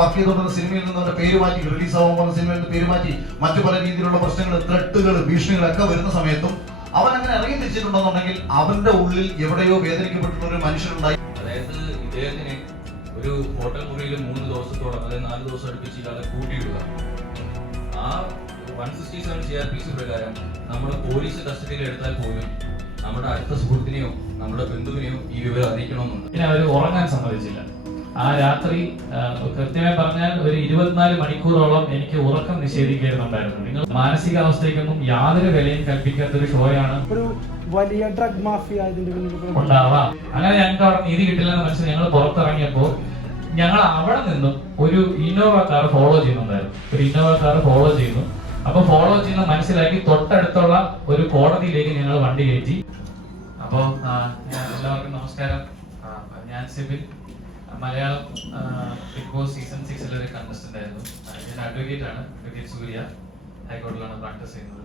Work ചെയ്തുകൊണ്ടിരുന്ന സിനിമയിൽ നിന്ന് അവരുടെ പേര് മാറ്റി, റിലീസ് ആവാൻ പോകുന്ന സിനിമയിൽ നിന്ന് പേര് മാറ്റി, മറ്റു പല രീതിയിലുള്ള പ്രശ്നങ്ങൾ, ത്രെട്ടുകൾ, ഭീഷണികളൊക്കെ വരുന്ന സമയത്തും അവൻ അങ്ങനെ ഇറങ്ങി തിരിച്ചിട്ടുണ്ടെന്നുണ്ടെങ്കിൽ അവന്റെ ഉള്ളിൽ എവിടെയോ വേദനിക്കപ്പെട്ടിട്ടുള്ള ഒരു മനുഷ്യനുണ്ടായി. അതായത് ഇദ്ദേഹത്തിന് ഒരു ഹോട്ടൽ മുറിയിൽ 3 ദിവസത്തോളം, അതായത് 4 ദിവസം അടുപ്പിച്ച് ഇയാളെ കൂട്ടിയിടുക. ആ 167 CRPC പ്രകാരം നമ്മൾ പോലീസ് കസ്റ്റഡിയിൽ എടുത്താൽ പോലും നമ്മുടെ അടുത്ത സുഹൃത്തിനെയോ നമ്മുടെ ബന്ധുവിനെയോ ഈ വിവരം അറിയിക്കണമെന്നുണ്ട്. പിന്നെ അവർ ഉറങ്ങാൻ സമ്മതിച്ചില്ല. ആ രാത്രി കൃത്യമായി പറഞ്ഞാൽ ഒരു 24 മണിക്കൂറോളം എനിക്ക് ഉറക്കം നിഷേധിക്കുന്നുണ്ടായിരുന്നു. നിങ്ങൾ മാനസികാവസ്ഥയ്ക്കൊന്നും യാതൊരു വിലയും കൽപ്പിക്കാത്ത ഒരു ഷോയാണ്. ഒരു വലിയ ഡ്രഗ് മാഫിയ ഉണ്ടാവാം. അങ്ങനെ ഞങ്ങൾക്ക് അവിടെ നീതി കിട്ടില്ലെന്ന് മനസ്സിൽ ഞങ്ങൾ പുറത്തിറങ്ങിയപ്പോ ഞങ്ങൾ അവിടെ നിന്നും ഒരു ഇന്നോവ കാർ ഫോളോ ചെയ്യുന്നുണ്ടായിരുന്നു. ഒരു ഇന്നോവ കാർ ഫോളോ ചെയ്യുന്നു. അപ്പൊ ഫോളോ ചെയ്യുന്ന മനസ്സിലാക്കി തൊട്ടടുത്തുള്ള ഒരു കോടതിയിലേക്ക് ഞങ്ങൾ വണ്ടി കയറ്റി. അപ്പോ എല്ലാവർക്കും നമസ്കാരം. ഞാൻ Sibin, Malayalam Bigg Boss season 6 ഒരു കണ്ടസ്റ്റന്റ് ആയിരുന്നു. ഞാൻ അഡ്വക്കേറ്റ് ആണ്, അഡ്വക്കേറ്റ് സൂര്യ, ഹൈക്കോടതിയിലാണ് പ്രാക്ടീസ് ചെയ്യുന്നത്.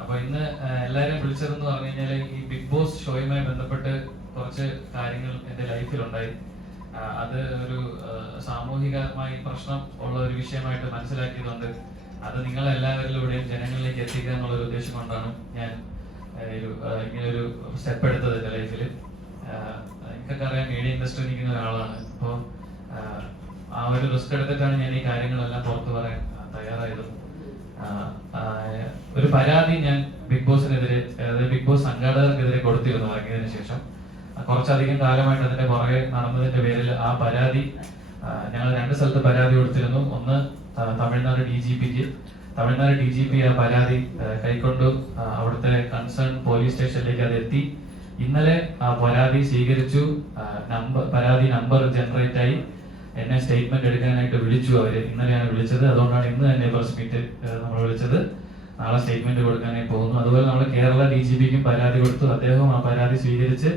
അപ്പൊ ഇന്ന് എല്ലാവരെയും വിളിച്ചതെന്ന് പറഞ്ഞു കഴിഞ്ഞാൽ ഈ ബിഗ് ബോസ് ഷോയുമായി ബന്ധപ്പെട്ട് കുറച്ച് കാര്യങ്ങൾ എൻ്റെ ലൈഫിലുണ്ടായി. അത് ഒരു സാമൂഹികമായി പ്രശ്നം ഉള്ള ഒരു വിഷയമായിട്ട് മനസ്സിലാക്കിയതുകൊണ്ട് അത് നിങ്ങളെല്ലാവരിലൂടെയും ജനങ്ങളിലേക്ക് എത്തിക്കുക എന്നുള്ളൊരു ഉദ്ദേശം കൊണ്ടാണ് ഞാൻ ഇങ്ങനൊരു സ്റ്റെപ്പ് എടുത്തത് എൻ്റെ ലൈഫിൽ. എനിക്കൊക്കെ അറിയാം, മീഡിയ ഇൻഡസ്ട്രി നിൽക്കുന്ന ഒരാളാണ്. അപ്പോൾ ആ ഒരു റിസ്ക് എടുത്തിട്ടാണ് ഞാൻ ഈ കാര്യങ്ങളെല്ലാം പുറത്തു പറയാൻ തയ്യാറായത്. ഒരു പരാതി ഞാൻ ബിഗ് ബോസിനെതിരെ, അതായത് ബിഗ് ബോസ് സംഘാടകർക്കെതിരെ കൊടുത്തിരുന്നു ഇറങ്ങിയതിനു ശേഷം. കുറച്ചധികം കാലമായിട്ട് അതിന്റെ പുറകെ നടന്നതിന്റെ പേരിൽ ആ പരാതി ഞങ്ങൾ 2 സ്ഥലത്ത് പരാതി കൊടുത്തിരുന്നു. ഒന്ന് തമിഴ്നാട് DGPക്ക്. തമിഴ്നാട് DGP ആ പരാതി കൈക്കൊണ്ടു. അവിടുത്തെ കൺസേൺ പോലീസ് സ്റ്റേഷനിലേക്ക് അത് എത്തി. ഇന്നലെ ആ പരാതി സ്വീകരിച്ചു. പരാതി നമ്പർ ജനറേറ്റ് ആയി. എന്നെ സ്റ്റേറ്റ്മെന്റ് എടുക്കാനായിട്ട് വിളിച്ചു അവര്. ഇന്നലെയാണ് വിളിച്ചത്. അതുകൊണ്ടാണ് ഇന്ന് തന്നെ പ്രസ് മീറ്റ് നമ്മൾ വിളിച്ചത്. നാളെ സ്റ്റേറ്റ്മെന്റ് കൊടുക്കാനായി പോകുന്നു. അതുപോലെ നമ്മൾ കേരള DGPക്കും പരാതി കൊടുത്തു. അദ്ദേഹം ആ പരാതി സ്വീകരിച്ച്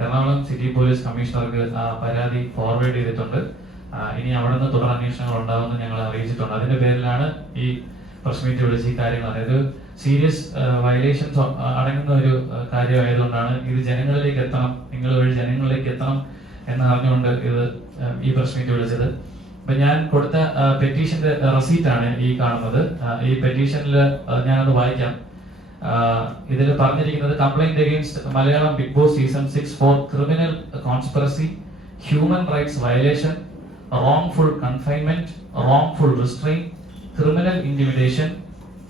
എറണാകുളം സിറ്റി പോലീസ് കമ്മീഷണർക്ക് ആ പരാതി ഫോർവേഡ് ചെയ്തിട്ടുണ്ട്. ഇനി അവിടെ നിന്ന് തുടർ അന്വേഷണങ്ങൾ ഉണ്ടാവുമെന്ന് ഞങ്ങൾ അറിയിച്ചിട്ടുണ്ട്. അതിന്റെ പേരിലാണ് ഈ പ്രസ് മീറ്റ് വിളിച്ച് ഈ കാര്യങ്ങൾ, അതായത് സീരിയസ് വയലേഷൻസ് അടങ്ങുന്ന ഒരു കാര്യമായതുകൊണ്ടാണ് ഇത് ജനങ്ങളിലേക്ക് എത്തണം, നിങ്ങൾ വഴി ജനങ്ങളിലേക്ക് എത്തണം എന്ന് അറിഞ്ഞുകൊണ്ട് ഇത് ഈ പ്രസ് മീറ്റ് വിളിച്ചത്. അപ്പൊ ഞാൻ കൊടുത്ത പെറ്റീഷന്റെ റെസീറ്റ് ആണ് ഈ കാണുന്നത്. ഈ പെറ്റീഷനിൽ ഞാനത് വായിക്കാം. ഇതിൽ പറഞ്ഞിരിക്കുന്നത് complaint against Malayalam Bigg Boss season 6 for criminal conspiracy, human rights violation, wrongful confinement, wrongful restraint, criminal intimidation,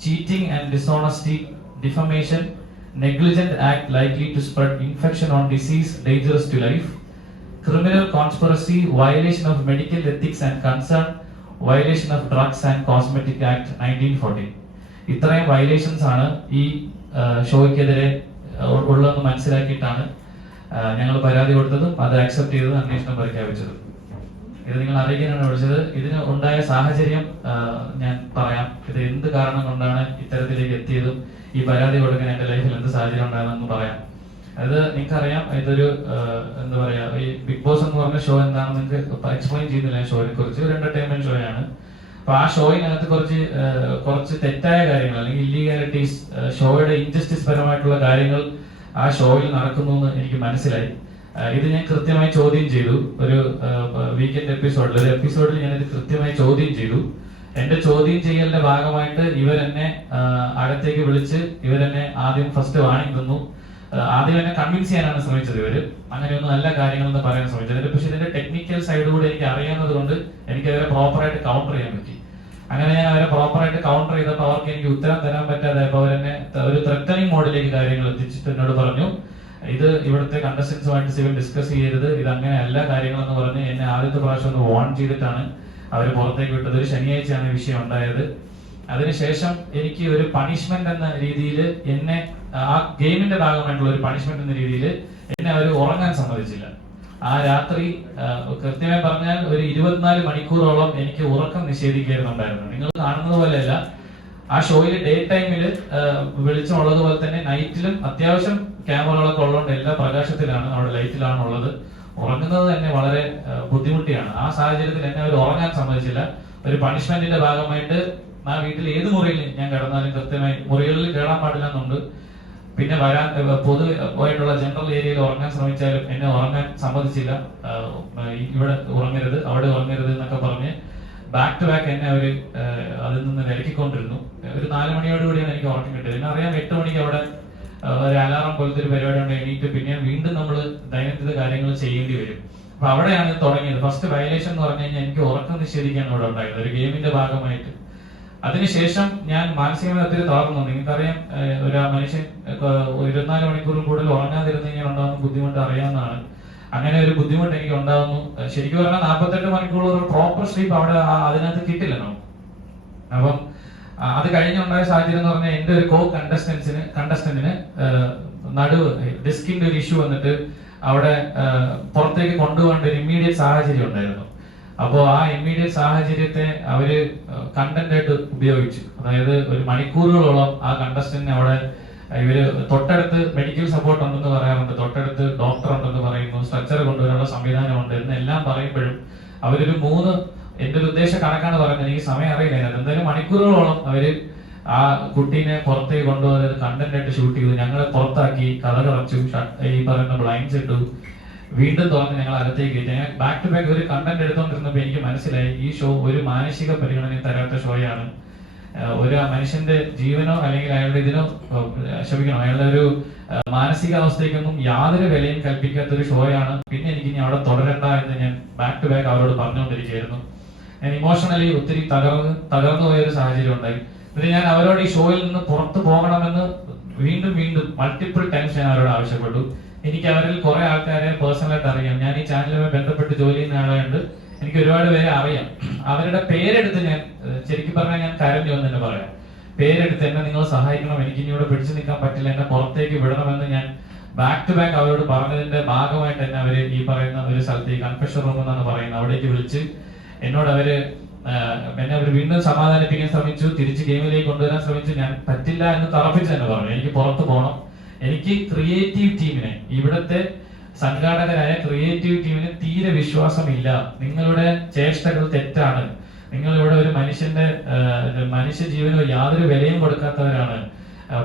cheating and dishonesty, defamation, negligent act likely to spread infection or disease dangerous to life, criminal conspiracy, violation of medical ethics and concern, violation of Drugs and Cosmetic Act 1940. ഇത്രയും violations ആണ് ഈ ഷോയ്ക്കെതിരെ ഉള്ളതെന്ന് മനസ്സിലാക്കിയിട്ടാണ് ഞങ്ങൾ പരാതി കൊടുത്തതും അത് accept ചെയ്തതും അന്വേഷണം പ്രഖ്യാപിച്ചതും. ഇത് നിങ്ങൾ അറിയിക്കാനാണ് വിളിച്ചത്. ഇതിന് ഉണ്ടായ സാഹചര്യം ഞാൻ പറയാം. ഇത് എന്ത് കാരണം കൊണ്ടാണ് ഇത്തരത്തിലേക്ക് എത്തിയതും ഈ പരാതി കൊടുക്കാൻ എന്റെ ലൈഫിൽ എന്ത് സാഹചര്യം ഉണ്ടായതെന്ന് പറയാം. അത് നിങ്ങൾക്കറിയാം, ഇതൊരു എന്താ പറയാ, ഈ ബിഗ് ബോസ് എന്ന് പറഞ്ഞ ഷോ എന്താണെന്ന് നിങ്ങൾക്ക് എക്സ്പ്ലെയിൻ ചെയ്യുന്നില്ല. ഷോയെ കുറിച്ച് ഒരു എന്റർടൈൻമെന്റ് ഷോയാണ്. അപ്പൊ ആ ഷോയിനകത്ത് കുറച്ച് തെറ്റായ കാര്യങ്ങൾ അല്ലെങ്കിൽ ഇല്ലീഗാലിറ്റീസ്, ഷോയുടെ ഇൻജസ്റ്റിസ് പരമായിട്ടുള്ള കാര്യങ്ങൾ ആ ഷോയിൽ നടക്കുന്നു എന്ന് എനിക്ക് മനസ്സിലായി. ഇത് ഞാൻ കൃത്യമായി ചോദ്യം ചെയ്തു. ഒരു വീക്കെൻഡ് എപ്പിസോഡിൽ ഞാൻ ഇത് കൃത്യമായി ചോദ്യം ചെയ്തു. എന്റെ ചോദ്യം ചെയ്യലിന്റെ ഭാഗമായിട്ട് ഇവരെന്നെ അകത്തേക്ക് വിളിച്ച് ഇവരെന്നെ ആദ്യം ഫസ്റ്റ് വാണിംഗ് തന്നു. ആദ്യം എന്നെ കൺവിൻസ് ചെയ്യാനാണ് ശ്രമിച്ചത്. ഇവര് അങ്ങനെയൊന്നും നല്ല കാര്യങ്ങളെന്ന് പറയാൻ ശ്രമിച്ചത്. പക്ഷെ ഇതിന്റെ ടെക്നിക്കൽ സൈഡ് കൂടെ എനിക്ക് അറിയാവുന്നത് കൊണ്ട് എനിക്ക് അവരെ പ്രോപ്പറായിട്ട് കൗണ്ടർ ചെയ്യാൻ പറ്റി. അങ്ങനെ ഞാൻ അവരെ പ്രോപ്പറായിട്ട് കൗണ്ടർ ചെയ്തപ്പോൾ അവർക്ക് എനിക്ക് ഉത്തരം തരാൻ പറ്റാതായപ്പോൾ അവരെന്നെ ഒരു ത്രെറ്റനിങ് മോഡിലേക്ക് കാര്യങ്ങൾ എത്തിച്ചിട്ട് എന്നോട് പറഞ്ഞു, ഇത് ഇവിടുത്തെ കണ്ടസ്റ്റൻസുമായിട്ട് സിവിൽ ഡിസ്കസ് ചെയ്യരുത്, ഇത് അങ്ങനെ എല്ലാ കാര്യങ്ങളെന്ന് പറഞ്ഞ് എന്നെ ആദ്യത്തെ പ്രാവശ്യം ഒന്ന് വാൺ ചെയ്തിട്ടാണ് അവർ പുറത്തേക്ക് വിട്ടത്. ഒരു ശനിയാഴ്ചയാണ് ഈ വിഷയം ഉണ്ടായത്. അതിനുശേഷം എനിക്ക് ഒരു പണിഷ്മെന്റ് എന്ന രീതിയിൽ എന്നെ ആ ഗെയിമിന്റെ ഭാഗമായിട്ടുള്ള ഒരു പണിഷ്മെന്റ് എന്ന രീതിയിൽ എന്നെ അവർ ഉറങ്ങാൻ സമ്മതിച്ചില്ല. ആ രാത്രി കൃത്യമായി പറഞ്ഞാൽ ഒരു 24 മണിക്കൂറോളം എനിക്ക് ഉറക്കം നിഷേധിക്കുന്നുണ്ടായിരുന്നു. നിങ്ങൾ കാണുന്നത് പോലെയല്ല, ആ ഷോയിൽ ഡേ ടൈമിൽ വെളിച്ചമുള്ളതുപോലെ തന്നെ നൈറ്റിലും അത്യാവശ്യം ക്യാമറകളൊക്കെ ഉള്ളതുകൊണ്ട് എല്ലാ പ്രകാശത്തിലാണ്, അവിടെ ലൈറ്റിലാണ് ഉള്ളത്. ഉറങ്ങുന്നത് തന്നെ വളരെ ബുദ്ധിമുട്ടിയാണ്. ആ സാഹചര്യത്തിൽ എന്നെ അവർ ഉറങ്ങാൻ സമ്മതിച്ചില്ല. ഒരു പണിഷ്മെന്റിന്റെ ഭാഗമായിട്ട് ആ വീട്ടിൽ ഏത് മുറിയിൽ ഞാൻ കിടന്നാലും കൃത്യമായി മുറികളിൽ കയറാൻ പാടില്ല എന്നുണ്ട്. പിന്നെ പൊതുവായിട്ടുള്ള ജനറൽ ഏരിയയിൽ ഉറങ്ങാൻ ശ്രമിച്ചാലും എന്നെ ഉറങ്ങാൻ സമ്മതിച്ചില്ല. ഇവിടെ ഉറങ്ങരുത്, അവിടെ ഉറങ്ങരുത് എന്നൊക്കെ പറഞ്ഞ് ബാക്ക് ടു ബാക്ക് എന്നെ അവർ അതിൽ നിന്ന് വിലക്കിക്കൊണ്ടിരുന്നു. ഒരു 4 മണിയോടുകൂടിയാണ് എനിക്ക് ഉറക്കം കിട്ടിയത്. പിന്നെ അറിയാം 8 മണിക്ക് അവിടെ ഒരു അലാറം പോലത്തെ ഒരു പരിപാടി കൊണ്ട് എണീറ്റ് പിന്നെ വീണ്ടും നമ്മൾ ദൈനംദിന കാര്യങ്ങൾ ചെയ്യേണ്ടി വരും. അപ്പൊ അവിടെയാണ് തുടങ്ങിയത്. ഫസ്റ്റ് വയലേഷൻ എന്ന് പറഞ്ഞു കഴിഞ്ഞാൽ എനിക്ക് ഉറക്കം നിഷേധിക്കാൻ ഇവിടെ ഉണ്ടായത് ഒരു ഗെയിമിന്റെ ഭാഗമായിട്ട്. അതിനുശേഷം ഞാൻ മാനസികമായി ഒത്തിരി തളർന്നു. നിങ്ങൾക്കറിയാം, ഒരു മനുഷ്യൻ 24 മണിക്കൂറും കൂടുതൽ ഉറങ്ങാതിരുന്നു കഴിഞ്ഞാൽ ഉണ്ടാകുന്ന ബുദ്ധിമുട്ട് അറിയാവുന്നതാണ്. അങ്ങനെ ഒരു ബുദ്ധിമുട്ട് എനിക്ക് ഉണ്ടാകുന്നു. ശരിക്കും പറഞ്ഞാൽ 48 മണിക്കൂർ ഒരു പ്രോപ്പർ സ്ലീപ്പ് അവിടെ അതിനകത്ത് കിട്ടില്ല നമുക്ക്. അപ്പം അത് കഴിഞ്ഞുണ്ടായ സാഹചര്യം എന്ന് പറഞ്ഞാൽ എന്റെ ഒരു കണ്ടസ്റ്റന്റിന് നടുവ് ഡിസ്കിന്റെ ഒരു ഇഷ്യൂ വന്നിട്ട് അവിടെ പുറത്തേക്ക് കൊണ്ടുപോകേണ്ട ഒരു ഇമ്മീഡിയറ്റ് സാഹചര്യം ഉണ്ടായിരുന്നു. അപ്പോൾ ആ ഇമ്മീഡിയറ്റ് സാഹചര്യത്തെ അവര് കണ്ടന്റ് ആയിട്ട് ഉപയോഗിച്ചു. അതായത് ഒരു മണിക്കൂറുകളോളം ആ കണ്ടസ്റ്റന്റിനെ അവിടെ ഇവര് തൊട്ടടുത്ത് മെഡിക്കൽ സപ്പോർട്ട് ഉണ്ടെന്ന് പറയാറുണ്ട്, തൊട്ടടുത്ത് ഡോക്ടർ ഉണ്ടെന്ന് പറയുന്നു, സ്ട്രക്ചർ കൊണ്ടുവരാനുള്ള സംവിധാനമുണ്ട് എന്നെല്ലാം പറയുമ്പോഴും അവരൊരു 3 എന്റെ ഒരു ഉദ്ദേശ കണക്കാണ് പറയുന്നത്, എനിക്ക് സമയം അറിയില്ല. എന്തായാലും മണിക്കൂറുകളോളം അവര് ആ കുട്ടീനെ പുറത്തേക്ക് കൊണ്ടുപോയത് കണ്ടന്റ് ആയിട്ട് ഷൂട്ട് ചെയ്തു. ഞങ്ങളെ പുറത്താക്കി, കഥ കളച്ചു, ഈ പറയുന്ന ബ്ലൈൻഡ്സ് ഇട്ടു, വീണ്ടും തുറന്ന് ഞങ്ങൾ അകത്തേക്ക് കയറ്റി. ഞാൻ ബാക്ക് ടു ബാക്ക് ഒരു കണ്ടന്റ് എടുത്തോണ്ടിരുന്നപ്പോൾ എനിക്ക് മനസ്സിലായി ഈ ഷോ ഒരു മാനസിക പരിഗണന തരാത്ത ഷോയാണ്. ഒരു മനുഷ്യന്റെ ജീവനോ അല്ലെങ്കിൽ അയാളുടെ ഇതിനോ ക്ഷമിക്കണം, അയാളുടെ ഒരു മാനസികാവസ്ഥയ്ക്കൊന്നും യാതൊരു വിലയും കൽപ്പിക്കാത്ത ഒരു ഷോയാണ്. പിന്നെ എനിക്ക് ഇനി അവിടെ തുടരണ്ട എന്ന് ഞാൻ ബാക്ക് ടു ബാക്ക് അവരോട് പറഞ്ഞുകൊണ്ടിരിക്കുകയായിരുന്നു. ഞാൻ ഇമോഷണലി ഒത്തിരി തകർന്നു പോയ ഒരു സാഹചര്യം ഉണ്ടായി. എന്നിട്ട് ഞാൻ അവരോട് ഈ ഷോയിൽ നിന്ന് പുറത്തു പോകണമെന്ന് വീണ്ടും മൾട്ടിപ്പിൾ ടൈംസ് ഞാൻ അവരോട് ആവശ്യപ്പെട്ടു. എനിക്ക് അവരിൽ കുറെ ആൾക്കാരെ പേഴ്സണലായിട്ട് അറിയാം. ഞാൻ ഈ ചാനലുമായി ബന്ധപ്പെട്ട് ജോലി ചെയ്യുന്ന ആളായതുകൊണ്ട് എനിക്ക് ഒരുപാട് പേരെ അറിയാം. അവരുടെ പേരെടുത്ത് ഞാൻ ശരിക്കും പറഞ്ഞാൽ ഞാൻ കരഞ്ഞു എന്ന് തന്നെ പറയാം. പേരെടുത്ത് എന്നെ നിങ്ങൾ സഹായിക്കണം, എനിക്ക് ഇനി ഇവിടെ പിടിച്ചു നിൽക്കാൻ പറ്റില്ല, എന്നെ പുറത്തേക്ക് വിടണമെന്ന് ഞാൻ ബാക്ക് ടു ബാക്ക് അവരോട് പറഞ്ഞതിന്റെ ഭാഗമായിട്ട് തന്നെ അവര് ഈ പറയുന്ന ഒരു സ്ഥലത്ത്, ഈ കൺഫെഷൻ റൂം എന്നാണ് പറയുന്നത്, അവിടേക്ക് വിളിച്ച് എന്നോട് എന്നെ അവർ വീണ്ടും സമാധാനിപ്പിക്കാൻ ശ്രമിച്ചു, തിരിച്ച് ഗെയിമിലേക്ക് കൊണ്ടുവരാൻ ശ്രമിച്ചു. ഞാൻ പറ്റില്ല എന്ന് തറപ്പിച്ച് തന്നെ പറഞ്ഞു, എനിക്ക് പുറത്തു പോകണം. എനിക്ക് ക്രിയേറ്റീവ് ടീമിനെ, ഇവിടുത്തെ സംഘാടകരായ ക്രിയേറ്റീവ് ടീമിന് തീരെ വിശ്വാസമില്ല. നിങ്ങളുടെ ചേഷ്ടകൾ തെറ്റാണ്. നിങ്ങൾ ഇവിടെ ഒരു മനുഷ്യ ജീവനോ യാതൊരു വിലയും കൊടുക്കാത്തവരാണ്,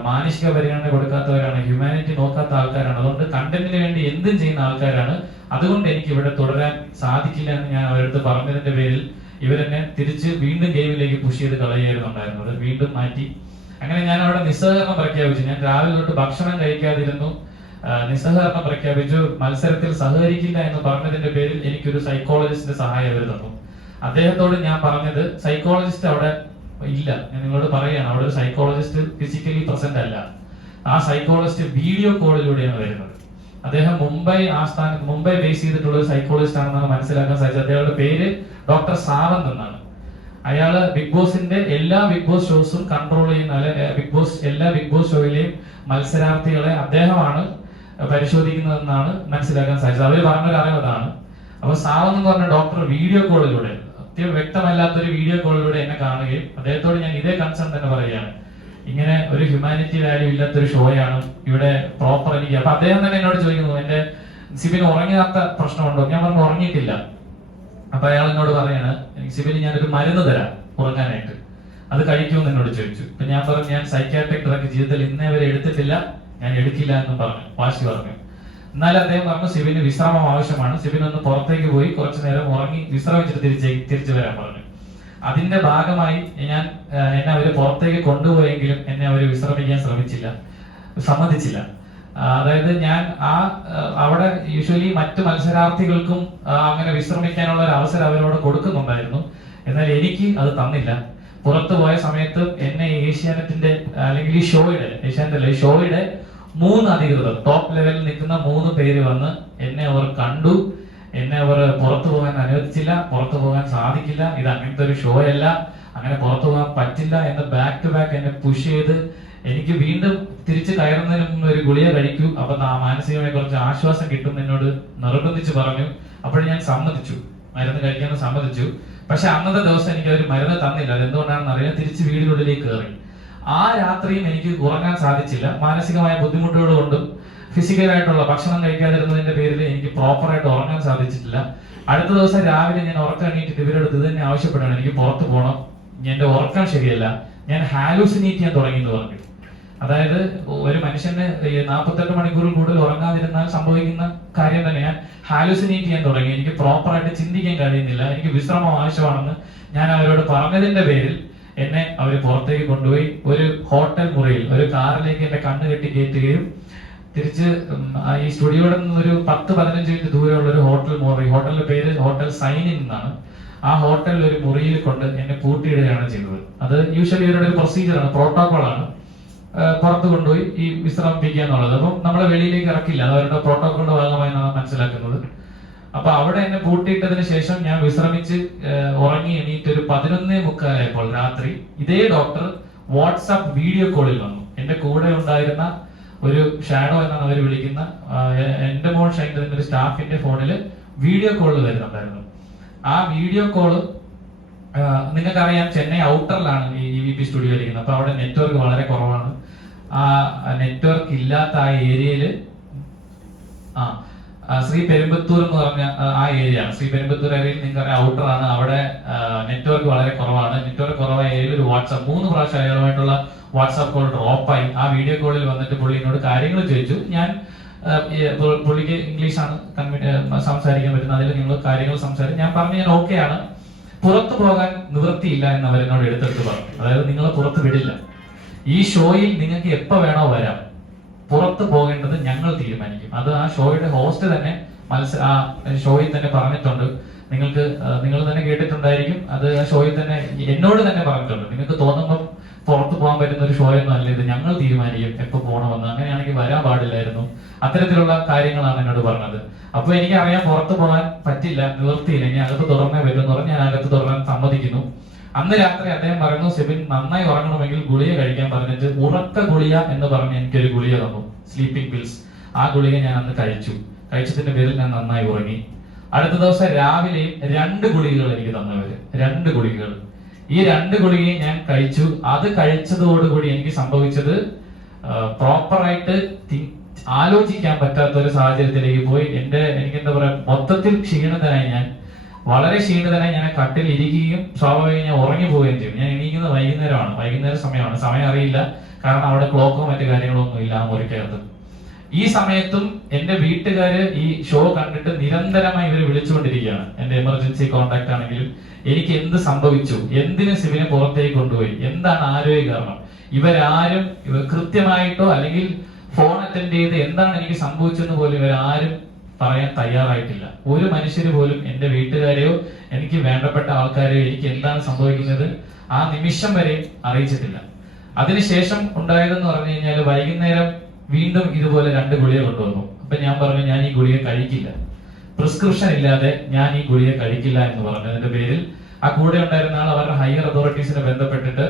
മാനുഷിക പരിഗണന കൊടുക്കാത്തവരാണ്, ഹ്യൂമാനിറ്റി നോക്കാത്ത ആൾക്കാരാണ്, അതുകൊണ്ട് കണ്ടന്റിന് വേണ്ടി എന്തും ചെയ്യുന്ന ആൾക്കാരാണ്, അതുകൊണ്ട് എനിക്ക് ഇവിടെ തുടരാൻ സാധിക്കില്ല എന്ന് ഞാൻ അവരടുത്ത് പറഞ്ഞതിന്റെ പേരിൽ ഇവരെന്നെ തിരിച്ച് വീണ്ടും ഗെയിമിലേക്ക് പുഷ് ചെയ്ത് കളയായിരുന്നുണ്ടായിരുന്നത്. വീണ്ടും മാറ്റി. അങ്ങനെ ഞാൻ അവിടെ നിസ്സഹകരണം പ്രഖ്യാപിച്ചു. ഞാൻ രാവിലെ തൊട്ട് ഭക്ഷണം കഴിക്കാതിരുന്നു, നിസ്സഹകരണം പ്രഖ്യാപിച്ചു. മത്സരത്തിൽ സഹകരിക്കില്ല എന്ന് പറഞ്ഞതിന്റെ പേരിൽ എനിക്കൊരു സൈക്കോളജിസ്റ്റിന്റെ സഹായം അവർ തന്നു. അദ്ദേഹത്തോട് ഞാൻ പറഞ്ഞത്, സൈക്കോളജിസ്റ്റ് അവിടെ ഇല്ല, ഞാൻ നിങ്ങളോട് പറയുകയാണ്, അവിടെ ഒരു സൈക്കോളജിസ്റ്റ് ഫിസിക്കലി പ്രസന്റ് അല്ല. ആ സൈക്കോളജിസ്റ്റ് വീഡിയോ കോളിലൂടെയാണ് വരുന്നത്. അദ്ദേഹം മുംബൈ ബേസ് ചെയ്തിട്ടുള്ള ഒരു സൈക്കോളജിസ്റ്റ് ആണെന്നാണ് മനസ്സിലാക്കാൻ സാധിച്ചത്. അദ്ദേഹത്തിന്റെ പേര് ഡോക്ടർ സാവന്ത് എന്നാണ്. അയാള് ബിഗ് ബോസിന്റെ എല്ലാ ബിഗ് ബോസ് ഷോസും കൺട്രോൾ ചെയ്യുന്ന, എല്ലാ ബിഗ് ബോസ് ഷോയിലെയും മത്സരാർത്ഥികളെ അദ്ദേഹമാണ് പരിശോധിക്കുന്നതെന്നാണ് മനസ്സിലാക്കാൻ സാധിച്ചത്. അവര് പറഞ്ഞൊരു അറിവ് അതാണ്. അപ്പൊ സാവന്ത് എന്ന് പറഞ്ഞ ഡോക്ടർ വീഡിയോ കോളിലൂടെ, വ്യക്തമല്ലാത്തൊരു വീഡിയോ കോളിലൂടെ എന്നെ കാണുകയും അദ്ദേഹത്തോട് ഞാൻ ഇതേ കൺസേൺ തന്നെ പറയുകയാണ്, ഇങ്ങനെ ഒരു ഹ്യൂമാനിറ്റി വാല്യൂ ഇല്ലാത്തൊരു ഷോയാണ് ഇവിടെ പ്രോപ്പർ എനിക്ക്. അപ്പൊ അദ്ദേഹം തന്നെ എന്നോട് ചോദിക്കുന്നു, എന്റെ സിബിന് ഉറങ്ങാത്ത പ്രശ്നമുണ്ടോ? ഞാൻ പറഞ്ഞു ഉറങ്ങിയിട്ടില്ല. അപ്പൊ അയാൾ എന്നോട് പറയാണ്, എനിക്ക് സിബിന് ഞാനൊരു മരുന്ന് തരാം ഉറങ്ങാനായിട്ട്, അത് കഴിക്കുമെന്ന് എന്നോട് ചോദിച്ചു. അപ്പൊ ഞാൻ പറഞ്ഞു, ഞാൻ സൈക്യാട്രിക് ഡ്രഗ് ജീവിതത്തിൽ ഇന്നേ വരെ എടുത്തിട്ടില്ല, ഞാൻ എടുക്കില്ല എന്നും പറഞ്ഞു, വാശി പറഞ്ഞു. എന്നാലും അദ്ദേഹം പറഞ്ഞു, സിബിന് വിശ്രമം ആവശ്യമാണ്, സിബിൻ ഒന്ന് പുറത്തേക്ക് പോയി കുറച്ചു നേരം ഉറങ്ങി വിശ്രമിച്ചിട്ട് തിരിച്ചു വരാൻ പറഞ്ഞു. അതിന്റെ ഭാഗമായി എന്നെ അവര് പുറത്തേക്ക് കൊണ്ടുപോയെങ്കിലും എന്നെ അവര് വിശ്രമിക്കാൻ സമ്മതിച്ചില്ല. അതായത് ഞാൻ അവിടെ യൂഷ്വലി മറ്റു മത്സരാർത്ഥികൾക്കും അങ്ങനെ വിശ്രമിക്കാനുള്ള ഒരു അവസരം അവരോട് കൊടുക്കുന്നുണ്ടായിരുന്നു. എന്നാൽ എനിക്ക് അത് തന്നില്ല. പുറത്തു പോയ സമയത്ത് എന്നെ ഏഷ്യാനെറ്റിന്റെ അല്ലെങ്കിൽ ഈ ഷോയുടെ 3 അധികൃതർ, ടോപ്പ് ലെവലിൽ നിൽക്കുന്ന 3 പേര് വന്ന് എന്നെ അവർ കണ്ടു. എന്നെ അവർ പുറത്തു പോകാൻ അനുവദിച്ചില്ല, പുറത്തു പോകാൻ സാധിക്കില്ല, ഇത് അങ്ങനത്തെ ഒരു ഷോ അല്ല, അങ്ങനെ പുറത്തു പോകാൻ പറ്റില്ല എന്ന് ബാക്ക് ടു ബാക്ക് എന്നെ പുഷ് ചെയ്ത് എനിക്ക് വീണ്ടും തിരിച്ചു കയറുന്നതിന് മുമ്പ് ഒരു ഗുളിക കഴിക്കൂ, അപ്പൊ മാനസികമായി കുറച്ച് ആശ്വാസം കിട്ടും എന്നോട് നിർബന്ധിച്ച് പറഞ്ഞു. അപ്പോൾ ഞാൻ സമ്മതിച്ചു, മരുന്ന് കഴിക്കാമെന്ന് സമ്മതിച്ചു. പക്ഷെ അന്നത്തെ ദിവസം എനിക്ക് അവർ മരുന്ന് തന്നില്ല. അതെന്തുകൊണ്ടാണെന്ന് അറിയാം, തിരിച്ച് വീടിനുള്ളിലേക്ക് കയറി. ആ രാത്രിയും എനിക്ക് ഉറങ്ങാൻ സാധിച്ചില്ല. മാനസികമായ ബുദ്ധിമുട്ടുകൾ കൊണ്ടും ഫിസിക്കലായിട്ടുള്ള ഭക്ഷണം കഴിക്കാതിരുന്നതിന്റെ പേരിൽ എനിക്ക് പ്രോപ്പറായിട്ട് ഉറങ്ങാൻ സാധിച്ചിട്ടില്ല. അടുത്ത ദിവസം രാവിലെ ഞാൻ ഉറക്കം എണീറ്റിട്ട് ഇവരെടുത്ത് ഇത് തന്നെ ആവശ്യപ്പെടുകയാണ്, എനിക്ക് പുറത്തു പോകണം, എന്റെ ഉറക്കം ശരിയല്ല, ഞാൻ ഹാലൂസിനേറ്റ് ചെയ്യാൻ തുടങ്ങി എന്ന് പറഞ്ഞു. അതായത് ഒരു മനുഷ്യന് 48 മണിക്കൂറിൽ കൂടുതൽ ഉറങ്ങാതിരുന്നാൽ സംഭവിക്കുന്ന കാര്യം തന്നെ, ഞാൻ ഹാലുസിനേറ്റ് ചെയ്യാൻ തുടങ്ങി. എനിക്ക് പ്രോപ്പറായിട്ട് ചിന്തിക്കാൻ കഴിയുന്നില്ല, എനിക്ക് വിശ്രമം ആവശ്യമാണെന്ന് ഞാൻ അവരോട് പറഞ്ഞതിന്റെ പേരിൽ എന്നെ അവർ പുറത്തേക്ക് കൊണ്ടുപോയി ഒരു ഹോട്ടൽ മുറിയിൽ, ഒരു കാറിലേക്ക് എന്റെ കണ്ണ് കെട്ടി കയറ്റുകയും തിരിച്ച് ഈ സ്റ്റുഡിയോയിൽ നിന്നൊരു 10-15 മിനിറ്റ് ദൂരെയുള്ള ഒരു ഹോട്ടൽ മുറി, ഹോട്ടലിന്റെ പേര് ഹോട്ടൽ സൈനിൻ എന്നാണ്. ആ ഹോട്ടലിൽ ഒരു മുറിയിൽ കൊണ്ട് എന്നെ പൂട്ടിയിടുകയാണ് ചെയ്തത്. അത് യൂഷ്വലി ഇവരുടെ ഒരു പ്രൊസീജിയറാണ്, പ്രോട്ടോകോളാണ്. പുറത്ത് കൊണ്ടുപോയി ഈ വിശ്രമിപ്പിക്കുക എന്നുള്ളത്. അപ്പം നമ്മളെ വെളിയിലേക്ക് ഇറക്കില്ല, അത് അവരുടെ പ്രോട്ടോകോളിന്റെ ഭാഗമായി നാം മനസ്സിലാക്കുന്നത്. അപ്പൊ അവിടെ എന്നെ പൂട്ടിയിട്ടതിന് ശേഷം ഞാൻ വിശ്രമിച്ച് ഉറങ്ങി എണീറ്റ് ഒരു 11:45 രാത്രി ഇതേ ഡോക്ടർ വാട്സാപ്പ് വീഡിയോ കോളിൽ വന്നു. എന്റെ കൂടെ ഉണ്ടായിരുന്ന ഒരു ഷാഡോ എന്നാണ് അവർ വിളിക്കുന്ന എന്റെ മോൾ ഷൈൻ്റെ ഒരു സ്റ്റാഫിന്റെ ഫോണിൽ വീഡിയോ കോള് വരുന്നുണ്ടായിരുന്നു. ആ വീഡിയോ കോള് നിങ്ങൾക്കറിയാം, ചെന്നൈ ഔട്ടറിലാണ് ഈ EVP സ്റ്റുഡിയോ ഇരിക്കുന്നത്. അപ്പൊ അവിടെ നെറ്റ്വർക്ക് വളരെ കുറവാണ്. ആ നെറ്റ്വർക്ക് ഇല്ലാത്ത ആ ഏരിയയില് ശ്രീ പെരുമ്പത്തൂർ എന്ന് പറഞ്ഞ ആ ഏരിയയാണ്. ശ്രീ പെരുമ്പത്തൂർ ഏരിയയിൽ നിങ്ങൾക്കറിയാം ഔട്ടറാണ്, അവിടെ നെറ്റ്വർക്ക് വളരെ കുറവാണ്. നെറ്റ്വർക്ക് കുറവായ ഏരിയയിൽ ഒരു വാട്സാപ്പ് 3 പ്രാവശ്യം അയാളുമായിട്ടുള്ള വാട്സാപ്പ് കോൾ ഡ്രോപ്പായി. ആ വീഡിയോ കോളിൽ വന്നിട്ട് പുള്ളി എന്നോട് കാര്യങ്ങൾ ചോദിച്ചു. ഞാൻ പുള്ളിക്ക് ഇംഗ്ലീഷാണ് സംസാരിക്കാൻ പറ്റുന്നത്, അതിൽ നിങ്ങൾ കാര്യങ്ങൾ സംസാരിക്കും. ഞാൻ പറഞ്ഞു ഞാൻ ഓക്കെ ആണ്, പുറത്തു പോകാൻ നിവൃത്തിയില്ല എന്ന് അവരെന്നോട് എടുത്തെടുത്ത് പറഞ്ഞു. അതായത് നിങ്ങളെ പുറത്ത് വിടില്ല, ഈ ഷോയിൽ നിങ്ങൾക്ക് എപ്പോ വേണോ വരാം, പുറത്ത് പോകേണ്ടത് ഞങ്ങൾ തീരുമാനിക്കും. അത് ആ ഷോയുടെ ഹോസ്റ്റ് തന്നെ ആ ഷോയിൽ തന്നെ പറഞ്ഞിട്ടുണ്ട്. നിങ്ങൾ തന്നെ കേട്ടിട്ടുണ്ടായിരിക്കും. അത് ആ ഷോയിൽ തന്നെ എന്നോട് തന്നെ പറഞ്ഞിട്ടുണ്ട്, നിങ്ങൾക്ക് തോന്നുമ്പോൾ പുറത്ത് പോകാൻ പറ്റുന്ന ഒരു ഷോ ഒന്നും അല്ല ഇത്, ഞങ്ങൾ തീരുമാനിക്കും എപ്പോ പോകണമെന്ന്. അങ്ങനെയാണെങ്കിൽ വരാൻ പാടില്ലായിരുന്നു. അത്തരത്തിലുള്ള കാര്യങ്ങളാണ് എന്നോട് പറഞ്ഞത്. അപ്പൊ എനിക്കറിയാം പുറത്ത് പോകാൻ പറ്റില്ല, നിവൃത്തിയില്ല, ഇനി അകത്ത് തുറന്നേ പറ്റുമെന്ന് പറഞ്ഞ് ഞാൻ അകത്ത് തുറക്കാൻ സമ്മതിക്കുന്നു. അന്ന് രാത്രി അദ്ദേഹം പറയുന്നു, സെബിൻ നന്നായി ഉറങ്ങണമെങ്കിൽ ഗുളിക കഴിക്കാൻ പറഞ്ഞിട്ട് ഉറക്ക ഗുളിക എന്ന് പറഞ്ഞ് എനിക്കൊരു ഗുളിക തന്നു, സ്ലീപ്പിംഗ് പിൽസ്. ആ ഗുളിക ഞാൻ അന്ന് കഴിച്ചു. കഴിച്ചതിന്റെ പേരിൽ ഞാൻ നന്നായി ഉറങ്ങി. അടുത്ത ദിവസം രാവിലെയും 2 ഗുളികകൾ എനിക്ക് തന്നവര്, 2 ഗുളികകൾ. ഈ 2 ഗുളികയും ഞാൻ കഴിച്ചു. അത് കഴിച്ചതോടുകൂടി എനിക്ക് സംഭവിച്ചത് പ്രോപ്പറായിട്ട് ആലോചിക്കാൻ പറ്റാത്ത ഒരു സാഹചര്യത്തിലേക്ക് പോയി. എനിക്ക് എന്താ പറയാ, മൊത്തത്തിൽ ക്ഷീണിതനായി. ഞാൻ വളരെ ക്ഷീണിതനായി ഞാൻ കട്ടിൽ ഇരിക്കുകയും സ്വാഭാവികം ഞാൻ ഉറങ്ങി പോവുകയും ചെയ്യും. ഞാൻ എണീക്കുന്നത് വൈകുന്നേര സമയമാണ്. സമയം അറിയില്ല, കാരണം അവിടെ ക്ലോക്കോ മറ്റു കാര്യങ്ങളോ ഒന്നും ഇല്ല ആ മുറിക്കകത്ത്. ഈ സമയത്തും എന്റെ വീട്ടുകാര് ഈ ഷോ കണ്ടിട്ട് നിരന്തരമായി ഇവർ വിളിച്ചുകൊണ്ടിരിക്കുകയാണ്. എന്റെ എമർജൻസി കോൺടാക്ട് ആണെങ്കിലും എനിക്ക് എന്ത് സംഭവിച്ചു, എന്തിന് സിബിനെ പുറത്തേക്ക് കൊണ്ടുപോയി, എന്താണ് ആരോഗ്യ കാരണം, ഇവരാരും കൃത്യമായിട്ടോ അല്ലെങ്കിൽ ഫോൺ അറ്റൻഡ് ചെയ്ത് എന്താണ് എനിക്ക് സംഭവിച്ചെന്ന് പോലും ഇവരാരും പറയാൻ തയ്യാറായിട്ടില്ല. ഒരു മനുഷ്യര് പോലും എന്റെ വീട്ടുകാരെയോ എനിക്ക് വേണ്ടപ്പെട്ട ആൾക്കാരെയോ എനിക്ക് എന്താണ് സംഭവിക്കുന്നത് ആ നിമിഷം വരെ അറിയിച്ചിട്ടില്ല. അതിനുശേഷം ഉണ്ടായതെന്ന് പറഞ്ഞു കഴിഞ്ഞാൽ വൈകുന്നേരം വീണ്ടും ഇതുപോലെ 2 ഗുളിക കൊണ്ടുവന്നു. അപ്പൊ ഞാൻ പറഞ്ഞു ഞാൻ ഈ ഗുളിക കഴിക്കില്ല, പ്രിസ്ക്രിപ്ഷൻ ഇല്ലാതെ ഞാൻ ഈ ഗുളിക കഴിക്കില്ല എന്ന് പറഞ്ഞു. അതിന്റെ പേരിൽ ആ കൂടെ ഉണ്ടായിരുന്ന ആൾ അവരുടെ ഹയർ അതോറിറ്റീസിനെ ബന്ധപ്പെട്ടിട്ട്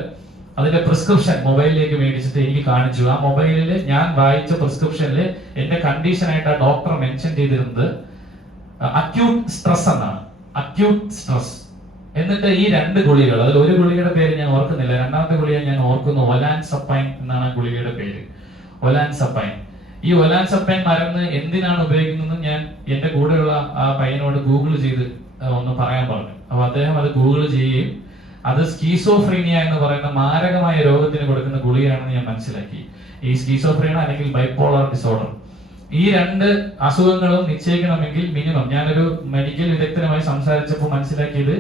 അതിന്റെ പ്രിസ്ക്രിപ്ഷൻ മൊബൈലിലേക്ക് മേടിച്ചിട്ട് എനിക്ക് കാണിച്ചു. ആ മൊബൈലിൽ ഞാൻ വായിച്ച പ്രിസ്ക്രിപ്ഷനിൽ എന്റെ കണ്ടീഷനായിട്ട് ആ ഡോക്ടർ മെൻഷൻ ചെയ്തിരുന്നത് അക്യൂട്ട് സ്ട്രെസ് എന്നാണ്, അക്യൂട്ട് സ്ട്രെസ്. എന്നിട്ട് ഈ 2 ഗുളികകൾ, അതിൽ ഒരു ഗുളികയുടെ പേര് ഞാൻ ഓർക്കുന്നില്ല, രണ്ടാമത്തെ ഗുളിക ഞാൻ ഓർക്കുന്നു, ഒലാൻസപ്പൈൻ എന്നാണ് ആ ഗുളികയുടെ പേര്, ഒലാൻസപ്പൈൻ. ഈ ഒലാൻസപ്പൈൻ മരുന്ന് എന്തിനാണ് ഉപയോഗിക്കുന്നത് ഞാൻ എന്റെ കൂടെയുള്ള ആ പയ്യനോട് ഗൂഗിൾ ചെയ്ത് ഒന്ന് പറയാൻ പറഞ്ഞു. അപ്പൊ അദ്ദേഹം അത് ഗൂഗിൾ ചെയ്യുകയും അത് സ്കീസോഫ്രീനിയ എന്ന് പറയുന്ന മാരകമായ രോഗത്തിന് കൊടുക്കുന്ന ഗുളികയാണെന്ന് ഞാൻ മനസ്സിലാക്കി. ഈ സ്കീസോഫ്രീനിയ അല്ലെങ്കിൽ ബൈപോളർ ഡിസോർഡർ, ഈ 2 അസുഖങ്ങളും നിശ്ചയിക്കണമെങ്കിൽ മിനിമം, ഞാനൊരു മെഡിക്കൽ വിദഗ്ധനുമായി സംസാരിച്ചപ്പോൾ മനസ്സിലാക്കിയത്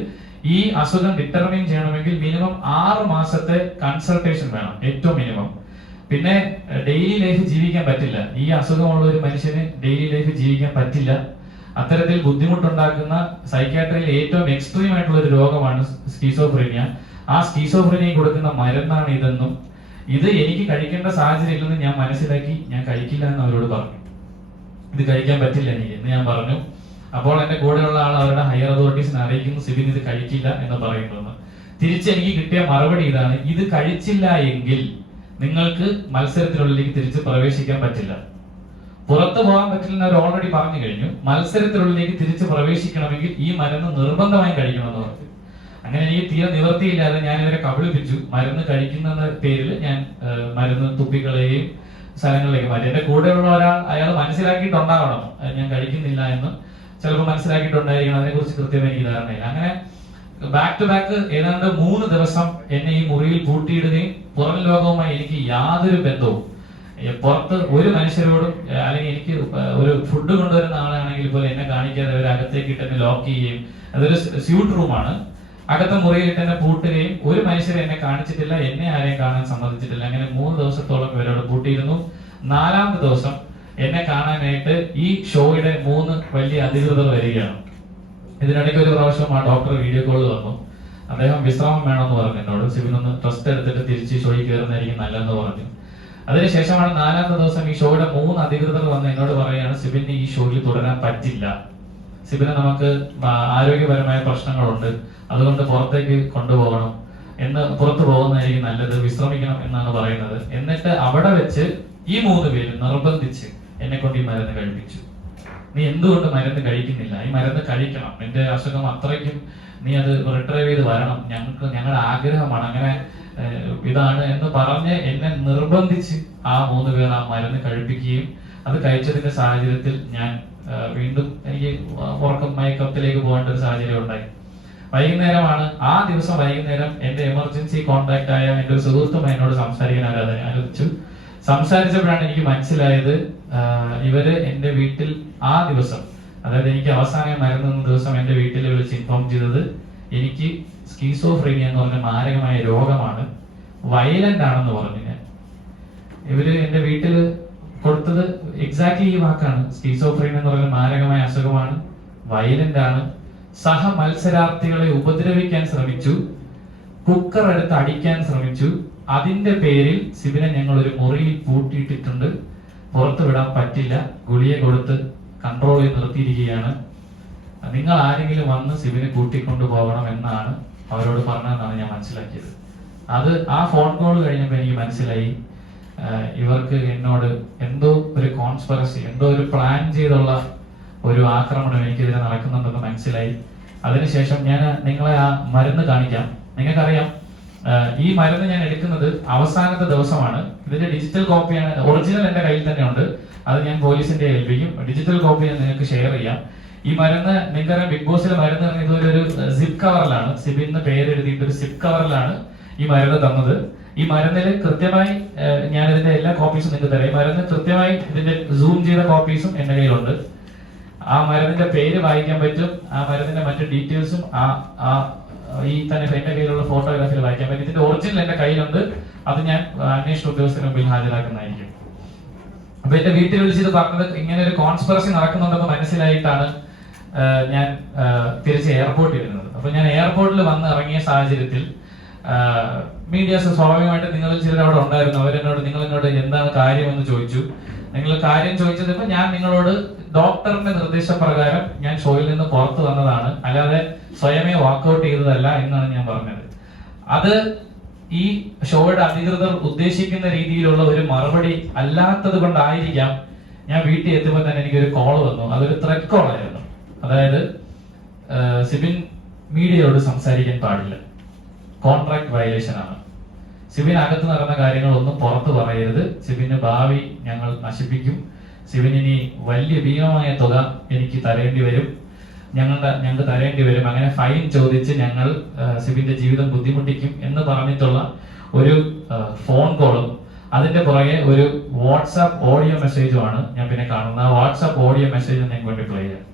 ഈ അസുഖം ഡിറ്റർമിൻ ചെയ്യണമെങ്കിൽ മിനിമം 6 മാസത്തെ കൺസൾട്ടേഷൻ വേണം, ഏറ്റവും മിനിമം. പിന്നെ ഡെയിലി ലൈഫ് ജീവിക്കാൻ പറ്റില്ല. ഈ അസുഖമുള്ള ഒരു മനുഷ്യന് ഡെയിലി ലൈഫ് ജീവിക്കാൻ പറ്റില്ല. അത്തരത്തിൽ ബുദ്ധിമുട്ടുണ്ടാക്കുന്ന സൈക്യാട്രിയിൽ ഏറ്റവും എക്സ്ട്രീം ആയിട്ടുള്ള ഒരു രോഗമാണ് സ്കീസോഫ്രീനിയ. ആ സ്കീസോഫ്രീനിയ കൊടുക്കുന്ന മരുന്നാണ് ഇതെന്നും ഇത് എനിക്ക് കഴിക്കേണ്ട സാഹചര്യം ഇല്ലെന്ന് ഞാൻ മനസ്സിലാക്കി ഞാൻ കഴിക്കില്ല എന്ന് അവരോട് പറഞ്ഞു. ഇത് കഴിക്കാൻ പറ്റില്ല എനിക്ക് എന്ന് ഞാൻ പറഞ്ഞു. അപ്പോൾ എന്റെ കൂടെയുള്ള ആൾ അവരുടെ ഹയർ അതോറിറ്റീസിനെ അറിയിക്കുന്നു, സിബിൻ ഇത് കഴിക്കില്ല എന്ന് പറയുന്നു. തിരിച്ച് എനിക്ക് കിട്ടിയ മറുപടി ഇതാണ്, ഇത് കഴിച്ചില്ല എങ്കിൽ നിങ്ങൾക്ക് മത്സരത്തിനുള്ളിലേക്ക് തിരിച്ച് പ്രവേശിക്കാൻ പറ്റില്ല. പുറത്തു പോകാൻ പറ്റില്ലെന്ന് അവർ ഓൾറെഡി പറഞ്ഞു കഴിഞ്ഞു. മത്സരത്തിനുള്ളിലേക്ക് തിരിച്ച് പ്രവേശിക്കണമെങ്കിൽ ഈ മരുന്ന് നിർബന്ധമായും കഴിക്കണമെന്ന് പറഞ്ഞു. അങ്ങനെ എനിക്ക് തീരെ നിവൃത്തിയില്ലാതെ ഞാൻ ഇവരെ കബളിപ്പിച്ചു. മരുന്ന് കഴിക്കുന്ന പേരിൽ ഞാൻ മരുന്ന് തുപ്പിക്കളയുകയും സ്ഥലങ്ങളിലേക്ക് മാറ്റി. എന്റെ കൂടെയുള്ള അയാൾ മനസ്സിലാക്കിയിട്ടുണ്ടാവണം ഞാൻ കഴിക്കുന്നില്ല എന്ന്, ചിലപ്പോൾ മനസ്സിലാക്കിയിട്ടുണ്ടായിരിക്കണം, അതിനെ കുറിച്ച് കൃത്യമായി എനിക്ക് ധാരണയില്ല. അങ്ങനെ ബാക്ക് ടു ബാക്ക് ഏതാണ്ട് 3 ദിവസം എന്നെ ഈ മുറിയിൽ പൂട്ടിയിടുകയും പുറം ലോകവുമായി എനിക്ക് യാതൊരു ബന്ധവും, പുറത്ത് ഒരു മനുഷ്യരോടും അല്ലെങ്കിൽ എനിക്ക് ഒരു ഫുഡ് കൊണ്ടുവരുന്ന ആളാണെങ്കിൽ പോലും എന്നെ കാണിക്കാതെ അവർ അകത്തേക്ക് ഇട്ട് എന്നെ ലോക്ക് ചെയ്യുകയും, അതൊരു സ്യൂട്ട് റൂമാണ്, അകത്തെ മുറിയിലിട്ട് എന്നെ പൂട്ടുകയും ഒരു മനുഷ്യരെ എന്നെ കാണിച്ചിട്ടില്ല, എന്നെ ആരെയും കാണാൻ സമ്മതിച്ചിട്ടില്ല. അങ്ങനെ 3 ദിവസത്തോളം ഇവരോട് പൂട്ടിയിരുന്നു. 4ാമത്തെ ദിവസം എന്നെ കാണാനായിട്ട് ഈ ഷോയുടെ 3 വലിയ അധികൃതർ വരികയാണ്. ഇതിനിടയ്ക്ക് ഒരു പ്രാവശ്യം ആ ഡോക്ടർ വീഡിയോ കോളിൽ വന്നു. അദ്ദേഹം വിശ്രാമം വേണമെന്ന് പറഞ്ഞു എന്നോട്. സിബിൻ ഒന്ന് റെസ്റ്റ് എടുത്തിട്ട് തിരിച്ച് ഷോയിൽ കയറുന്നതായിരിക്കും നല്ലതെന്ന് പറഞ്ഞു. അതിനുശേഷമാണ് 4ാമത്തെ ദിവസം ഈ ഷോയുടെ 3 അധികൃതർ വന്ന് എന്നോട് പറയുകയാണ്, സിബിന് ഈ ഷോയിൽ തുടരാൻ പറ്റില്ല, സിബിന് നമുക്ക് ആരോഗ്യപരമായ പ്രശ്നങ്ങളുണ്ട്, അതുകൊണ്ട് പുറത്തേക്ക് കൊണ്ടുപോകണം എന്ന്, പുറത്തു പോകുന്നതായിരിക്കും നല്ലത്, വിശ്രമിക്കണം എന്നാണ് പറയുന്നത്. എന്നിട്ട് അവിടെ വെച്ച് ഈ 3 പേര് നിർബന്ധിച്ച് എന്നെ കൊണ്ട് ഈ മരുന്ന് കഴിപ്പിച്ചു. നീ എന്തുകൊണ്ട് മരുന്ന് കഴിക്കുന്നില്ല? ഈ മരുന്ന് കഴിക്കണം, നിന്റെ അസുഖം അത്രയ്ക്കും, നീ അത് റിട്രൈവ് ചെയ്ത് വരണം, ഞങ്ങളുടെ ആഗ്രഹമാണ്, അങ്ങനെ ഇതാണ് എന്ന് പറഞ്ഞ് എന്നെ നിർബന്ധിച്ച് ആ 3 പേർ ആ മരുന്ന് കഴിപ്പിക്കുകയും അത് കഴിച്ചതിന്റെ സാഹചര്യത്തിൽ ഞാൻ വീണ്ടും എനിക്ക് മയക്കത്തിലേക്ക് പോകേണ്ട ഒരു സാഹചര്യം ഉണ്ടായി. വൈകുന്നേരമാണ് ആ ദിവസം വൈകുന്നേരം എന്റെ എമർജൻസി കോൺടാക്ട് ആയ എന്റെ ഒരു സുഹൃത്തുമായി എന്നോട് സംസാരിക്കാൻ ആലോചിച്ചു. സംസാരിച്ചപ്പോഴാണ് എനിക്ക് മനസ്സിലായത്, ഇവര് എന്റെ വീട്ടിൽ ആ ദിവസം, അതായത് എനിക്ക് അവസാനം മരുന്ന് ദിവസം എന്റെ വീട്ടിൽ വിളിച്ച് ഇൻഫോം ചെയ്തത് എനിക്ക് സ്കീസോഫ്രീനിയ എന്ന് പറഞ്ഞ മാരകമായ രോഗമാണ്, വയലന്റ് ആണെന്ന് പറഞ്ഞു. ഞാൻ ഇവര് എന്റെ വീട്ടിൽ കൊടുത്തത് എക്സാക്ട്ലി ഈ വാക്കാണ്. സ്കീസോഫ്രീനിയ എന്ന് പറഞ്ഞ മാരകമായ അസുഖമാണ്, വയലന്റ് ആണ്, സഹ മത്സരാർത്ഥികളെ ഉപദ്രവിക്കാൻ ശ്രമിച്ചു, കുക്കർ എടുത്ത് അടിക്കാൻ ശ്രമിച്ചു, അതിന്റെ പേരിൽ സിബിനെ ഞങ്ങൾ ഒരു മുറിയിൽ പൂട്ടിയിട്ടിട്ടുണ്ട്, പുറത്തു വിടാൻ പറ്റില്ല, ഗുളിയെ കൊടുത്ത് കൺട്രോൾ ചെയ്ത് നിർത്തിയിരിക്കുകയാണ്, നിങ്ങൾ ആരെങ്കിലും വന്ന് സിബിനെ കൂട്ടിക്കൊണ്ടു പോകണം എന്നാണ് അവരോട് പറഞ്ഞതെന്നാണ് ഞാൻ മനസ്സിലാക്കിയത്. അത് ആ ഫോൺ കോൾ കഴിഞ്ഞപ്പോൾ എനിക്ക് മനസ്സിലായി, ഇവർക്ക് എന്നോട് എന്തോ ഒരു കോൺസ്പിറസി, എന്തോ ഒരു പ്ലാൻ ചെയ്തുള്ള ഒരു ആക്രമണം എനിക്കെതിരെ നടക്കുന്നുണ്ടെന്ന് മനസ്സിലായി. അതിനുശേഷം ഞാൻ നിങ്ങളെ ആ മരുന്ന് കാണിക്കാം. നിങ്ങൾക്കറിയാം, ഈ മരുന്ന് ഞാൻ എടുക്കുന്നത് അവസാനത്തെ ദിവസമാണ്. ഇതിന്റെ ഡിജിറ്റൽ കോപ്പിയാണ്, ഒറിജിനൽ എന്റെ കയ്യിൽ തന്നെ ഉണ്ട്, അത് ഞാൻ പോലീസിന്റെ ഏൽപ്പിക്കും. ഡിജിറ്റൽ കോപ്പി ഞാൻ നിങ്ങൾക്ക് ഷെയർ ചെയ്യാം. ഈ മരുന്ന് നിങ്ങൾക്കറിയാം, ബിഗ് ബോസിലെ മരുന്ന് ഇതൊരു സിപ്പ് കവറിലാണ്, സിബിന്ന് പേര് എഴുതിയിട്ട് ഒരു സിപ്പ് കവറിലാണ് ഈ മരുന്ന് തന്നത്. ഈ മരുന്നിൽ കൃത്യമായി ഞാൻ ഇതിന്റെ എല്ലാ കോപ്പീസും നിങ്ങൾക്ക് തരാം. ഈ മരുന്ന് കൃത്യമായി ഇതിന്റെ സൂം ചെയ്ത കോപ്പീസും എന്റെ കയ്യിലുണ്ട്. ആ മരുന്നിന്റെ പേര് വായിക്കാൻ പറ്റും, ആ മരുന്നിന്റെ മറ്റു ഡീറ്റെയിൽസും ഈ തന്നെ എന്റെ കയ്യിലുള്ള ഫോട്ടോഗ്രാഫിയിൽ വായിക്കാൻ പറ്റും. ഇതിന്റെ ഒറിജിനൽ എന്റെ കയ്യിലുണ്ട്, അത് ഞാൻ അന്വേഷണ ഉദ്യോഗസ്ഥന് മുമ്പിൽ ഹാജരാക്കുന്നതായിരിക്കും. അപ്പൊ എന്റെ വീട്ടിൽ വിളിച്ചത് പറഞ്ഞത് ഇങ്ങനെ ഒരു കോൺസ്പിറസി നടക്കുന്നുണ്ടെന്ന് മനസ്സിലായിട്ടാണ് ഞാൻ തിരിച്ച് എയർപോർട്ടിൽ വരുന്നത്. അപ്പൊ ഞാൻ എയർപോർട്ടിൽ വന്ന് ഇറങ്ങിയ സാഹചര്യത്തിൽ മീഡിയാസ് സ്വാഭാവികമായിട്ട് നിങ്ങളിൽ ചിലർ അവിടെ ഉണ്ടായിരുന്നു. നിങ്ങൾ എന്നോട് എന്താണ് കാര്യമെന്ന് ചോദിച്ചു. നിങ്ങൾ കാര്യം ചോദിച്ചതിപ്പോ ഞാൻ നിങ്ങളോട് ഡോക്ടറിന്റെ നിർദ്ദേശപ്രകാരം ഞാൻ ഷോയിൽ നിന്ന് പുറത്തു വന്നതാണ്, അല്ലാതെ സ്വയമേ വാക്കൗട്ട് ചെയ്തതല്ല എന്നാണ് ഞാൻ പറഞ്ഞത്. അത് ഈ ഷോയുടെ അധികൃതർ ഉദ്ദേശിക്കുന്ന രീതിയിലുള്ള ഒരു മറുപടി അല്ലാത്തത് കൊണ്ടായിരിക്കാം ഞാൻ വീട്ടിൽ എത്തുമ്പോൾ തന്നെ എനിക്കൊരു കോൾ വന്നു. അതൊരു ത്രെഡ് കോൾ ആയിരുന്നു. അതായത് സിബിൻ മീഡിയയോട് സംസാരിക്കാൻ പാടില്ല, കോൺട്രാക്ട് വയലേഷൻ ആണ്, സിബിൻ അകത്ത് നടന്ന കാര്യങ്ങളൊന്നും പുറത്തു പറയരുത്, സിബിന് ഭാവി ഞങ്ങൾ നശിപ്പിക്കും, സിബിനി വലിയ ഭീമമായ തുക എനിക്ക് തരേണ്ടി വരും, ഞങ്ങൾക്ക് തരേണ്ടി വരും, അങ്ങനെ ഫൈൻ ചോദിച്ച് ഞങ്ങൾ സിബിന്റെ ജീവിതം ബുദ്ധിമുട്ടിക്കും എന്ന് പറഞ്ഞിട്ടുള്ള ഒരു ഫോൺ കോളും അതിന്റെ പുറകെ ഒരു വാട്സാപ്പ് ഓഡിയോ മെസ്സേജുമാണ് ഞാൻ പിന്നെ കാണുന്നത്. ആ വാട്സാപ്പ് ഓഡിയോ മെസ്സേജ് ഞാൻ കൊണ്ട് പ്ലേ ചെയ്യാം.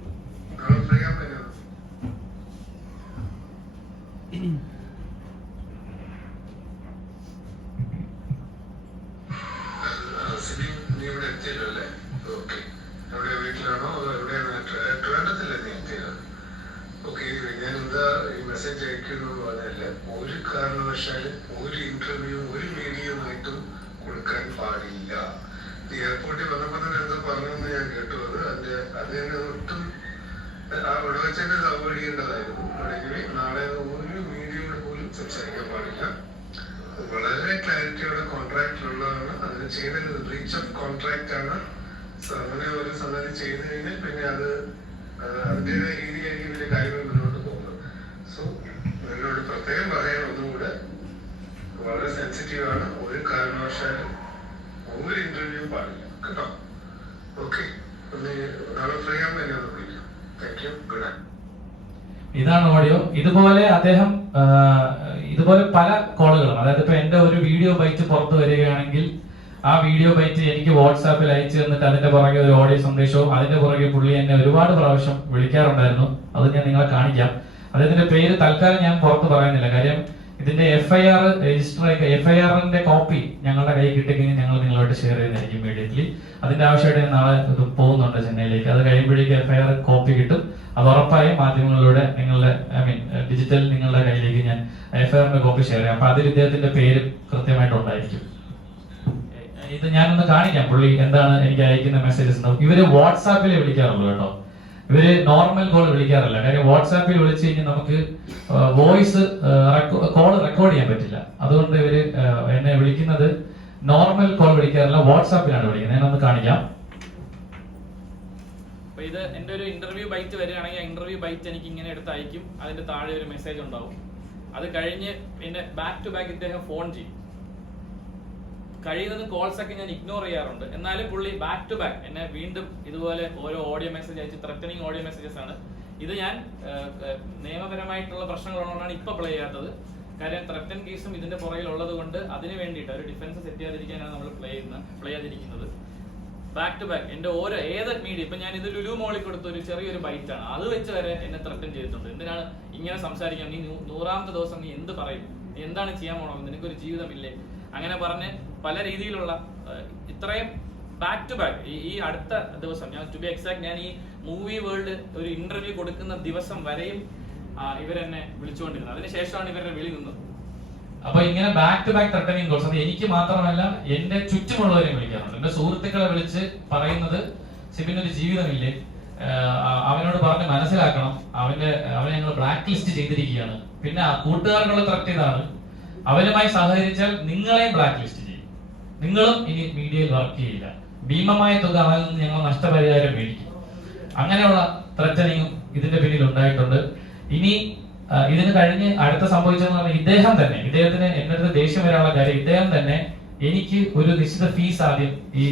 മെസ്സേജ് അയക്കുന്നു അതല്ല, ഒരു കാരണവശാലും ഒരു ഇന്റർവ്യൂ ഒരു മീഡിയയുമായിട്ടും കൊടുക്കാൻ പാടില്ല. എയർപോർട്ടിൽ വന്നപ്പോൾ തന്നെ എന്തോ പറഞ്ഞെന്ന് ഞാൻ കേട്ടു. അത് തന്നെ ഒട്ടും അവിടെ വെച്ച് തന്നെ അവോയ്ഡ് ചെയ്യേണ്ടതായിരുന്നു. അല്ലെങ്കിൽ നാളെ ഒരു മീഡിയയോട് പോലും സംസാരിക്കാൻ പാടില്ല. വളരെ ക്ലാരിറ്റിയോടെ കോൺട്രാക്റ്റിലുള്ളതാണ്. അതിന് ചെയ്യുന്നത് ബ്രീച്ച് ഓഫ് കോൺട്രാക്ട് ആണ്. അങ്ങനെ ഒരു സംഗതി ചെയ്തു കഴിഞ്ഞാൽ പിന്നെ അത് അതിൻ്റെതായ രീതിയായിരിക്കും ഇതിന്റെ കാര്യങ്ങൾ മുന്നോട്ട് പോകുന്നത്. സോ നിങ്ങളോട് പ്രത്യേകം പറയാൻ ഒന്നുകൂടെ, വളരെ സെൻസിറ്റീവ് ആണ്. ഒരു കാരണവശാലും ഒരു ഇന്റർവ്യൂ പാടില്ല കേട്ടോ. ഓക്കെ, നാളെ ഫ്രീ ആകുമ്പോൾ എന്നെ ഒന്ന് വിളിക്കാം. Thank you, good night. ഇതാണ് ഓഡിയോ. ഇതുപോലെ അദ്ദേഹം ഇതുപോലെ പല കോളുകളും, അതായത് ഇപ്പൊ എന്റെ ഒരു വീഡിയോ ബൈറ്റ് പുറത്ത് വരികയാണെങ്കിൽ ആ വീഡിയോ ബൈറ്റ് എനിക്ക് വാട്സാപ്പിൽ അയച്ചു തന്നിട്ട് അതിന്റെ പുറകെ ഒരു ഓഡിയോ സന്ദേശവും അതിന്റെ പുറകെ പുള്ളി എന്നെ ഒരുപാട് പ്രാവശ്യം വിളിക്കാറുണ്ടായിരുന്നു. അത് ഞാൻ നിങ്ങളെ കാണിക്കാം. അദ്ദേഹത്തിന്റെ പേര് തൽക്കാലം ഞാൻ പുറത്ത് പറയുന്നില്ല, കാര്യം ഇതിന്റെ FIR രജിസ്റ്റർ FIRന്റെ കോപ്പി ഞങ്ങളുടെ കയ്യിൽ കിട്ടിക്കഴിഞ്ഞാൽ ഞങ്ങൾ നിങ്ങളോട്ട് ഷെയർ ചെയ്യുന്നതായിരിക്കും ഇമ്മീഡിയറ്റ്ലി. അതിന്റെ ആവശ്യമായിട്ട് നാളെ ഇത് പോകുന്നുണ്ട് ചെന്നൈയിലേക്ക്. അത് കഴിയുമ്പോഴേക്ക് FIR കോപ്പി കിട്ടും. അത് ഉറപ്പായും മാധ്യമങ്ങളിലൂടെ നിങ്ങളുടെ ഡിജിറ്റൽ നിങ്ങളുടെ കയ്യിലേക്ക് ഞാൻ FIRന്റെ കോപ്പി ഷെയർ ചെയ്യാം. അപ്പൊ അതിൽ ഇദ്ദേഹത്തിന്റെ പേര് കൃത്യമായിട്ടുണ്ടായിരിക്കും. ഇത് ഞാനൊന്ന് കാണിക്കാം പുള്ളി എന്താണ് എനിക്ക് അയക്കുന്ന മെസ്സേജസ്. ഇവര് വാട്സാപ്പിൽ വിളിക്കാറുള്ളൂ കേട്ടോ, ഇവര് നോർമൽ കോൾ വിളിക്കാറില്ല. കാര്യം വാട്സാപ്പിൽ വിളിച്ചു കഴിഞ്ഞാൽ നമുക്ക് വോയിസ് കോൾ റെക്കോർഡ് ചെയ്യാൻ പറ്റില്ല. അതുകൊണ്ട് ഇവര് എന്നെ വിളിക്കുന്നത് നോർമൽ കോൾ വിളിക്കാറില്ല, വാട്സാപ്പിലാണ് വിളിക്കുന്നത്. ഞാനൊന്ന് കാണിക്കാം. അപ്പൊ ഇത് എന്റെ ഒരു ഇന്റർവ്യൂ ബൈറ്റ് വരികയാണെങ്കിൽ ഇന്റർവ്യൂ ബൈറ്റ് എനിക്ക് ഇങ്ങനെ എടുത്ത് അയക്കും. അതിന്റെ താഴെ ഒരു മെസ്സേജ് ഉണ്ടാവും. അത് കഴിഞ്ഞ് പിന്നെ ബാക്ക് ടു ബാക്ക് ഇദ്ദേഹം ഫോൺ ചെയ്യും. കഴിയുന്നത് കോൾസ് ഒക്കെ ഞാൻ ഇഗ്നോർ ചെയ്യാറുണ്ട്. എന്നാലും പുള്ളി ബാക്ക് ടു ബാക്ക് എന്നെ വീണ്ടും ഇതുപോലെ ഓരോ ഓഡിയോ മെസ്സേജ് അയച്ച് ത്രട്ടനിങ് ഓഡിയോ മെസ്സേജസ് ആണ്. ഇത് ഞാൻ നിയമപരമായിട്ടുള്ള പ്രശ്നങ്ങളുള്ളതാണ് ഇപ്പൊ പ്ലേ ചെയ്യാത്തത്. കാര്യം ത്രട്ടൻ കേസും ഇതിന്റെ പുറകിൽ ഉള്ളത് കൊണ്ട് അതിന് വേണ്ടിയിട്ട് ഒരു ഡിഫൻസ് സെറ്റ് ചെയ്യാതിരിക്കാനാണ് നമ്മൾ പ്ലേ ചെയ്യാതിരിക്കുന്നത്. ബാക്ക് ടു ബാക്ക് എന്റെ ഓരോ ഏത് മീഡിയ, ഇപ്പൊ ഞാൻ ഇത് ലുലു മോളിൽ കൊടുത്ത ഒരു ചെറിയൊരു ബൈറ്റ് ആണ്, അത് വെച്ച് വരെ എന്നെ ത്രട്ടൻ ചെയ്തിട്ടുണ്ട്. എന്തിനാണ് ഇങ്ങനെ സംസാരിക്കാൻ, നീ 100ാമത്തെ ദിവസം നീ എന്ത് പറയും, നീ എന്താണ് ചെയ്യാൻ പോകണം, നിനക്കൊരു ജീവിതമില്ലേ, അങ്ങനെ പറഞ്ഞ് പല രീതിയിലുള്ള ഇത്രയും ബാക്ക് ടു ബാക്ക് ഈ അടുത്ത ദിവസം ഞാൻ ടു ബി എക്സാക്ട് ഞാൻ ഈ മൂവി വേൾഡ് ഒരു ഇന്റർവ്യൂ കൊടുക്കുന്ന ദിവസം വരെയും ഇവരെന്നെ വിളിച്ചുകൊണ്ടിരുന്നത്. അതിനുശേഷമാണ് ഇവരുടെ വിളി നിന്നത്. അപ്പൊ ഇങ്ങനെ back to back threatening calls അത് എനിക്ക് മാത്രമല്ല എന്റെ ചുറ്റുമുള്ളവരെയും വിളിക്കാറുണ്ട്. എന്റെ സുഹൃത്തുക്കളെ വിളിച്ച് പറയുന്നത് സിബിനൊരു ജീവിതമില്ലേ, അവനോട് പറഞ്ഞ് മനസ്സിലാക്കണം, അവനെ ഞങ്ങൾ ബ്ലാക്ക് ലിസ്റ്റ് ചെയ്തിരിക്കുകയാണ്. പിന്നെ കൂട്ടുകാർക്കുള്ള ത്രട്ട് ഇതാണ്, അവരുമായി സഹകരിച്ചാൽ നിങ്ങളെയും ബ്ലാക്ക് ലിസ്റ്റ് ചെയ്യും, നിങ്ങളും ഇനി മീഡിയയിൽ വർക്ക് ചെയ്യില്ല, ഭീമമായ തുക അവരിൽ നിന്ന് ഞങ്ങൾ നഷ്ടപരിഹാരം മേടിക്കും. അങ്ങനെയുള്ള ത്രട്ടനിങ്ങും ഇതിന്റെ പിന്നിൽ ഉണ്ടായിട്ടുണ്ട്. ഇനി ഇതിന് കഴിഞ്ഞ് അടുത്ത സംഭവിച്ചതെന്ന് പറഞ്ഞാൽ ഇദ്ദേഹത്തിന് എന്റെ അടുത്ത് ദേഷ്യം വരാനുള്ള കാര്യം, ഇദ്ദേഹം തന്നെ എനിക്ക് ഒരു നിശ്ചിത ഫീസ് ആദ്യം ഈ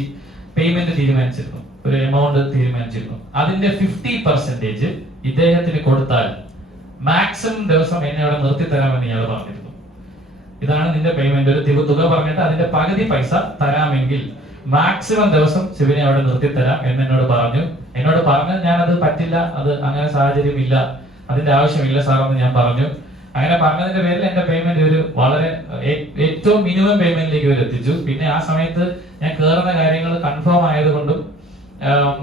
പേയ്മെന്റ് തീരുമാനിച്ചിരുന്നു, ഒരു എമൗണ്ട് തീരുമാനിച്ചിരുന്നു. അതിന്റെ 50% ഇദ്ദേഹത്തിന് കൊടുത്താൽ മാക്സിമം ദിവസം എന്നെ അവിടെ നിർത്തി തരാമെന്ന് ഇയാൾ പറഞ്ഞിരുന്നു. ഇതാണ് നിന്റെ പേയ്മെന്റ്, ഒരു തുക പറഞ്ഞിട്ട് അതിന്റെ പകുതി പൈസ തരാമെങ്കിൽ മാക്സിമം ദിവസം ശിവനെ അവിടെ നിർത്തി തരാം എന്ന് എന്നോട് പറഞ്ഞു. ഞാനത് പറ്റില്ല, അത് അങ്ങനെ സാഹചര്യം ഇല്ല, അതിന്റെ ആവശ്യമില്ല സാർ എന്ന് ഞാൻ പറഞ്ഞു. അങ്ങനെ പറഞ്ഞതിന്റെ പേരിൽ എന്റെ പേയ്മെന്റ് ഒരു വളരെ ഏറ്റവും മിനിമം പേയ്മെന്റിലേക്ക് ഇവർ എത്തിച്ചു. പിന്നെ ആ സമയത്ത് ഞാൻ കയറുന്ന കാര്യങ്ങൾ കൺഫേം ആയതുകൊണ്ടും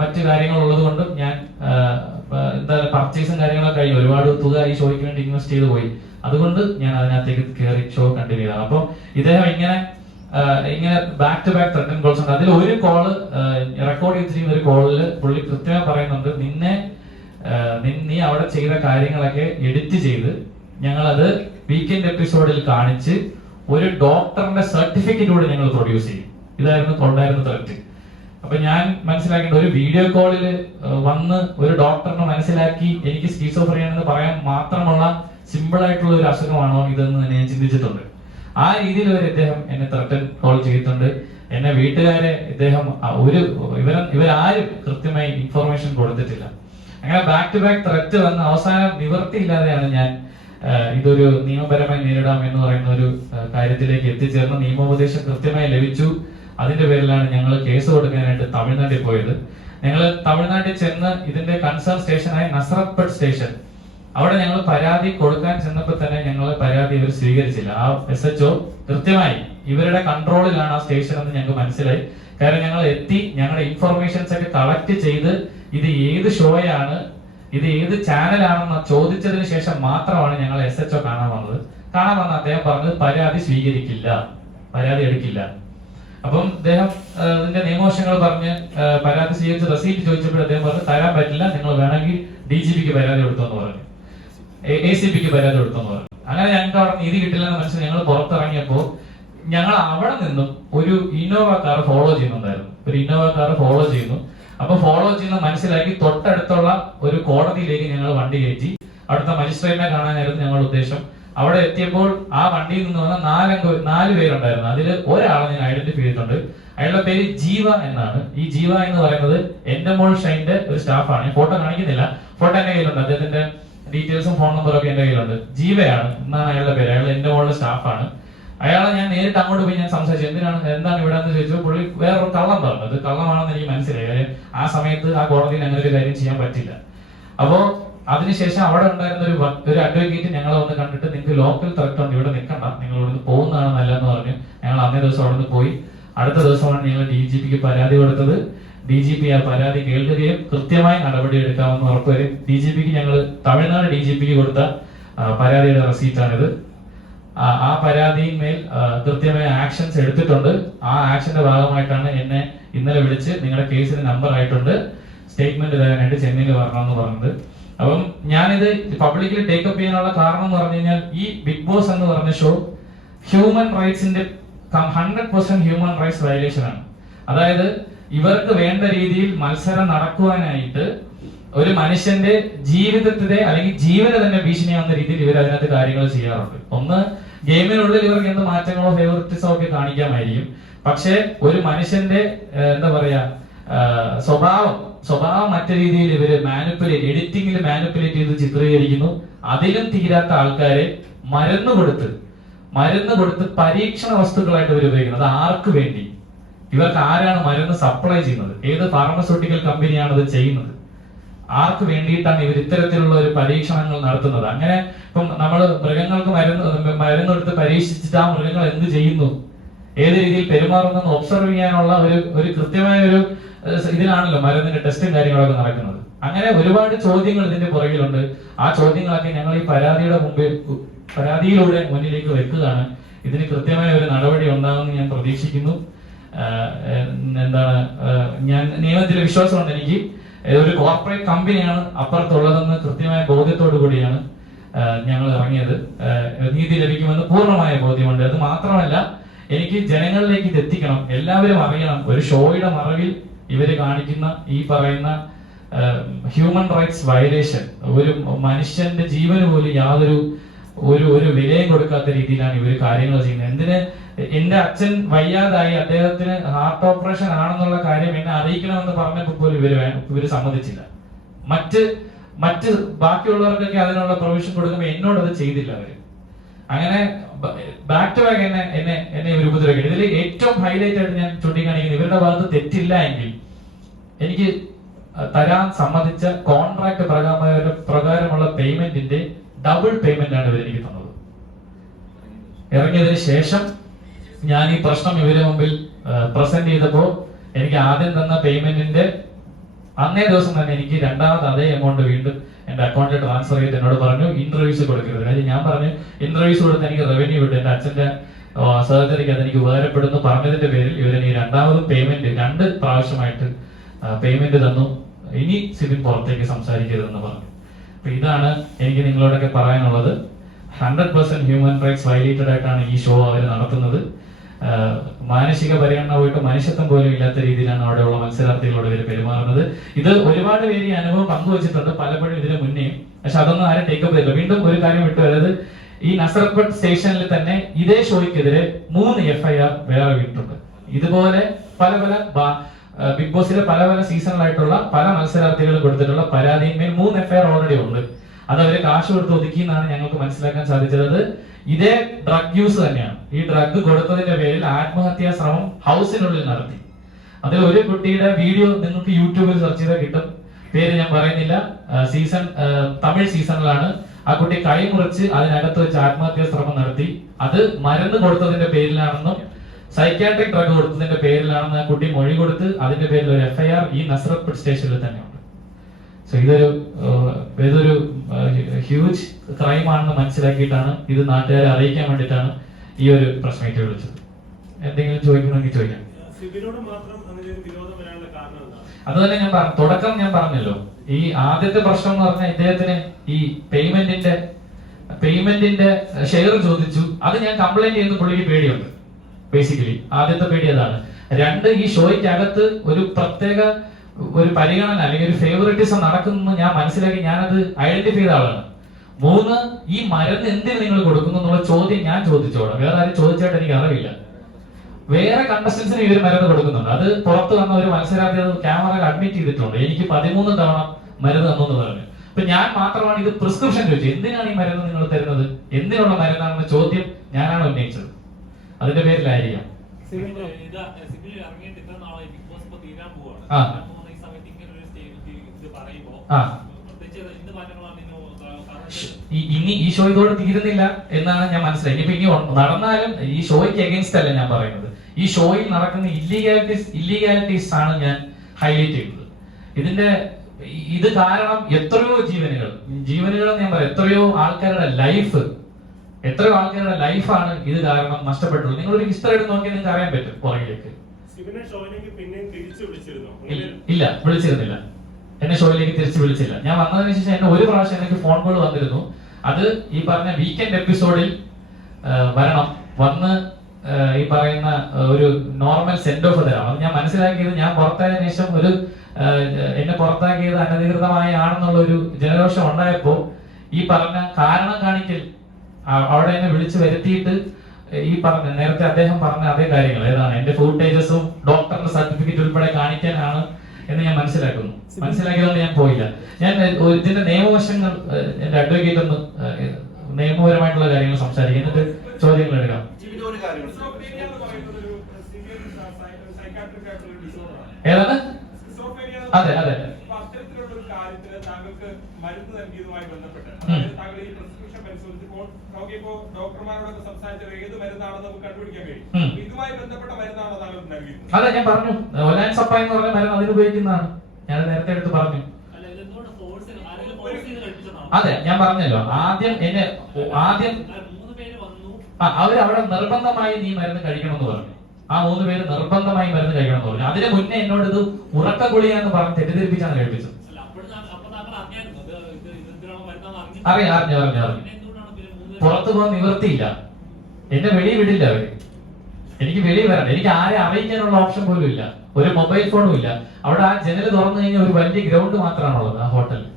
മറ്റു കാര്യങ്ങൾ ഉള്ളത് കൊണ്ടും ഞാൻ എന്താ പർച്ചേസും കാര്യങ്ങളൊക്കെ കഴിഞ്ഞു, ഒരുപാട് തുക ഈ ഷോയ്ക്ക് വേണ്ടി ഇൻവെസ്റ്റ് ചെയ്ത് പോയി. അതുകൊണ്ട് ഞാൻ അതിനകത്തേക്ക് കയറി ഷോ കണ്ടിന്യൂ ചെയ്തതാണ്. അപ്പൊ ഇദ്ദേഹം ഇങ്ങനെ back to back threaten calls ഉണ്ട്. അതിൽ ഒരു കോള് റെക്കോർഡ് ചെയ്തിരിക്കുന്ന ഒരു കോളില് പുള്ളി കൃത്യമായി പറയുന്നുണ്ട്, നീ അവിടെ ചെയ്ത കാര്യങ്ങളൊക്കെ എഡിറ്റ് ചെയ്ത് ഞങ്ങളത് വീക്കെൻഡ് എപ്പിസോഡിൽ കാണിച്ച് ഒരു ഡോക്ടറിന്റെ സർട്ടിഫിക്കറ്റ് കൂടെ ഞങ്ങൾ പ്രൊഡ്യൂസ് ചെയ്യും. ഇതായിരുന്നു ത്രെറ്റ്. അപ്പൊ ഞാൻ മനസ്സിലാക്കേണ്ട, ഒരു വീഡിയോ കോളിൽ വന്ന് ഒരു ഡോക്ടറിനെ മനസ്സിലാക്കി എനിക്ക് സ്കീസോഫ്രീനിയാണെന്ന് പറയാൻ മാത്രമുള്ള സിമ്പിൾ ആയിട്ടുള്ള ഒരു അസുഖമാണോ ഇതെന്ന് ഞാൻ ചിന്തിച്ചിട്ടുണ്ട്. ആ രീതിയിൽ വരെ ഇദ്ദേഹം എന്നെ ത്രട്ടൻ കോൾ ചെയ്തിട്ടുണ്ട്. എന്നെ വീട്ടുകാരെ ഇദ്ദേഹം ഇവരാരും കൃത്യമായി ഇൻഫർമേഷൻ കൊടുത്തിട്ടില്ല. അങ്ങനെ ബാക്ക് ടു ബാക്ക് ത്രെറ്റ് വന്ന് അവസാനം നിവൃത്തിയില്ലാതെയാണ് ഞാൻ ഇതൊരു നിയമപരമായി നേരിടാം എന്ന് പറയുന്ന ഒരു കാര്യത്തിലേക്ക് എത്തിച്ചേർന്ന് നിയമോപദേശം കൃത്യമായി ലഭിച്ചു. അതിന്റെ പേരിലാണ് ഞങ്ങൾ കേസ് കൊടുക്കാനായിട്ട് തമിഴ്നാട്ടിൽ പോയത്. ഞങ്ങൾ തമിഴ്നാട്ടിൽ ചെന്ന് ഇതിന്റെ കൺസേൺ സ്റ്റേഷനായ നസറപ്പട്ട് സ്റ്റേഷൻ, അവിടെ ഞങ്ങൾ പരാതി കൊടുക്കാൻ ചെന്നപ്പോൾ തന്നെ ഞങ്ങളെ പരാതി ഇവർ സ്വീകരിച്ചില്ല. ആ SHO കൃത്യമായി ഇവരുടെ കൺട്രോളിലാണ് ആ സ്റ്റേഷൻ എന്ന് ഞങ്ങൾക്ക് മനസ്സിലായി. കാരണം ഞങ്ങൾ എത്തി, ഞങ്ങളുടെ ഇൻഫർമേഷൻസ് ഒക്കെ കളക്ട് ചെയ്ത് ഇത് ഏത് ഷോയാണ്, ഇത് ഏത് ചാനലാണെന്ന് ചോദിച്ചതിന് ശേഷം മാത്രമാണ് ഞങ്ങൾ SHO കാണാൻ വന്നത്. അദ്ദേഹം പറഞ്ഞത് പരാതി സ്വീകരിക്കില്ല, പരാതി എടുക്കില്ല. അപ്പം അദ്ദേഹം ഇതിന്റെ നിയമവശങ്ങൾ പറഞ്ഞ് പരാതി സ്വീകരിച്ച് റെസീപ്റ്റ് ചോദിച്ചപ്പോൾ അദ്ദേഹം പറഞ്ഞു തരാൻ പറ്റില്ല, നിങ്ങൾ വേണമെങ്കിൽ DGPക്ക് പരാതി കൊടുത്തോന്ന് പറഞ്ഞു, ACPക്ക് പരാതി കൊടുത്തോന്ന് പറഞ്ഞു. അങ്ങനെ ഞങ്ങൾക്ക് അവിടെ നീതി കിട്ടില്ലെന്ന് മനസ്സിൽ ഞങ്ങൾ പുറത്തിറങ്ങിയപ്പോ ഞങ്ങൾ അവിടെ നിന്നും ഒരു ഇന്നോവ കാർ ഫോളോ ചെയ്യുന്നു. അപ്പൊ ഫോളോ ചെയ്യുന്ന മനസ്സിലാക്കി തൊട്ടടുത്തുള്ള ഒരു കോടതിയിലേക്ക് ഞങ്ങൾ വണ്ടി കയറ്റി. അവിടുത്തെ മജിസ്ട്രേറ്റിനെ കാണാനായിരുന്നു ഞങ്ങളുടെ ഉദ്ദേശം. അവിടെ എത്തിയപ്പോൾ ആ വണ്ടിയിൽ നിന്ന് വന്ന 4 പേരുണ്ടായിരുന്നു. അതിൽ ഒരാളെ ഞാൻ ഐഡന്റിഫൈ ചെയ്തിട്ടുണ്ട്. അയാളുടെ പേര് ജീവ എന്നാണ്. ഈ ജീവ എന്ന് പറയുന്നത് എന്റെ മോൾ ഷൈന്റെ ഒരു സ്റ്റാഫാണ്. ഫോട്ടോ കാണിക്കുന്നില്ല, ഫോട്ടോ എന്റെ കയ്യിലുണ്ട്. അദ്ദേഹത്തിന്റെ ഡീറ്റെയിൽസും ഫോൺ നമ്പറും ഒക്കെ എന്റെ കയ്യിലുണ്ട്. ജീവയാണ് എന്നാണ് അയാളുടെ പേര്. അയാൾ എന്റെ മോളുടെ സ്റ്റാഫാണ്. അയാളെ ഞാൻ നേരിട്ട് അങ്ങോട്ട് പോയി ഞാൻ സംസാരിച്ചു, എന്താണ് ഇവിടെ എന്ന് ചോദിച്ചപ്പോൾ പുള്ളി വേറൊരു കള്ളം പറഞ്ഞു. അത് കള്ളമാണെന്ന് എനിക്ക് മനസ്സിലായി. കാര്യം ആ സമയത്ത് ആ കോടതിയിൽ അങ്ങനെ ഒരു കാര്യം ചെയ്യാൻ പറ്റില്ല. അപ്പോ അതിനുശേഷം അവിടെ ഉണ്ടായിരുന്ന ഒരു അഡ്വക്കേറ്റ് ഞങ്ങളെ വന്ന് കണ്ടിട്ട് നിങ്ങൾക്ക് ലോക്കൽ ത്രെറ്റ് ഉണ്ട്, ഇവിടെ നിൽക്കണ്ട, നിങ്ങൾ ഇവിടുന്ന് പോകുന്നതാണ് നല്ലതെന്ന് പറഞ്ഞു. ഞങ്ങൾ അന്നേ ദിവസം അവിടെ നിന്ന് പോയി. അടുത്ത ദിവസമാണ് ഞങ്ങൾ DGPക്ക് പരാതി കൊടുത്തത്. DGP ആ പരാതി കേൾക്കുകയും കൃത്യമായി നടപടി എടുക്കാമെന്ന് ഉറപ്പുവരും. DGPക്ക് ഞങ്ങൾ തമിഴ്നാട് DGPക്ക് കൊടുത്ത പരാതിയുടെ റെസീറ്റാണിത്. ആ പരാതിയിന്മേൽ കൃത്യമായ ആക്ഷൻസ് എടുത്തിട്ടുണ്ട്. ആ ആക്ഷന്റെ ഭാഗമായിട്ടാണ് എന്നെ ഇന്നലെ വിളിച്ച് നിങ്ങളുടെ കേസിന് നമ്പർ ആയിട്ടുണ്ട്, സ്റ്റേറ്റ്മെന്റ് തരാനായിട്ട് ചെന്നൈയിൽ വരണമെന്ന് പറഞ്ഞത്. അപ്പം ഞാനിത് പബ്ലിക്കിൽ ടേക്കപ്പ് ചെയ്യാനുള്ള കാരണം എന്ന് പറഞ്ഞു കഴിഞ്ഞാൽ ഈ ബിഗ് ബോസ് എന്ന് പറഞ്ഞ ഷോ ഹ്യൂമൻ റൈറ്റ്സിന്റെ 100% ഹ്യൂമൻ റൈറ്റ്സ് വയലേഷൻ ആണ്. അതായത് ഇവർക്ക് വേണ്ട രീതിയിൽ മത്സരം നടക്കുവാനായിട്ട് ഒരു മനുഷ്യന്റെ ജീവിതത്തിലെ അല്ലെങ്കിൽ ജീവനെ തന്നെ ഭീഷണിയാവുന്ന രീതിയിൽ ഇവർ അതിനകത്ത് കാര്യങ്ങൾ ചെയ്യാറുണ്ട്. ഒന്ന്, ഗെയിമിനുള്ളിൽ ഇവർക്ക് എന്ത് മാറ്റങ്ങളോ ഫേവറിറ്റിസോ ഒക്കെ കാണിക്കാമായിരിക്കും. പക്ഷെ ഒരു മനുഷ്യന്റെ എന്താ പറയാ സ്വഭാവം മറ്റു രീതിയിൽ ഇവര് എഡിറ്റിംഗിൽ മാനിപ്പുലേറ്റ് ചെയ്ത് ചിത്രീകരിക്കുന്നു. അതിലും തീരാത്ത ആൾക്കാരെ മരുന്ന് കൊടുത്ത് പരീക്ഷണ വസ്തുക്കളായിട്ട് ഇവർ ഉപയോഗിക്കുന്നത്. അത് ആർക്ക് വേണ്ടി? ഇവർക്ക് ആരാണ് മരുന്ന് സപ്ലൈ ചെയ്യുന്നത്? ഏത് ഫാർമസ്യൂട്ടിക്കൽ കമ്പനിയാണ് ഇത് ചെയ്യുന്നത്? ആർക്ക് വേണ്ടിയിട്ടാണ് ഇവർ ഇത്തരത്തിലുള്ള ഒരു പരീക്ഷണങ്ങൾ നടത്തുന്നത്? അങ്ങനെ ഇപ്പം നമ്മൾ മൃഗങ്ങൾക്ക് മരുന്നെടുത്ത് പരീക്ഷിച്ചിട്ട് ആ മൃഗങ്ങൾ എന്ത് ചെയ്യുന്നു, ഏത് രീതിയിൽ പെരുമാറുന്നെന്ന് ഒബ്സർവ് ചെയ്യാനുള്ള ഒരു കൃത്യമായ ഒരു ഇതിനാണല്ലോ മരുന്നിന്റെ ടെസ്റ്റും കാര്യങ്ങളൊക്കെ നടക്കുന്നത്. അങ്ങനെ ഒരുപാട് ചോദ്യങ്ങൾ ഇതിന്റെ പുറകിലുണ്ട്. ആ ചോദ്യങ്ങളൊക്കെ ഞങ്ങൾ ഈ പരാതിയിലൂടെ മുന്നിലേക്ക് വെക്കുകയാണ്. ഇതിന് കൃത്യമായ ഒരു നടപടി ഉണ്ടാകുമെന്ന് ഞാൻ പ്രതീക്ഷിക്കുന്നു. ഞാൻ നിയമത്തിലെ വിശ്വാസമുണ്ട് എനിക്ക്. ഒരു കോർപ്പറേറ്റ് കമ്പനിയാണ് അപ്പുറത്തുള്ളതെന്ന് കൃത്യമായ ബോധ്യത്തോടു കൂടിയാണ് ഞങ്ങൾ ഇറങ്ങിയത്. നീതി ലഭിക്കുമെന്ന് പൂർണ്ണമായ ബോധ്യമുണ്ട്. അത് മാത്രമല്ല, എനിക്ക് ജനങ്ങളിലേക്ക് ഇത് എത്തിക്കണം, എല്ലാവരും അറിയണം. ഒരു ഷോയുടെ മറവിൽ ഇവര് കാണിക്കുന്ന ഈ പറയുന്ന ഹ്യൂമൻ റൈറ്റ്സ് വയലേഷൻ, ഒരു മനുഷ്യന്റെ ജീവന് പോലും യാതൊരു ഒരു വിലയും കൊടുക്കാത്ത രീതിയിലാണ് ഇവർ കാര്യങ്ങൾ ചെയ്യുന്നത്. എന്തിന് എന്റെ അച്ഛൻ വയ്യാതായി, അദ്ദേഹത്തിന് ഹാർട്ട് ഓപ്പറേഷൻ ആണെന്നുള്ള കാര്യം എന്നെ അറിയിക്കണമെന്ന് പറഞ്ഞപ്പോൾ പോലും ഇവര് സമ്മതിച്ചില്ല. മറ്റ് ബാക്കിയുള്ളവർക്കൊക്കെ അതിനുള്ള പ്രൊവിഷൻ കൊടുക്കുമ്പോൾ എന്നോട് അത് ചെയ്തില്ല അവര്. അങ്ങനെ ബാക്ക് ടു ബാക്ക് എന്നെ ഇവർ ഉപദ്രവിക്കണം. ഇതിൽ ഏറ്റവും ഹൈലൈറ്റ് ആയിട്ട് ഞാൻ ചൂണ്ടിക്കാണിക്കുന്നത്, ഇവരുടെ ഭാഗത്ത് തെറ്റില്ല എങ്കിൽ എനിക്ക് തരാൻ സമ്മതിച്ച കോൺട്രാക്ട് പ്രകാരമുള്ള പേയ്മെന്റിന്റെ ഡബിൾ പേയ്മെന്റ് ആണ് ഇവർ എനിക്ക് തന്നത്. ഇറങ്ങിയതിനു ശേഷം ഞാൻ ഈ പ്രശ്നം ഇവരുടെ മുമ്പിൽ പ്രസന്റ് ചെയ്തപ്പോൾ എനിക്ക് ആദ്യം തന്ന പേയ്മെന്റിന്റെ അന്നേ ദിവസം തന്നെ എനിക്ക് രണ്ടാമത് അതേ എമൗണ്ട് വീണ്ടും എന്റെ അക്കൗണ്ടിൽ ട്രാൻസ്ഫർ ചെയ്ത് എന്നോട് പറഞ്ഞു ഇന്റർവ്യൂസ് കൊടുക്കരുത്. കാര്യം ഞാൻ പറഞ്ഞു ഇന്റർവ്യൂസ് കൊടുത്ത് എനിക്ക് റവന്യൂ കിട്ടും, എന്റെ അച്ഛന്റെ സർജറിക്ക് അതെനിക്ക് ഉപകാരപ്പെടുന്നു പറഞ്ഞതിന്റെ പേരിൽ ഇവരെനിക്ക് രണ്ടാമതും പേയ്മെന്റ് 2 പ്രാവശ്യമായിട്ട് പേയ്മെന്റ് തന്നു. ഇനി സിബിൻ പുറത്തേക്ക് സംസാരിക്കരുതെന്ന് പറഞ്ഞു. അപ്പൊ ഇതാണ് എനിക്ക് നിങ്ങളോടൊക്കെ പറയാനുള്ളത്. 100% ഹ്യൂമൻ റൈറ്റ്സ് വയലേറ്റഡ് ആയിട്ടാണ് ഈ ഷോ അവർ നടത്തുന്നത്. മാനസിക പരിഗണന പോയിട്ട് മനുഷ്യത്വം പോലും ഇല്ലാത്ത രീതിയിലാണ് അവിടെയുള്ള മത്സരാർത്ഥികളോട് ഇവർ പെരുമാറുന്നത്. ഇത് ഒരുപാട് പേര് ഈ അനുഭവം പങ്കുവച്ചിട്ടുണ്ട് പലപ്പോഴും ഇതിന് മുന്നേയും. പക്ഷെ അതൊന്നും ആരും ടേക്കപ്പ് ചെയ്തില്ല. വീണ്ടും ഒരു കാര്യം വിട്ടു, അതായത് ഈ നസറപ്പട്ട് സ്റ്റേഷനിൽ തന്നെ ഇതേ ഷോയ്ക്കെതിരെ 3 FIR വേറെ വീണിട്ടുണ്ട്. ഇതുപോലെ പല ബിഗ് ബോസിലെ പല സീസണിലായിട്ടുള്ള പല മത്സരാർത്ഥികളും കൊടുത്തിട്ടുള്ള പരാതിയിന്മേൽ 3 FIR ഓൾറെഡി ഉണ്ട്. അത് അവര് കാശ് കൊടുത്ത് ഒതുക്കി എന്നാണ് ഞങ്ങൾക്ക് മനസ്സിലാക്കാൻ സാധിച്ചത്. ഇതേ ഡ്രഗ് യൂസ് തന്നെയാണ്. ഈ ഡ്രഗ് കൊടുത്തതിന്റെ പേരിൽ ആത്മഹത്യാ ശ്രമം ഹൗസിനുള്ളിൽ നടത്തി. അതിൽ ഒരു കുട്ടിയുടെ വീഡിയോ നിങ്ങൾക്ക് യൂട്യൂബിൽ സെർച്ച് ചെയ്താൽ കിട്ടും. പേര് ഞാൻ പറയുന്നില്ല. തമിഴ് സീസണിലാണ്. ആ കുട്ടി കൈ മുറിച്ച് അതിനകത്ത് വെച്ച് ആത്മഹത്യാ ശ്രമം നടത്തി. അത് മരുന്ന് കൊടുത്തതിന്റെ പേരിലാണെന്നും സൈക്യാട്രിക് ഡ്രഗ് കൊടുത്തതിന്റെ പേരിലാണെന്ന് ആ കുട്ടി മൊഴി കൊടുത്ത് അതിന്റെ പേരിൽ ഒരു FIR ഈ നസ്രത്ത് സ്റ്റേഷനിൽ തന്നെയുണ്ട്. സോ ഇതൊരു ഹ്യൂജ് ക്രൈം ആണെന്ന് മനസ്സിലാക്കിയിട്ടാണ് ഇത് നാട്ടുകാരെ അറിയിക്കാൻ വേണ്ടിയിട്ടാണ് ഈ ഒരു പ്രശ്നമായിട്ട് വിളിച്ചത്. എന്തെങ്കിലും ചോദിക്കണമെങ്കിൽ ചോദിക്കാം. അത് തന്നെ ഞാൻ തുടക്കം ഞാൻ പറഞ്ഞല്ലോ. ഈ ആദ്യത്തെ പ്രശ്നം എന്ന് പറഞ്ഞാൽ ഇദ്ദേഹത്തിന് ഈ പേയ്മെന്റിന്റെ ഷെയർ ചോദിച്ചു. അത് ഞാൻ കംപ്ലൈന്റ് ചെയ്യുന്ന പുള്ളിക്ക് പേടിയുണ്ട്. ബേസിക്കലി ആദ്യത്തെ പേടി അതാണ്. 2, ഈ ഷോയ്ക്കകത്ത് ഒരു പ്രത്യേക ഒരു പരിഗണന അല്ലെങ്കിൽ ഒരു ഫേവറിറ്റിസം നടക്കുന്നു ഞാൻ മനസ്സിലാക്കി, ഞാനത് ഐഡന്റിഫൈ ചെയ്ത ആളാണ്. 3, ഈ മരുന്ന് എന്തിന് നിങ്ങൾ കൊടുക്കുന്നു എന്നുള്ള ചോദ്യം ഞാൻ ചോദിച്ചോളാം. വേറെ ആരും ചോദിച്ചായിട്ട് എനിക്ക് അറിവില്ല. വേറെ കണ്ടസ്റ്റൻസിന് ഇവർ മരുന്ന് കൊടുക്കുന്നുണ്ട്. അത് പുറത്ത് വന്ന ഒരു മത്സരാർത്ഥി ക്യാമറയിൽ അഡ്മിറ്റ് ചെയ്തിട്ടുണ്ട്. എനിക്ക് 13 തവണ മരുന്ന് തന്നു എന്ന് പറഞ്ഞു. ഇപ്പൊ ഞാൻ മാത്രമാണ് ഇത് പ്രിസ്ക്രിപ്ഷൻ ചോദിച്ചത്, എന്തിനാണ് ഈ മരുന്ന് നിങ്ങൾ തരുന്നത്, എന്തിനുള്ള മരുന്നാണെന്ന ചോദ്യം ഞാനാണ് ഉന്നയിച്ചത്. അതിന്റെ പേരിലായിരിക്കാം. ഇനി ഈ ഷോ ഇതോടെ തീരുന്നില്ല എന്നാണ് ഞാൻ മനസ്സിലാക്കി. ഇപ്പൊ ഇനി നടന്നാലും ഈ ഷോയ്ക്ക് അഗേൻസ്റ്റ് അല്ല ഞാൻ പറയുന്നത്. ഈ ഷോയിൽ നടക്കുന്ന ഇല്ലീഗാലിറ്റീസ് ആണ് ഞാൻ ഹൈലൈറ്റ് ചെയ്യുന്നത്. ഇത് കാരണം എത്രയോ ജീവനുകൾ ഞാൻ പറയാം, എത്രയോ ആൾക്കാരുടെ ലൈഫാണ് ഇത് കാരണം നഷ്ടപ്പെട്ടുള്ളത്. നിങ്ങളൊരു ഹിസ്റ്ററി എടുത്ത് നോക്കിയാൽ നിങ്ങൾക്ക് അറിയാൻ പറ്റും പുറകിലേക്ക്. ഇല്ല, വിളിച്ചിരുന്നില്ല. എന്നെ ഷോയിലേക്ക് തിരിച്ചു വിളിച്ചില്ല. ഞാൻ വന്നതിന് ശേഷം എന്നെ ഒരു പ്രാവശ്യം എനിക്ക് ഫോൺ കോൾ വന്നിരുന്നു. അത് ഈ പറഞ്ഞ വീക്കെൻഡ് എപ്പിസോഡിൽ വന്ന് ഈ പറയുന്ന ഒരു നോർമൽ സെൻഡ് ഓഫ് തരാം. അത് ഞാൻ മനസ്സിലാക്കിയത്, ഞാൻ പുറത്തായതിനു ശേഷം എന്നെ പുറത്താക്കിയത് അനധികൃതമായ ആണെന്നുള്ള ഒരു ജനരോഷം ഉണ്ടായപ്പോ ഈ പറഞ്ഞ കാരണം കാണിക്കൽ അവിടെ എന്നെ വിളിച്ചു വരുത്തിയിട്ട് ഈ പറഞ്ഞ നേരത്തെ അദ്ദേഹം പറഞ്ഞ അതേ കാര്യങ്ങൾ ഏതാണ് എന്റെ ഫുട്ടേജസും ഡോക്ടറിന്റെ സർട്ടിഫിക്കറ്റ് ഉൾപ്പെടെ കാണിക്കാനാണ് എന്ന് ഞാൻ മനസ്സിലാക്കിയതുകൊണ്ട് ഞാൻ പോയില്ല. ഞാൻ ഇതിന്റെ നിയമവശങ്ങൾ എന്റെ അഡ്വക്കേറ്റ് ഒന്ന് നിയമപരമായിട്ടുള്ള കാര്യങ്ങൾ സംസാരിക്കും, എന്നിട്ട് ചോദ്യങ്ങൾ എടുക്കാം. ഏതാണ്? അതെ അതെ. മരുന്ന് നൽകിയതുമായി ബന്ധപ്പെട്ട് താങ്കൾ ഈ പ്രിസ്ക്രിപ്ഷൻ പരിശോധിച്ചപ്പോൾ നോക്കിയപ്പോൾ ഡോക്ടർമാരോടൊക്കെ സംസാരിച്ചത് ഏത് മരുന്നാണെന്ന് നമുക്ക് കണ്ടുപിടിക്കാൻ കഴിയും. ഇതുമായി ബന്ധപ്പെട്ട മരുന്നാണോ താങ്കൾ നൽകിയത്? അതെ, ഞാൻ പറഞ്ഞു ഒലാൻസപ്പ എന്ന് പറഞ്ഞ മരുന്ന് അതിന് ഉപയോഗിക്കുന്നതാണ്. ഞാൻ നേരത്തെ എടുത്ത് പറഞ്ഞു. അതെ, ഞാൻ പറഞ്ഞല്ലോ. ആദ്യം അവരവിടെ നിർബന്ധമായി നീ മരുന്ന് കഴിക്കണമെന്ന് പറഞ്ഞു. ആ 3 പേര് നിർബന്ധമായി മരുന്ന് കഴിക്കണമെന്ന് പറഞ്ഞു. അതിന് മുന്നേ എന്നോട് ഇത് ഉറക്ക ഗുളിയാന്ന് പറഞ്ഞ് തെറ്റിദ്ധരിപ്പിച്ചാണ് കഴിപ്പിച്ചത്. അറിഞ്ഞു. പുറത്തു പോകാൻ നിവൃത്തിയില്ല. എന്നെ വെളിയിൽ വിടില്ല അവര്. എനിക്ക് വെളിയിൽ വരണം. എനിക്ക് ആരെ അറിയിക്കാനുള്ള ഓപ്ഷൻ പോലും ഇല്ല. ഒരു മൊബൈൽ ഫോണും ഇല്ല. അവിടെ ആ ജനൽ തുറന്നു കഴിഞ്ഞാൽ ഒരു വലിയ ഗ്രൗണ്ട് മാത്രമാണുള്ളത് ആ ഹോട്ടലിൽ.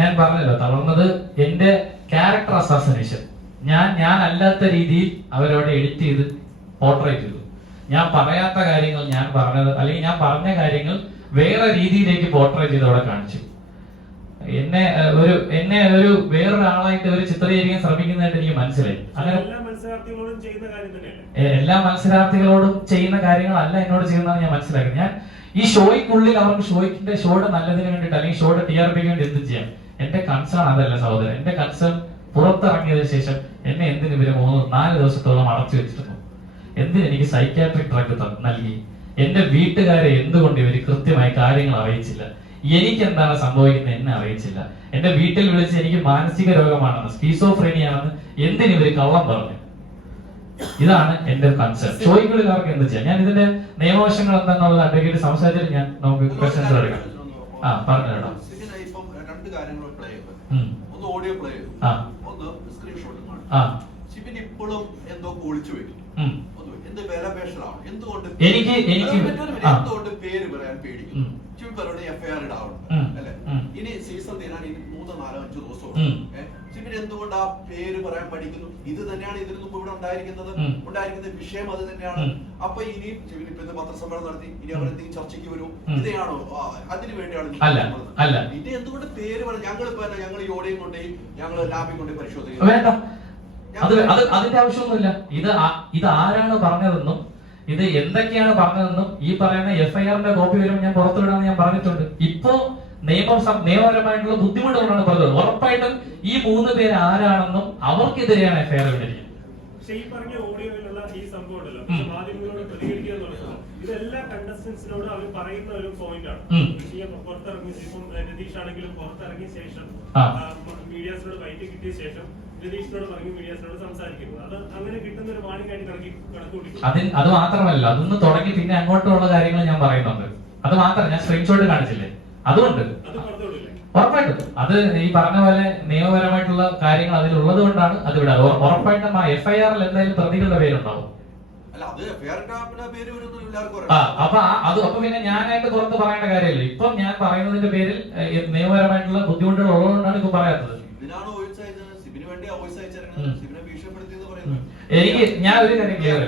ഞാൻ പറഞ്ഞല്ലോ, തളർന്നത് എന്റെ ക്യാരക്ടർ അസാസിനേഷൻ. ഞാൻ അല്ലാത്ത രീതിയിൽ അവരവിടെ എഡിറ്റ് ചെയ്ത് പോർട്രേറ്റ് ചെയ്തു. ഞാൻ പറയാത്ത കാര്യങ്ങൾ ഞാൻ പറഞ്ഞത്, അല്ലെങ്കിൽ ഞാൻ പറഞ്ഞ കാര്യങ്ങൾ വേറെ രീതിയിലേക്ക് പോർട്രേറ്റ് ചെയ്ത് അവിടെ കാണിച്ചു. എന്നെ ഒരു വേറൊരാളായിട്ട് ഒരു ചിത്രീകരിക്കാൻ ശ്രമിക്കുന്നതായിട്ട് എനിക്ക് മനസ്സിലായി. അങ്ങനെ എല്ലാ മത്സരാർത്ഥികളോടും ചെയ്യുന്ന കാര്യങ്ങളല്ല എന്നോട് ചെയ്യുന്നതാണ് ഞാൻ മനസ്സിലാക്കുന്നത്. ഞാൻ ഈ ഷോയ്ക്കുള്ളിൽ അവർക്ക് ഷോയുടെ നല്ലതിന് വേണ്ടിയിട്ട് അല്ലെങ്കിൽ ഷോയുടെ TRPക്ക് വേണ്ടി എന്ത് ചെയ്യാം, എന്റെ കൺസേൺ അതല്ല സഹോദരൻ. എന്റെ കൺസേൺ പുറത്തിറങ്ങിയതിനു ശേഷം എന്നെ എന്തിന് ഇവര് 3-4 ദിവസത്തോളം അടച്ചു വെച്ചിരുന്നു, എന്തിന് എനിക്ക് സൈക്യാട്രിക് ഡ്രഗ് നൽകി, എന്റെ വീട്ടുകാരെ എന്തുകൊണ്ട് ഇവര് കൃത്യമായി കാര്യങ്ങൾ അറിയിച്ചില്ല, എനിക്ക് എന്താണ് സംഭവിക്കുന്നത് എന്നെ അറിയിച്ചില്ല, എന്റെ വീട്ടിൽ വിളിച്ച് എനിക്ക് മാനസിക രോഗമാണെന്ന്, സ്കീസോഫ്രീനിയാണെന്ന് എന്തിന് ഇവര് കള്ളം പറഞ്ഞു. ഇതാണ് എന്റെ കൺസേൺ. ഷോയ്ക്കുള്ളിലാർക്ക് എന്ത് ചെയ്യാം. ഞാൻ ഇതിന്റെ നിയമവശങ്ങൾ എന്താണെന്നുള്ളത് അഡ്വക്കേറ്റ് സംസാരിച്ചിട്ട് ഞാൻ നമുക്ക് ക്വസ്റ്റ്യൻസ് എടുക്കാം. പറഞ്ഞു കേട്ടോ. രണ്ട് കാര്യങ്ങൾ പ്ലേ ചെയ്തു. ഒന്ന് ഓഡിയോ പ്ലേ ചെയ്തു, ഒന്ന് സ്ക്രീൻഷോട്ട് കാണും. ശിവന് ഇപ്പോഴും എന്തോ ഒളിച്ചു വെക്കും. എന്ത് വിലപേശലാണ്, എന്തുകൊണ്ട് എന്തുകൊണ്ട് പേര് പറയാൻ പേടിക്കും. ശിവൻ പറയുടെ FIR ഇടാറുണ്ട് അല്ലെ. ഇനി സീസൺ തീരാൻ ഇനി 3-4-5 ദിവസമുണ്ട്. ശിവൻ എന്തുകൊണ്ട് ആ പേര് പറയാൻ പഠിക്കുന്നു? ഇത് തന്നെയാണ് ഇതിന് മുമ്പ് ഇവിടെ ഉണ്ടായിരിക്കുന്ന വിഷയം അത് തന്നെയാണ്. അപ്പൊ ഇനി ശിവൻ ഇപ്പൊ പത്രസമ്മേളനം നടത്തി, ഇനി അവരെന്തെങ്കിലും ചർച്ചയ്ക്ക് വരും, ഇതാണോ അതിനു വേണ്ടിയാണ് ഇത് എന്തുകൊണ്ട് പേര് പറയാം? ഞങ്ങൾ ഈ ഓഡിയോ കൊണ്ടേ ഞങ്ങൾ ലാബിൽ കൊണ്ടേ പരിശോധിക്കും. അതിന്റെ ആവശ്യമൊന്നുമില്ല. ഇത് ആരാണ് പറഞ്ഞതെന്നും ഇത് എന്തൊക്കെയാണ് പറഞ്ഞതെന്നും ഈ പറയുന്ന FIR-ന്റെ കോപ്പി വരുമ്പോൾ ഞാൻ പുറത്തുവിടാന്ന് ഞാൻ പറഞ്ഞിട്ടുണ്ട്. ഇപ്പോ നിയമപരമായിട്ടുള്ള ബുദ്ധിമുട്ടുകളാണ് പറഞ്ഞത്. ഉറപ്പായിട്ടും ഈ 3 പേര് ആരാണെന്നും അവർക്കെതിരെയാണ് FIR വിട്ടിരിക്കുന്നത്. ഇതെല്ലാ കണ്ടസ്റ്റൻസിനോട് അവർ പറയുന്ന ഒരു പോയിന്റ് ആണ്. പുറത്തിറങ്ങിയ ശേഷം രതീഷ് ആണെങ്കിലും പുറത്തിറങ്ങിയ ശേഷം മീഡിയാസിനോട് വൈറ്റ് കിട്ടിയ ശേഷം രതീഷിനോട് പറഞ്ഞു മീഡിയാസിനോട് സംസാരിക്കുന്നത്. അത് അങ്ങനെ കിട്ടുന്ന ഒരു വാണിംഗ് ആയിട്ട് കണക്കൂട്ടി. അത് മാത്രമല്ല, അതൊന്ന് തുടങ്ങി പിന്നെ അങ്ങോട്ടുള്ള കാര്യങ്ങൾ ഞാൻ പറയുന്നുണ്ട്. അത് മാത്രം ഞാൻ സ്ക്രീൻഷോട്ട് കാണിച്ചില്ലേ, അതുകൊണ്ട് ഉറപ്പായിട്ടും അത് ഈ പറഞ്ഞ പോലെ നിയമപരമായിട്ടുള്ള കാര്യങ്ങൾ അതിലുള്ളത് കൊണ്ടാണ് അത് വിടാറ്. ഉറപ്പായിട്ടും ആ FIR-ൽ എന്തായാലും പ്രതികളുടെ പേരുണ്ടാവും. അപ്പൊ പിന്നെ ഞാനായിട്ട് പുറത്ത് പറയേണ്ട കാര്യമില്ല. ഇപ്പം ഞാൻ പറയുന്നതിന്റെ പേരിൽ നിയമപരമായിട്ടുള്ള ബുദ്ധിമുട്ടുകൾ ഉള്ളതുകൊണ്ടാണ് ഇപ്പൊ പറയാത്തത്. എനിക്ക് ഞാൻ ഒരു കാര്യം ക്ലിയർ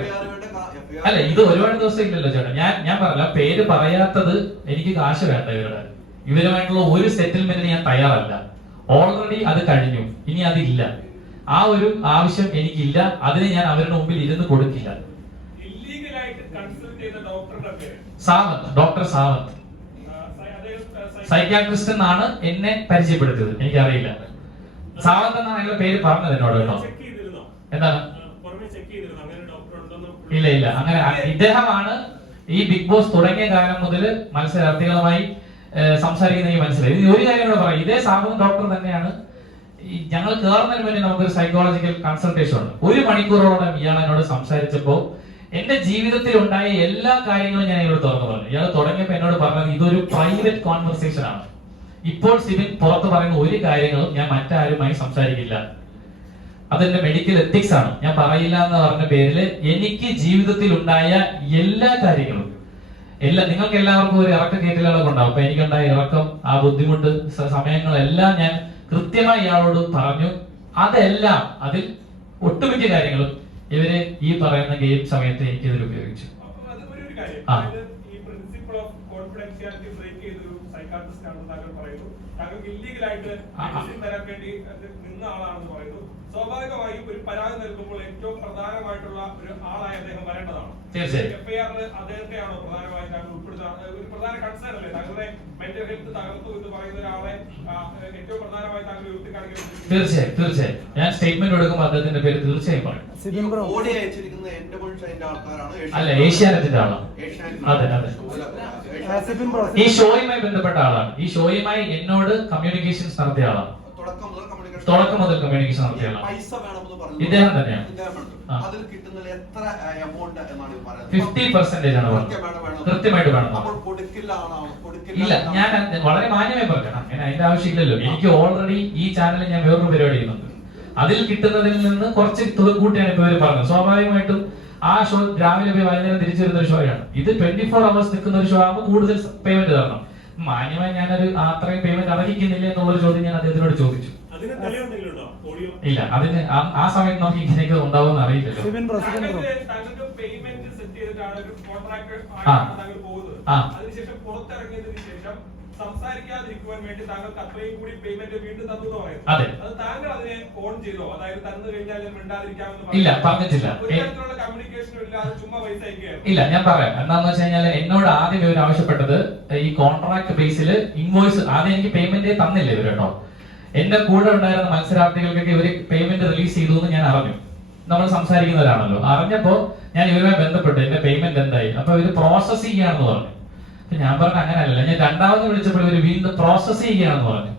അല്ല, ഇത് ഒരുപാട് ദിവസം ഇല്ലല്ലോ ചേട്ടാ. ഞാൻ പറഞ്ഞ പേര് പറയാത്തത് എനിക്ക് കാശ് വേണ്ട. ഇവരുമായിട്ടുള്ള ഒരു സെറ്റിൽമെന്റിന് ഞാൻ തയ്യാറല്ല. ഓൾറെഡി അത് കഴിഞ്ഞു, ഇനി അതില്ല. ആ ഒരു ആവശ്യം എനിക്കില്ല. അതിന് ഞാൻ അവരുടെ മുമ്പിൽ ഇരുന്ന് കൊടുക്കില്ല. സാവന്ത്, ഡോക്ടർ സാവന്ത് സൈക്യാട്രിസ്റ്റ് എന്നാണ് എന്നെ പരിചയപ്പെടുത്തിയത്. എനിക്കറിയില്ല. സാവന്ത് എന്നാണ് അയാളുടെ പേര് പറഞ്ഞത് എന്നോട് കേട്ടോ. എന്താണ്? ഇല്ല അങ്ങനെ ഇദ്ദേഹമാണ് ഈ ബിഗ് ബോസ് തുടങ്ങിയ കാലം മുതൽ മത്സരാർത്ഥികളുമായി സംസാരിക്കുന്ന ഈ മനസ്സിലായി. ഒരു കാര്യം കൂടെ പറയാം, ഇതേ സാബുൻ ഡോക്ടർ തന്നെയാണ് ഞങ്ങൾ കയറുന്നതിന് വേണ്ടി നമുക്കൊരു സൈക്കോളജിക്കൽ കൺസൾട്ടേഷൻ ഉണ്ട്. 1 മണിക്കൂറോളം ഇയാൾ എന്നോട് സംസാരിച്ചപ്പോൾ എന്റെ ജീവിതത്തിൽ ഉണ്ടായ എല്ലാ കാര്യങ്ങളും ഞാൻ ഇയാളോട് തുറന്നു പറഞ്ഞു. ഇയാൾ തുടങ്ങിയപ്പോൾ എന്നോട് പറഞ്ഞത് ഇതൊരു പ്രൈവറ്റ് കോൺവെർസേഷൻ ആണ്. ഇപ്പോൾ സിബിൻ പുറത്ത് പറയുന്ന ഒരു കാര്യങ്ങളും ഞാൻ മറ്റാരുമായി സംസാരിക്കില്ല. അതെന്റെ മെഡിക്കൽ എത്തിക്സ് ആണ്. ഞാൻ പറയില്ല എന്ന് പറഞ്ഞ പേരില് എനിക്ക് ജീവിതത്തിൽ ഉണ്ടായ എല്ലാ കാര്യങ്ങളും നിങ്ങൾക്ക് എല്ലാവർക്കും ഒരു ഇറക്ക കയറ്റലുകളൊക്കെ ഉണ്ടാവും. അപ്പൊ എനിക്കുണ്ടായ ഇറക്കം, ആ ബുദ്ധിമുട്ട്, സമയങ്ങളെല്ലാം ഞാൻ കൃത്യമായി ഇയാളോട് പറഞ്ഞു. അതെല്ലാം അതിൽ ഒട്ടുമിക്ക കാര്യങ്ങളും ഇവര് ഈ പറയുന്ന ഗെയിം സമയത്ത് എനിക്കെതിരെ ഉപയോഗിച്ചു. സ്വാഭാവികമായും ഒരു പരാതി നൽകുമ്പോൾ ഏറ്റവും പ്രധാനമായിട്ടുള്ള ഒരു ആളായി അദ്ദേഹം വരേണ്ടതാണ്. തീർച്ചയായും എഫ്ഐആറിൽ അദ്ദേഹത്തെയാണോ പ്രധാനമായി താങ്കൾ ഉൾപ്പെടുത്താൻ ഒരു പ്രധാന കൺസേൺ അല്ലേ? താങ്കളുടെ മെന്റൽ ഹെൽത്ത് തകർത്തു എന്ന് പറയുന്ന ഒരാളെ ഏറ്റവും പ്രധാനമായി താങ്കൾ ഉയർത്തിക്കാണിക്കുന്നത്? തീർച്ചയായും ഞാൻ സ്റ്റേറ്റ്മെന്റ് കൊടുക്കുമ്പോൾ അദ്ദേഹത്തിന്റെ പേര് തീർച്ചയായും പറയും. അല്ല, ഏഷ്യാനെറ്റിന്റെ ആളാണ്. അതെ. ഈ ഷോയുമായി ബന്ധപ്പെട്ട ആളാണ്. ഈ ഷോയുമായി എന്നോട് കമ്മ്യൂണിക്കേഷൻസ് നടത്തിയ ആളാണ്. തുടക്കം മുതൽ കമ്മ്യൂണിക്കേഷൻ നടത്തിയ ആളാണ്. ഇദ്ദേഹം തന്നെയാണ്. 50% ആണ് കൃത്യമായിട്ട് വേണം. ഇല്ല, ഞാൻ വളരെ മാന്യമായി പറയണം. അങ്ങനെ അതിന്റെ ആവശ്യമില്ലല്ലോ. എനിക്ക് ഓൾറെഡി ഈ ചാനലിൽ ഞാൻ വേറൊരു പരിപാടി ചെയ്യുന്നുണ്ട്. അതിൽ കിട്ടുന്നതിൽ നിന്ന് കുറച്ച് തുക കൂട്ടിയാണ് ഇപ്പൊ ഇവർ പറഞ്ഞത്. സ്വാഭാവികമായിട്ടും ആ ഷോ രാവിലെ പോയി വൈകുന്നേരം തിരിച്ചു വരുന്ന ഒരു ഷോയാണ്. ഇത് 24 hours നിൽക്കുന്ന ഒരു ഷോ ആകുമ്പോൾ കൂടുതൽ പേയ്മെന്റ് തരണം. മാന്യമായി ഞാനൊരു അത്രയും പേയ്മെന്റ് അർഹിക്കുന്നില്ല എന്നുള്ളൊരു ചോദ്യം ഞാൻ അദ്ദേഹത്തിനോട് ചോദിച്ചു. ഇല്ല, അതിന് ആ സമയത്ത് നമുക്ക് ഇങ്ങനെയൊക്കെ ഉണ്ടാവുമെന്ന് അറിയില്ലല്ലോ. സംസാരിക്കാതിരിക്കുവാൻ വേണ്ടി താങ്കൾക്ക് അത്രയും കൂടി പേയ്മെന്റ് വീണ്ടും തന്നു എന്ന് പറയുന്നത്. അതെ, അത് താങ്കൾ അതിനെ ഓൺ ചെയ്തോ? അതായത് തന്നു കഴിഞ്ഞാൽ മിണ്ടാതിരിക്കാമെന്ന് ഇല്ല, പറഞ്ഞിട്ടില്ല. ഒരു തരത്തിലുള്ള കമ്മ്യൂണിക്കേഷനും ഇല്ലാതെ ചുമ്മാ പൈസ അയക്കുകയാണ്. ഇല്ല, ഞാൻ പറയാം. എന്താന്ന് വെച്ച് കഴിഞ്ഞാൽ എന്നോട് ആദ്യം ഇവർ ആവശ്യപ്പെട്ടത് ഈ കോൺട്രാക്ട് ബേസിൽ ഇൻവോയ്സ് ആദ്യം എനിക്ക് പേയ്മെന്റ് തന്നില്ല ഇവർ കേട്ടോ. എന്റെ കൂടെ ഉണ്ടായിരുന്ന മത്സരാർത്ഥികൾക്കൊക്കെ ഇവര് പേയ്മെന്റ് റിലീസ് ചെയ്തു എന്ന് ഞാൻ അറിഞ്ഞു. നമ്മൾ സംസാരിക്കുന്നവരാണല്ലോ. അറിഞ്ഞപ്പോ ഞാൻ ഇവരുമായി ബന്ധപ്പെട്ടു, എന്റെ പേയ്മെന്റ് എന്തായി. അപ്പൊ ഇവര് പ്രോസസ് ചെയ്യുകയാണെന്ന് പറഞ്ഞു. ഞാൻ പറഞ്ഞ അങ്ങനെയല്ല. ഞാൻ രണ്ടാമത് വിളിച്ചപ്പോൾ ഇവര് വീണ്ടും പ്രോസസ് ചെയ്യുകയാണെന്ന് പറഞ്ഞു.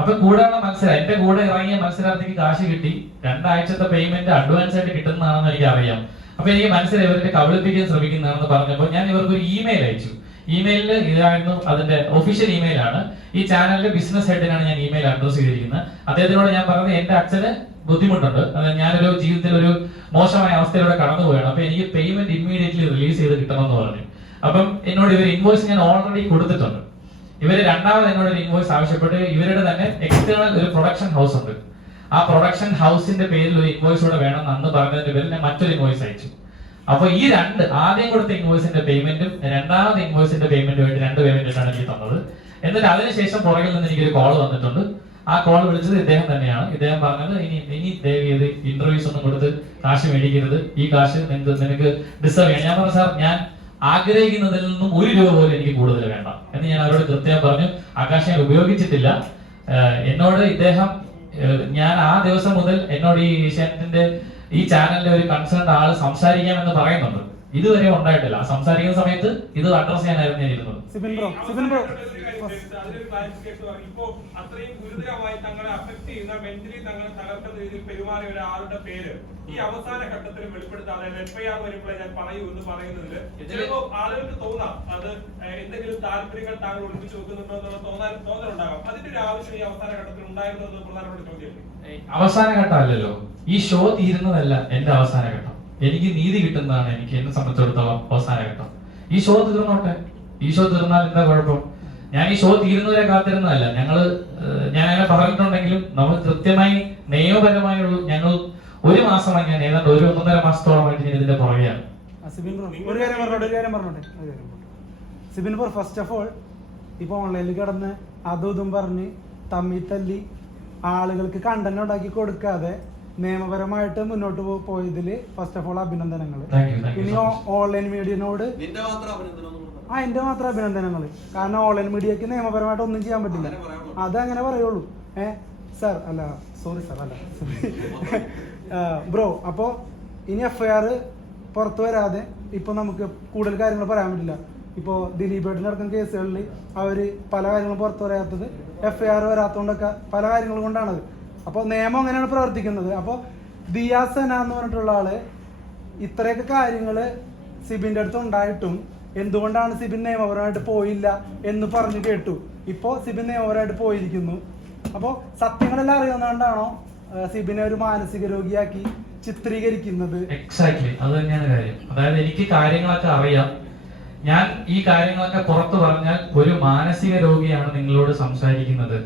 അപ്പൊ കൂടെയുള്ള എന്റെ കൂടെ ഇറങ്ങിയ മത്സരാർത്ഥിക്ക് കാശ് കിട്ടി. 2 ആഴ്ചത്തെ പേയ്മെന്റ് അഡ്വാൻസ് ആയിട്ട് കിട്ടുന്നതാണെന്ന് എനിക്ക് അറിയാം. അപ്പൊ എനിക്ക് മനസ്സിലായി ഇവരുടെ കബളിപ്പിക്കാൻ ശ്രമിക്കുന്നതാണെന്ന് പറഞ്ഞപ്പോൾ ഞാൻ ഇവർക്ക് ഒരു ഇമെയിൽ അയച്ചു. ഇമെയിലിൽ ഇതായിരുന്നു അതിന്റെ ഒഫീഷ്യൽ ഇമെയിൽ ആണ്. ഈ ചാനലിന്റെ ബിസിനസ് ഹെഡിനാണ് ഞാൻ ഇമെയിൽ അഡ്രസ് ചെയ്തിരിക്കുന്നത്. അദ്ദേഹത്തിനോട് ഞാൻ പറഞ്ഞത് എന്റെ അച്ഛന് ബുദ്ധിമുട്ടുണ്ട്, ഞാനൊരു ജീവിതത്തിൽ ഒരു മോശമായ അവസ്ഥയിലൂടെ കടന്നുപോയാണ്. അപ്പൊ എനിക്ക് പേയ്മെന്റ് ഇമ്മീഡിയറ്റ്ലി റിലീസ് ചെയ്ത് കിട്ടണമെന്ന് പറഞ്ഞു. അപ്പം എന്നോട് ഇവർ ഇൻവോയ്സ് ഞാൻ ഓൾറെഡി കൊടുത്തിട്ടുണ്ട്. ഇവര് രണ്ടാമത് എന്നോട് ഒരു ഇൻവോയ്സ് ആവശ്യപ്പെട്ട് ഇവരുടെ തന്നെ എക്സ്റ്റേണൽ ഒരു പ്രൊഡക്ഷൻ ഹൗസ് ഉണ്ട്. ആ പ്രൊഡക്ഷൻ ഹൗസിന്റെ പേരിൽ ഒരു ഇൻവോയ്സ് കൂടെ വേണം അന്ന് പറഞ്ഞതിന്റെ പേരിൽ ഞാൻ മറ്റൊരു ഇൻവോയ്സ് അയച്ചു. അപ്പൊ ഈ ആദ്യം കൊടുത്ത ഇൻവോയ്സിന്റെ പേയ്മെന്റും രണ്ടാമത്തെ ഇൻവോയ്സിന്റെ പേയ്മെന്റും ആയിട്ട് 2 പേയ്മെന്റാണ് എനിക്ക് തന്നത്. എന്നിട്ട് അതിനുശേഷം പുറകിൽ നിന്ന് എനിക്കൊരു കോൾ വന്നിട്ടുണ്ട്. ആ കോൾ വിളിച്ചത് ഇദ്ദേഹം തന്നെയാണ്. ഇദ്ദേഹം പറഞ്ഞത് ഇനി ദയവ് ചെയ്ത് ഇന്റർവ്യൂസ് ഒന്നും കൊടുത്ത് കാശ് മേടിക്കരുത്, ഈ കാശ് നിനക്ക് ഡിസേർവ് ചെയ്യാം. ഞാൻ പറഞ്ഞു സാർ, ഞാൻ ആഗ്രഹിക്കുന്നതിൽ നിന്നും 1 രൂപ പോലും എനിക്ക് കൂടുതൽ വേണ്ട എന്ന് ഞാൻ അവരോട് കൃത്യം പറഞ്ഞു. ആകാശ് ഞാൻ ഉപയോഗിച്ചിട്ടില്ല. എന്നോട് ഇദ്ദേഹം ഞാൻ ആ ദിവസം മുതൽ എന്നോട് ഈ ഏഷ്യാനെറ്റിന്റെ ഈ ചാനലിലെ ഒരു കൺസേൺഡ് ആള് സംസാരിക്കാമെന്ന് പറയുന്നുണ്ട്. ഇതുവരെ ഉണ്ടായിട്ടില്ല. സംസാരിക്കുന്ന സമയത്ത് ഇത് അഡ്രസ് ചെയ്യാനായിരുന്നു ഞാൻ ഇരുന്നത്. ഇപ്പോ അത്രയും ഗുരുതരമായി തങ്ങളെ അഫക്ട് ചെയ്യുന്ന മെന്റലി തങ്ങളെ തകർക്കുന്ന രീതിയിൽ പെരുമാറിയ ഒരാളുടെ പേര് ഈ അവസാന ഘട്ടത്തിൽ വെളിപ്പെടുത്താതെ എഫ്ഐആർ വരുമ്പോഴേ ഞാൻ പറയൂ എന്ന് പറയുന്നതില് ചിലപ്പോ ആളുകൾക്ക് തോന്നാം അത് എന്തെങ്കിലും താല്പര്യങ്ങൾ താങ്കൾ ഒളിപ്പിച്ചു വെക്കുന്നുണ്ടോ എന്നുള്ള തോന്നലുണ്ടാകാം. അതിന്റെ ഒരു ആവശ്യം ഈ അവസാന ഘട്ടത്തിൽ ഉണ്ടായിരുന്നു എന്ന് പ്രധാനപ്പെട്ട ചോദ്യം. അവസാന ഘട്ടം അല്ലല്ലോ, ഈ ഷോ തീരുന്നതല്ല എന്റെ അവസാന ഘട്ടം. എനിക്ക് നീതി കിട്ടുന്നതാണ് എനിക്ക് എന്നെ സംബന്ധിച്ചിടത്തോളം അവസാന ഘട്ടം. ഈ ഷോ തീർന്നോട്ടെ. ഈ ഷോ തീർന്നാൽ എന്താ കുഴപ്പം? ഞാൻ ഈ ഷോ തീരുന്നവരെ കാത്തിരുന്നതല്ല. ഞാൻ അങ്ങനെ പറഞ്ഞിട്ടുണ്ടെങ്കിലും നമ്മൾ കൃത്യമായി നിയമപരമായുള്ള ഞങ്ങൾ ഒരു മാസമായി ഞാൻ ഏതാണ്ട് 1.5 മാസത്തോളമായിട്ട് ഞാൻ ഇതിന്റെ പുറകെയാണ്. സിബിൻ ബ്രോ ഒരു കാര്യം പറഞ്ഞോട്ടെ. Sibin bro first of all ഇപ്പൊ ഓൺലൈനിൽ കിടന്ന് അതും ഇതും പറഞ്ഞ് തമ്മി തല്ലി ആളുകൾക്ക് കണ്ടന്റ് ഉണ്ടാക്കി കൊടുക്കാതെ നിയമപരമായിട്ട് മുന്നോട്ട് പോയതില് ഫസ്റ്റ് ഓഫ് ഓൾ അഭിനന്ദനങ്ങൾ. ഇനി ഓൺലൈൻ മീഡിയനോട് എന്റെ മാത്രം അഭിനന്ദനങ്ങൾ. കാരണം ഓൺലൈൻ മീഡിയക്ക് നിയമപരമായിട്ട് ഒന്നും ചെയ്യാൻ പറ്റില്ല, അതങ്ങനെ പറയുള്ളൂ. സാർ അല്ല സോറി സാർ അല്ല ബ്രോ. അപ്പോൾ ഇനി FIR പുറത്തു വരാതെ ഇപ്പൊ നമുക്ക് കൂടുതൽ കാര്യങ്ങൾ പറയാൻ പറ്റില്ല. ഇപ്പോൾ ദിലീപേട്ടനടക്കം കേസുകളിൽ അവർ പല കാര്യങ്ങളും പുറത്തു പറയാത്തത് FIR വരാത്തതുകൊണ്ടൊക്കെ പല കാര്യങ്ങൾ കൊണ്ടാണത്. അപ്പോൾ നിയമം അങ്ങനെയാണ് പ്രവർത്തിക്കുന്നത്. അപ്പോൾ ദിയാസന എന്ന് പറഞ്ഞിട്ടുള്ള ആള് ഇത്രയൊക്കെ കാര്യങ്ങൾ സിബിന്റെ അടുത്ത് ഉണ്ടായിട്ടും എന്തുകൊണ്ടാണ് സിബിൻ നിയമപരമായിട്ട് പോയില്ല എന്ന് പറഞ്ഞു കേട്ടു. ഇപ്പോൾ സിബിൻ നിയമപരമായിട്ട് പോയിരിക്കുന്നു. അപ്പോൾ സത്യങ്ങളെല്ലാം അറിയുന്നതുകൊണ്ടാണോ സിബിനെ ഒരു മാനസിക രോഗിയാക്കി ചിത്രീകരിക്കുന്നത്? എക്സാക്ട്ലി അത് തന്നെയാണ് കാര്യം. അതായത് എനിക്ക് കാര്യങ്ങളൊക്കെ അറിയാം. ഞാൻ ഈ കാര്യങ്ങളൊക്കെ പുറത്തു പറഞ്ഞാൽ ഒരു മാനസിക രോഗിയാണ് നിങ്ങളോട് സംസാരിക്കുന്നത്,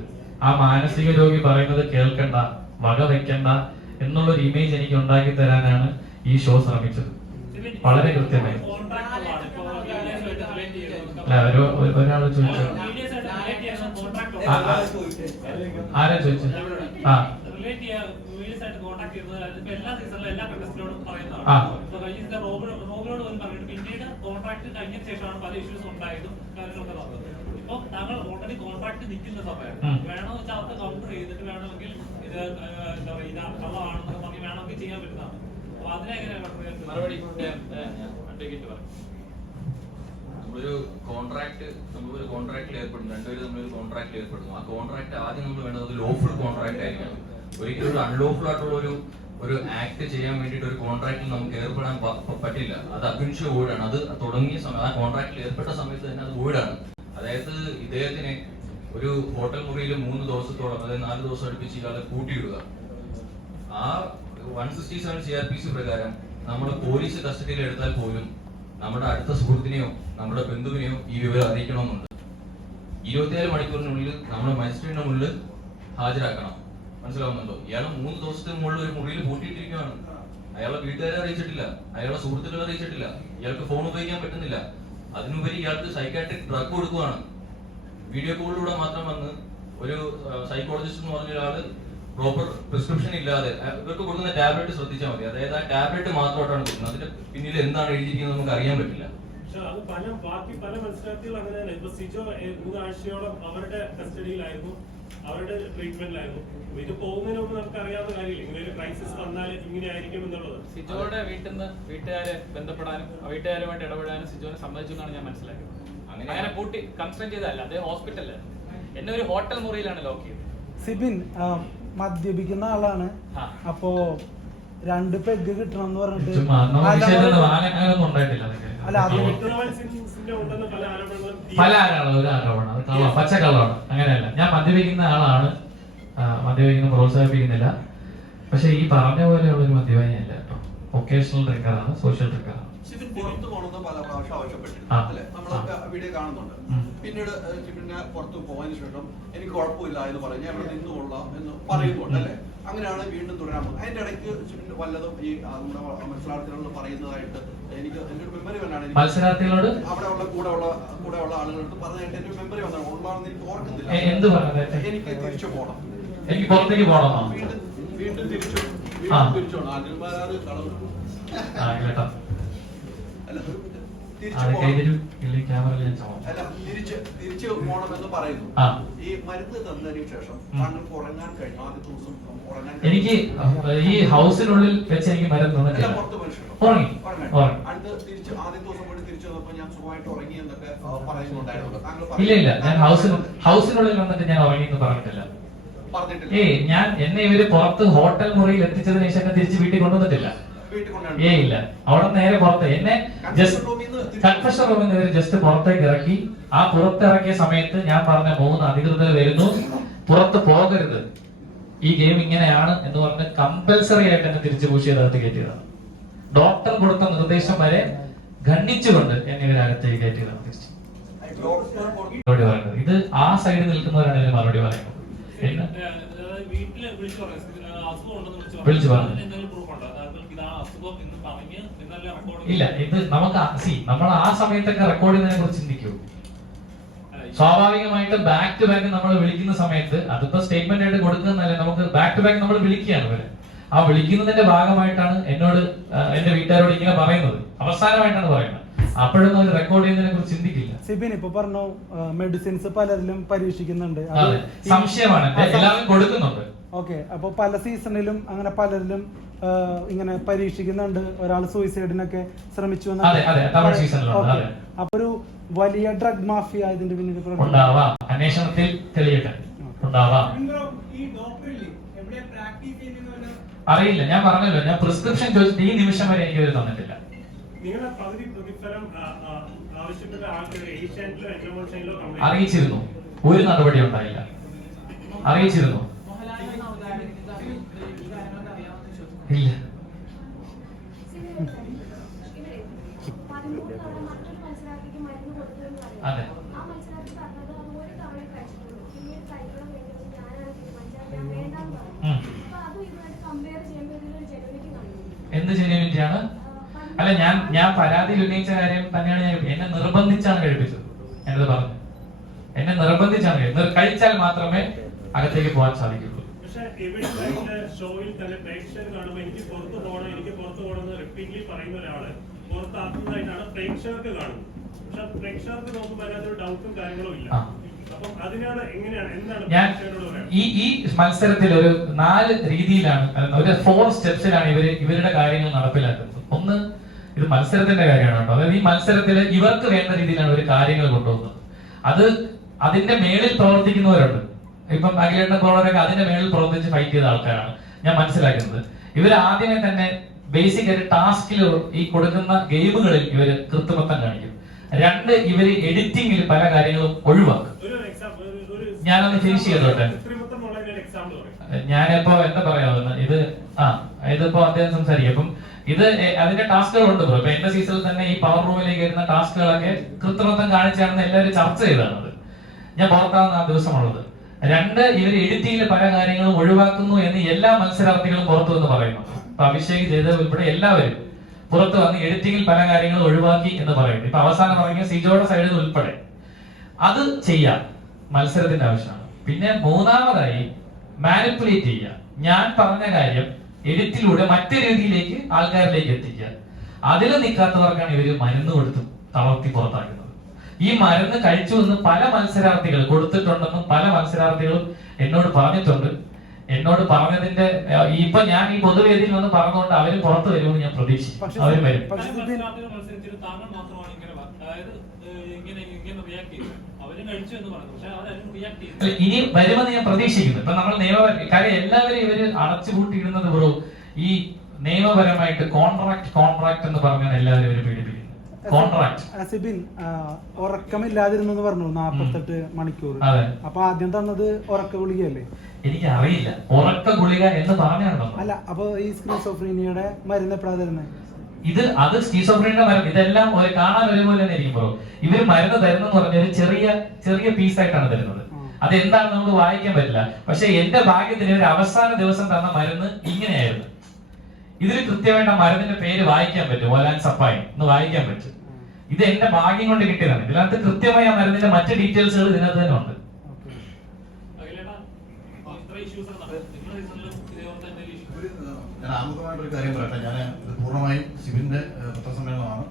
ആ മാനസിക രോഗി പറയുന്നത് കേൾക്കണ്ട, വക വെക്കണ്ട എന്നുള്ളൊരു ഇമേജ് എനിക്ക് ഉണ്ടാക്കി തരാനാണ് ഈ ഷോ ശ്രമിച്ചത്. വളരെ കൃത്യമായി. ഒരാൾ ചോദിച്ചു, ആരാ ചോദിച്ചു? പിന്നീട് കോൺട്രാക്ട് കഴിഞ്ഞ ശേഷമാണ് പല ഇഷ്യൂസ് ഉണ്ടായതും കാര്യങ്ങളൊക്കെ നടന്നത്. ഇപ്പൊ താങ്കൾ ഓൾറെഡി കോൺട്രാക്ട് നിൽക്കുന്ന സമയം വേണമെന്ന് വെച്ചാൽ അവർക്ക് കൗണ്ടർ ചെയ്തിട്ട് വേണമെങ്കിൽ ഇത് എന്താ പറയുക ഇത് കള്ളമാണെന്നൊക്കെ പറഞ്ഞ് വേണമെങ്കിൽ ചെയ്യാൻ പറ്റുന്നതാണ്. അപ്പൊ അതിനെങ്ങനെയാണ് മറുപടി പറയും? നമ്മളൊരു കോൺട്രാക്റ്റിൽ ഏർപ്പെടുന്നു, രണ്ടുപേരും നമ്മളൊരു കോൺട്രാക്റ്റിൽ ഏർപ്പെടുന്നു. ആ കോൺട്രാക്ട് ആദ്യം നമ്മൾ വേണ്ടത് ലോഫുൾ കോൺട്രാക്ട് ആയിരിക്കണം. ഒരിക്കലും ഒരു അൺലോഫുൾ ആയിട്ടുള്ള ഒരു ആക്ട് ചെയ്യാൻ വേണ്ടിയിട്ട് ഒരു കോൺട്രാക്റ്റിൽ നമുക്ക് ഏർപ്പെടാൻ പറ്റില്ല. അത് അഭിൻഷ്യ വോയിഡാണ്. അത് തുടങ്ങിയ സമയം, ആ കോൺട്രാക്റ്റിൽ ഏർപ്പെട്ട സമയത്ത് തന്നെ അത് വോയിഡാണ്. അതായത് ഇദ്ദേഹത്തിന് ഒരു ഹോട്ടൽ മുറിയിൽ 3 ദിവസത്തോളം, അതായത് 4 ദിവസം അടുപ്പിച്ച് ഇയാളെ കൂട്ടിയിടുക. ആ 167 CRPC പ്രകാരം നമ്മുടെ പോലീസ് കസ്റ്റഡിയിൽ എടുത്താൽ പോലും നമ്മുടെ അടുത്ത സുഹൃത്തിനെയോ നമ്മുടെ ബന്ധുവിനെയോ ഈ വിവരം അറിയിക്കണമെന്നുണ്ട്. 24 മണിക്കൂറിനുള്ളിൽ നമ്മുടെ മജിസ്ട്രേറ്റിന്റെ മുന്നിൽ ഹാജരാക്കണം. മനസ്സിലാവുന്നുണ്ടോ? ഇയാൾ 3 ദിവസത്തിന് മുകളിൽ ഒരു മുറിയിൽ പൂട്ടിയിട്ടിരിക്കുകയാണ്. അയാളെ വീട്ടുകാരെ അറിയിച്ചിട്ടില്ല, അയാളെ സുഹൃത്തുക്കളെ അറിയിച്ചിട്ടില്ല, ഇയാൾക്ക് ഫോൺ ഉപയോഗിക്കാൻ പറ്റുന്നില്ല. അതിനുപരി ഇയാൾക്ക് സൈക്കാട്രിക് ഡ്രഗ് കൊടുക്കുകയാണ്. വീഡിയോ കോളിലൂടെ മാത്രം വന്ന് ഒരു സൈക്കോളജിസ്റ്റ് എന്ന് പറഞ്ഞ ഒരാള് പ്രോപ്പർ പ്രിസ്ക്രിപ്ഷൻ ഇല്ലാതെ ഇവർക്ക് കൊടുക്കുന്ന ടാബ്ലറ്റ് ശ്രദ്ധിച്ചാൽ മതി. അതായത് ആ ടാബ്ലറ്റ് മാത്രമായിട്ടാണ് കൊടുക്കുന്നത്. അതിന്റെ പിന്നിൽ എന്താണ് എഴുതിയിരിക്കുന്നത് നമുക്ക് അറിയാൻ പറ്റില്ല. അത് ബാക്കി പല മത്സരാർത്ഥികൾ അങ്ങനെയാണ്. ഇപ്പൊ സിജോ 3 ആഴ്ചയോളം അവരുടെ കസ്റ്റഡിയിലായിരുന്നു, അവരുടെ ട്രീറ്റ്മെന്റിലായിരുന്നു. ഇത് പോകുന്നതിന് മുമ്പ് നമുക്ക് അറിയാവുന്ന കാര്യമില്ല, ഇങ്ങനെ ഒരു ക്രൈസിസ് വന്നാൽ ഇങ്ങനെ ആയിരിക്കും എന്നുള്ളത്. സിജോയുടെ വീട്ടിൽ നിന്ന് വീട്ടുകാരെ ബന്ധപ്പെടാനും വീട്ടുകാരുമായിട്ട് ഇടപെടാനും സിജോനെ സമ്മതിച്ചു എന്നാണ് ഞാൻ മനസ്സിലാക്കിയത്. അങ്ങനെ പൂട്ടി കൺസെന്റ് ചെയ്തതല്ല, അദ്ദേഹം ഹോസ്പിറ്റലിൽ എന്നെ ഒരു ഹോട്ടൽ മുറിയിലാണ് ലോക്ക് ചെയ്തത്. സിബിൻ മദ്യപിക്കുന്ന ആളാണ്. അപ്പോ 2 പെഗ് കിട്ടണം എന്ന് പറഞ്ഞിട്ട് അല്ല അത് പല ആരോപണം, അത് പച്ചക്കള്ളമാണ്. അങ്ങനെയല്ല, ഞാൻ മദ്യപിക്കുന്ന ആളാണ്, മദ്യപിക്കുന്ന പ്രോത്സാഹിപ്പിക്കുന്നില്ല. പക്ഷെ ഈ പറഞ്ഞ പോലെയുള്ള ഒരു മദ്യപാനിയല്ല കേട്ടോ. ഒക്കേഷണൽ ഡ്രിങ്കറാണ്, സോഷ്യൽ ഡ്രിങ്കറാണ്. പുറത്തു പോകണമെന്ന് പല പ്രാവശ്യം ആവശ്യപ്പെട്ടിട്ടുണ്ട് അല്ലെ, നമ്മളൊക്കെ വീഡിയോ കാണുന്നുണ്ട്. പിന്നീട് പിന്നെ പുറത്തു പോയതിനു ശേഷം എനിക്ക് കുഴപ്പമില്ല എന്ന് പറഞ്ഞ് അവിടെ നിന്നുകൊള്ളാം എന്ന് പറയുന്നുണ്ട് അല്ലെ. അങ്ങനെയാണ് വീണ്ടും തുടരാൻ പോകുന്നത്. അതിന്റെ ഇടയ്ക്ക് വല്ലതും ഈ നമ്മുടെ മത്സരാർത്ഥികളോട് പറയുന്നതായിട്ട് എനിക്ക് എന്റെ ഒരു മെമ്മറി വന്നാണ്. മത്സരാർത്ഥികളോട് അവിടെയുള്ള കൂടെയുള്ള ആളുകളോട് പറഞ്ഞായിട്ട് എന്റെ മെമ്മറി വന്നാണ്. ഉള്ളതാണെന്ന് എനിക്ക് ഓർക്കുന്നില്ല. എനിക്ക് തിരിച്ചു പോകണം, എനിക്ക് പുറത്തേക്ക് പോകണം, വീണ്ടും തിരിച്ചു പോകണം. ആദ്യമാരാണ് കളവ് തിരിച്ചു പോകണമെന്ന് പറയുന്നു. ഈ മരുന്ന് തന്നതിന് ശേഷം താങ്കൾക്ക് ഉറങ്ങാൻ കഴിഞ്ഞു? ആദ്യ ദിവസം എനിക്ക് ഈ ഹൗസിനുള്ളിൽ വെച്ച് എനിക്ക് മരുന്ന് തന്നിട്ടില്ല. അടുത്ത തിരിച്ച് ആദ്യ ദിവസം കൂടി തിരിച്ചു വന്നപ്പോ ഞാൻ സുഖമായിട്ട് ഉറങ്ങി എന്നൊക്കെ പറയുന്നുണ്ടായിരുന്നു. ഇല്ല, ഞാൻ ഹൗസിനുള്ളിൽ വന്നിട്ട് ഞാൻ ഉറങ്ങി എന്ന് പറഞ്ഞിട്ടില്ല. ഞാൻ എന്നെ ഇവര് പുറത്ത് ഹോട്ടൽ മുറിയിൽ എത്തിച്ചതിന് ശേഷം തിരിച്ച് വീട്ടിൽ കൊണ്ടുവന്നിട്ടില്ല. ഇല്ല, അവിടെ നേരെ പുറത്ത് എന്നെ കൺഫെഷൻ റൂമിൽ നിന്ന് ജസ്റ്റ് പുറത്തേക്ക് ഇറക്കി. ആ പുറത്തിറക്കിയ സമയത്ത് ഞാൻ പറഞ്ഞ 3 അധികൃതർ വരുന്നു, പുറത്ത് പോകരുത്, ഈ ഗെയിം ഇങ്ങനെയാണ് എന്ന് പറഞ്ഞ് കമ്പൽസറി ആയിട്ട് എന്നെ തിരിച്ചു പൂശി അകത്ത് കയറ്റിയതാണ്. ഡോക്ടർ കൊടുത്ത നിർദ്ദേശം വരെ ഖണ്ഡിച്ചുകൊണ്ട് എന്നെ ഇവരകത്തേക്ക് കയറ്റിയതാണ്. മറുപടി പറയുന്നത് ഇത് ആ സൈഡിൽ നിൽക്കുന്നവരാണ് ഇതിന് മറുപടി പറയുന്നത്. വീട്ടില് വിളിച്ചു പറഞ്ഞു അസുഖം ഉണ്ടെന്ന് വിളിച്ചു പറഞ്ഞു. എന്തെങ്കിലും പ്രൂഫ് ഉണ്ടോ? താങ്കൾക്ക് ഇതാണ് അസുഖം എന്ന് പറഞ്ഞ് ഇന്നലെ റെക്കോർഡ് ഇല്ല, ഇത് നമുക്ക് നമ്മൾ ആ സമയത്തൊക്കെ റെക്കോർഡ് ചെയ്യുന്നതിനെ കുറിച്ച് ചിന്തിക്കൂ. സ്വാഭാവികമായിട്ട് ബാക്ക് ടു ബാക്ക് നമ്മൾ വിളിക്കുന്ന സമയത്ത് അതിപ്പോ സ്റ്റേറ്റ്മെന്റ് ആയിട്ട് കൊടുക്കുന്നതല്ലേ, നമുക്ക് ബാക്ക് ടു ബാക്ക് നമ്മൾ വിളിക്കുകയാണ് ഇവരെ. ആ വിളിക്കുന്നതിന്റെ ഭാഗമായിട്ടാണ് എന്നോട് എന്റെ വീട്ടുകാരോട് ഇങ്ങനെ പറയുന്നത്, അവസാനമായിട്ടാണ് പറയുന്നത്. അപ്പോഴൊന്നും അവർ റെക്കോർഡ് ചെയ്യുന്നതിനെ കുറിച്ച് ചിന്തിക്കില്ല. സിബിൻ ഇപ്പൊ പറഞ്ഞു മെഡിസിൻസ് പലരിലും പരീക്ഷിക്കുന്നുണ്ട്, അതെ, സംശയമാണ്, എല്ലാവരും കൊടുക്കുന്നുണ്ട്. ഓക്കെ, അപ്പൊ പല സീസണിലും അങ്ങനെ പലരിലും ഇങ്ങനെ പരീക്ഷിക്കുന്നുണ്ട്. ഒരാൾ സൂയിസൈഡിനൊക്കെ ശ്രമിച്ചു. അപ്പൊ ഒരു വലിയ ഡ്രഗ് മാഫിയ ഇതിന്റെ പിന്നിൽ ഉണ്ടാവാം, അന്വേഷണത്തിൽ തെളിയട്ടെ, ഉണ്ടാവാം. അറിയില്ല, ഞാൻ പറഞ്ഞല്ലോ, ഞാൻ പ്രിസ്ക്രിപ്ഷൻ ചോദിച്ചിട്ട് ഈ നിമിഷം വരെ എനിക്ക് ഒരു തന്നിട്ടില്ല. അറിയിച്ചിരുന്നു, ഒരു നടപടി ഉണ്ടായില്ല. അറിയിച്ചിരുന്നു, ഇല്ല. അതെ, എന്ത് ജെന്യൂനിറ്റിയാണ്? അല്ല, ഞാൻ പരാതിയിൽ ഉന്നയിച്ച കാര്യം തന്നെയാണ്. എന്നെ നിർബന്ധിച്ചാണ് കഴിപ്പിച്ചത്. ഞാനത് പറഞ്ഞു, എന്നെ നിർബന്ധിച്ചാണ് കഴിച്ചാൽ മാത്രമേ അകത്തേക്ക് പോകാൻ സാധിക്കുള്ളൂ. ഷോയിൽ തന്നെ പ്രേക്ഷകർ കാണുമ്പോൾ എനിക്ക് പുറത്തു പോകണമെന്ന് റിപ്പീറ്റ്ലി പറയുന്ന ഒരാള് പുറത്താക്കുന്നതായിട്ടാണ് പ്രേക്ഷകർക്ക് കാണുന്നത്. പക്ഷെ പ്രേക്ഷകർക്ക് നോക്കുമ്പോൾ അതിനകത്തൊരു ഡൗട്ടും കാര്യങ്ങളും ഇല്ല. അപ്പം അതിനാണ് എങ്ങനെയാണ്, എന്താണ് ഈ മത്സരത്തിൽ ഒരു 4 രീതിയിലാണ്, ഒരു 4 സ്റ്റെപ്സിലാണ് ഇവരുടെ കാര്യങ്ങൾ നടപ്പിലാക്കുന്നത്. ഒന്ന്, ഇത് മത്സരത്തിന്റെ കാര്യമാണ് കേട്ടോ. അതായത് ഈ മത്സരത്തിൽ ഇവർക്ക് വേണ്ട രീതിയിലാണ് ഒരു കാര്യങ്ങൾ കൊണ്ടുപോകുന്നത്. അതിന്റെ മേളിൽ പ്രവർത്തിക്കുന്നവരുണ്ട്. ഇപ്പം അഖിലേട്ടൻ പോലുള്ളവരൊക്കെ അതിന്റെ മേളിൽ പ്രവർത്തിച്ച് ഫൈറ്റ് ചെയ്ത ആൾക്കാരാണ് ഞാൻ മനസ്സിലാക്കുന്നത്. ഇവർ ആദ്യമേ തന്നെ ബേസിക് ആയിട്ട് ടാസ്കിൽ ഈ കൊടുക്കുന്ന ഗെയിമുകളിൽ ഇവര് കൃത്രിമത്വം കാണിക്കും. 2, ഇവര് എഡിറ്റിംഗിൽ പല കാര്യങ്ങളും ഒഴിവാക്കും. ഞാനൊന്ന് ഫിനിഷ് ചെയ്തോട്ടെ. ഞാനിപ്പോ എന്താ പറയാവുന്ന ഇതിപ്പോ അദ്ദേഹം സംസാരിക്കും. അപ്പം ഇത് അതിന്റെ ടാസ്കുകളുണ്ട്. ഇപ്പൊ എന്റെ സീസണിൽ തന്നെ ഈ പവർ റൂമിലേക്ക് വരുന്ന ടാസ്കുകളൊക്കെ കൃത്രിമത്വം കാണിച്ചാണെന്ന് എല്ലാവരും ചർച്ച ചെയ്താണത്. ഞാൻ പുറത്താവുന്ന ആ ദിവസമുള്ളത്. 2, ഇവർ എഡിറ്റിംഗിൽ പല കാര്യങ്ങളും ഒഴിവാക്കുന്നു എന്ന് എല്ലാ മത്സരാർത്ഥികളും പുറത്തു വന്ന് പറയുന്നു. ഇപ്പൊ അഭിഷേക് ജയദേവ് ഉൾപ്പെടെ എല്ലാവരും പുറത്തു വന്ന് എഡിറ്റിംഗിൽ പല കാര്യങ്ങളും ഒഴിവാക്കി എന്ന് പറയുന്നു. ഇപ്പൊ അവസാനം പറഞ്ഞ സിജോയുടെ സൈഡിൽ ഉൾപ്പെടെ അത് ചെയ്യാം, മത്സരത്തിന്റെ ആവശ്യമാണ്. പിന്നെ 3ാമതായി മാനിപ്പുലേറ്റ് ചെയ്യുക. ഞാൻ പറഞ്ഞ കാര്യം എഡിറ്റിലൂടെ മറ്റു രീതിയിലേക്ക് ആൾക്കാരിലേക്ക് എത്തിക്കുക. അതിൽ നിൽക്കാത്തവർക്കാണ് ഇവര് മരുന്ന് കൊടുത്ത് തളർത്തി പുറത്താക്കുന്നത്. ഈ മരുന്ന് കഴിച്ചു എന്ന് പല മത്സരാർത്ഥികൾ കൊടുത്തിട്ടുണ്ടെന്നും പല മത്സരാർത്ഥികളും എന്നോട് പറഞ്ഞിട്ടുണ്ട്. എന്നോട് പറഞ്ഞതിന്റെ ഇപ്പൊ ഞാൻ ഈ പൊതുവേദിയിൽ വന്ന് പറഞ്ഞുകൊണ്ട് അവര് പുറത്തു വരുമെന്ന് ഞാൻ പ്രതീക്ഷിച്ചു. അവരും വരും. ഇനി വരുമെന്ന് ഞാൻ പ്രതീക്ഷിക്കുന്നു. ഇപ്പൊ നമ്മൾ കാര്യം എല്ലാവരും ഇവര് അടച്ചുപൂട്ടിയിടുന്നത് ബ്രോ ഈ നിയമപരമായിട്ട് കോൺട്രാക്ട് എന്ന് പറഞ്ഞാൽ എല്ലാവരും ഇവര് പീഡിപ്പിക്കുന്നു. സിബിൻ ഉറക്കമില്ലാതിരുന്നു പറഞ്ഞു 48 മണിക്കൂർ. അപ്പൊ ആദ്യം തന്നത് ഉറക്ക ഗുളികയല്ലേ? എനിക്ക് അറിയില്ല ഉറക്ക ഗുളിക എന്ന് പറഞ്ഞാണോ? അല്ല, അപ്പൊ ഈ സ്കിസോഫ്രീനിയുടെ മരുന്ന് എപ്പോഴാ തരുന്നത്? അത് സ്കിസോഫ്രീനിയുടെ മരുന്ന്. ഇതെല്ലാം കാണാൻ ഒരുപോലെ തന്നെ ഇരിക്കുമ്പോ ഇവര് മരുന്ന് തരുന്നെന്ന് പറഞ്ഞ ഒരു ചെറിയ പീസായിട്ടാണ് തരുന്നത്. അതെന്താണെന്ന് നമുക്ക് വായിക്കാൻ പറ്റില്ല. പക്ഷെ എന്റെ ഭാഗ്യത്തിന് ഒരു അവസാന ദിവസം തന്ന മരുന്ന് ഇങ്ങനെയായിരുന്നു. ഇതിൽ കൃത്യമായിട്ട് മരുന്നിന്റെ പേര് വായിക്കാൻ പറ്റും, ഓലാൻ സപ്പായി എന്ന് വായിക്കാൻ പറ്റും. ഇത് എന്റെ ഭാഗ്യം കൊണ്ട് കിട്ടിയതാണ്. ഇതിനകത്ത് കൃത്യമായ മരുന്നിന്റെ മറ്റ് ഡീറ്റെയിൽസുകൾ ഇതിനകത്ത് തന്നെ ഉണ്ട്. ഞാൻ ആമുഖമായിട്ടൊരു കാര്യം പറയട്ടെ. ഞാൻ ഇത് പൂർണ്ണമായും സിബിന്റെ പത്രസമ്മേളനമാണ്.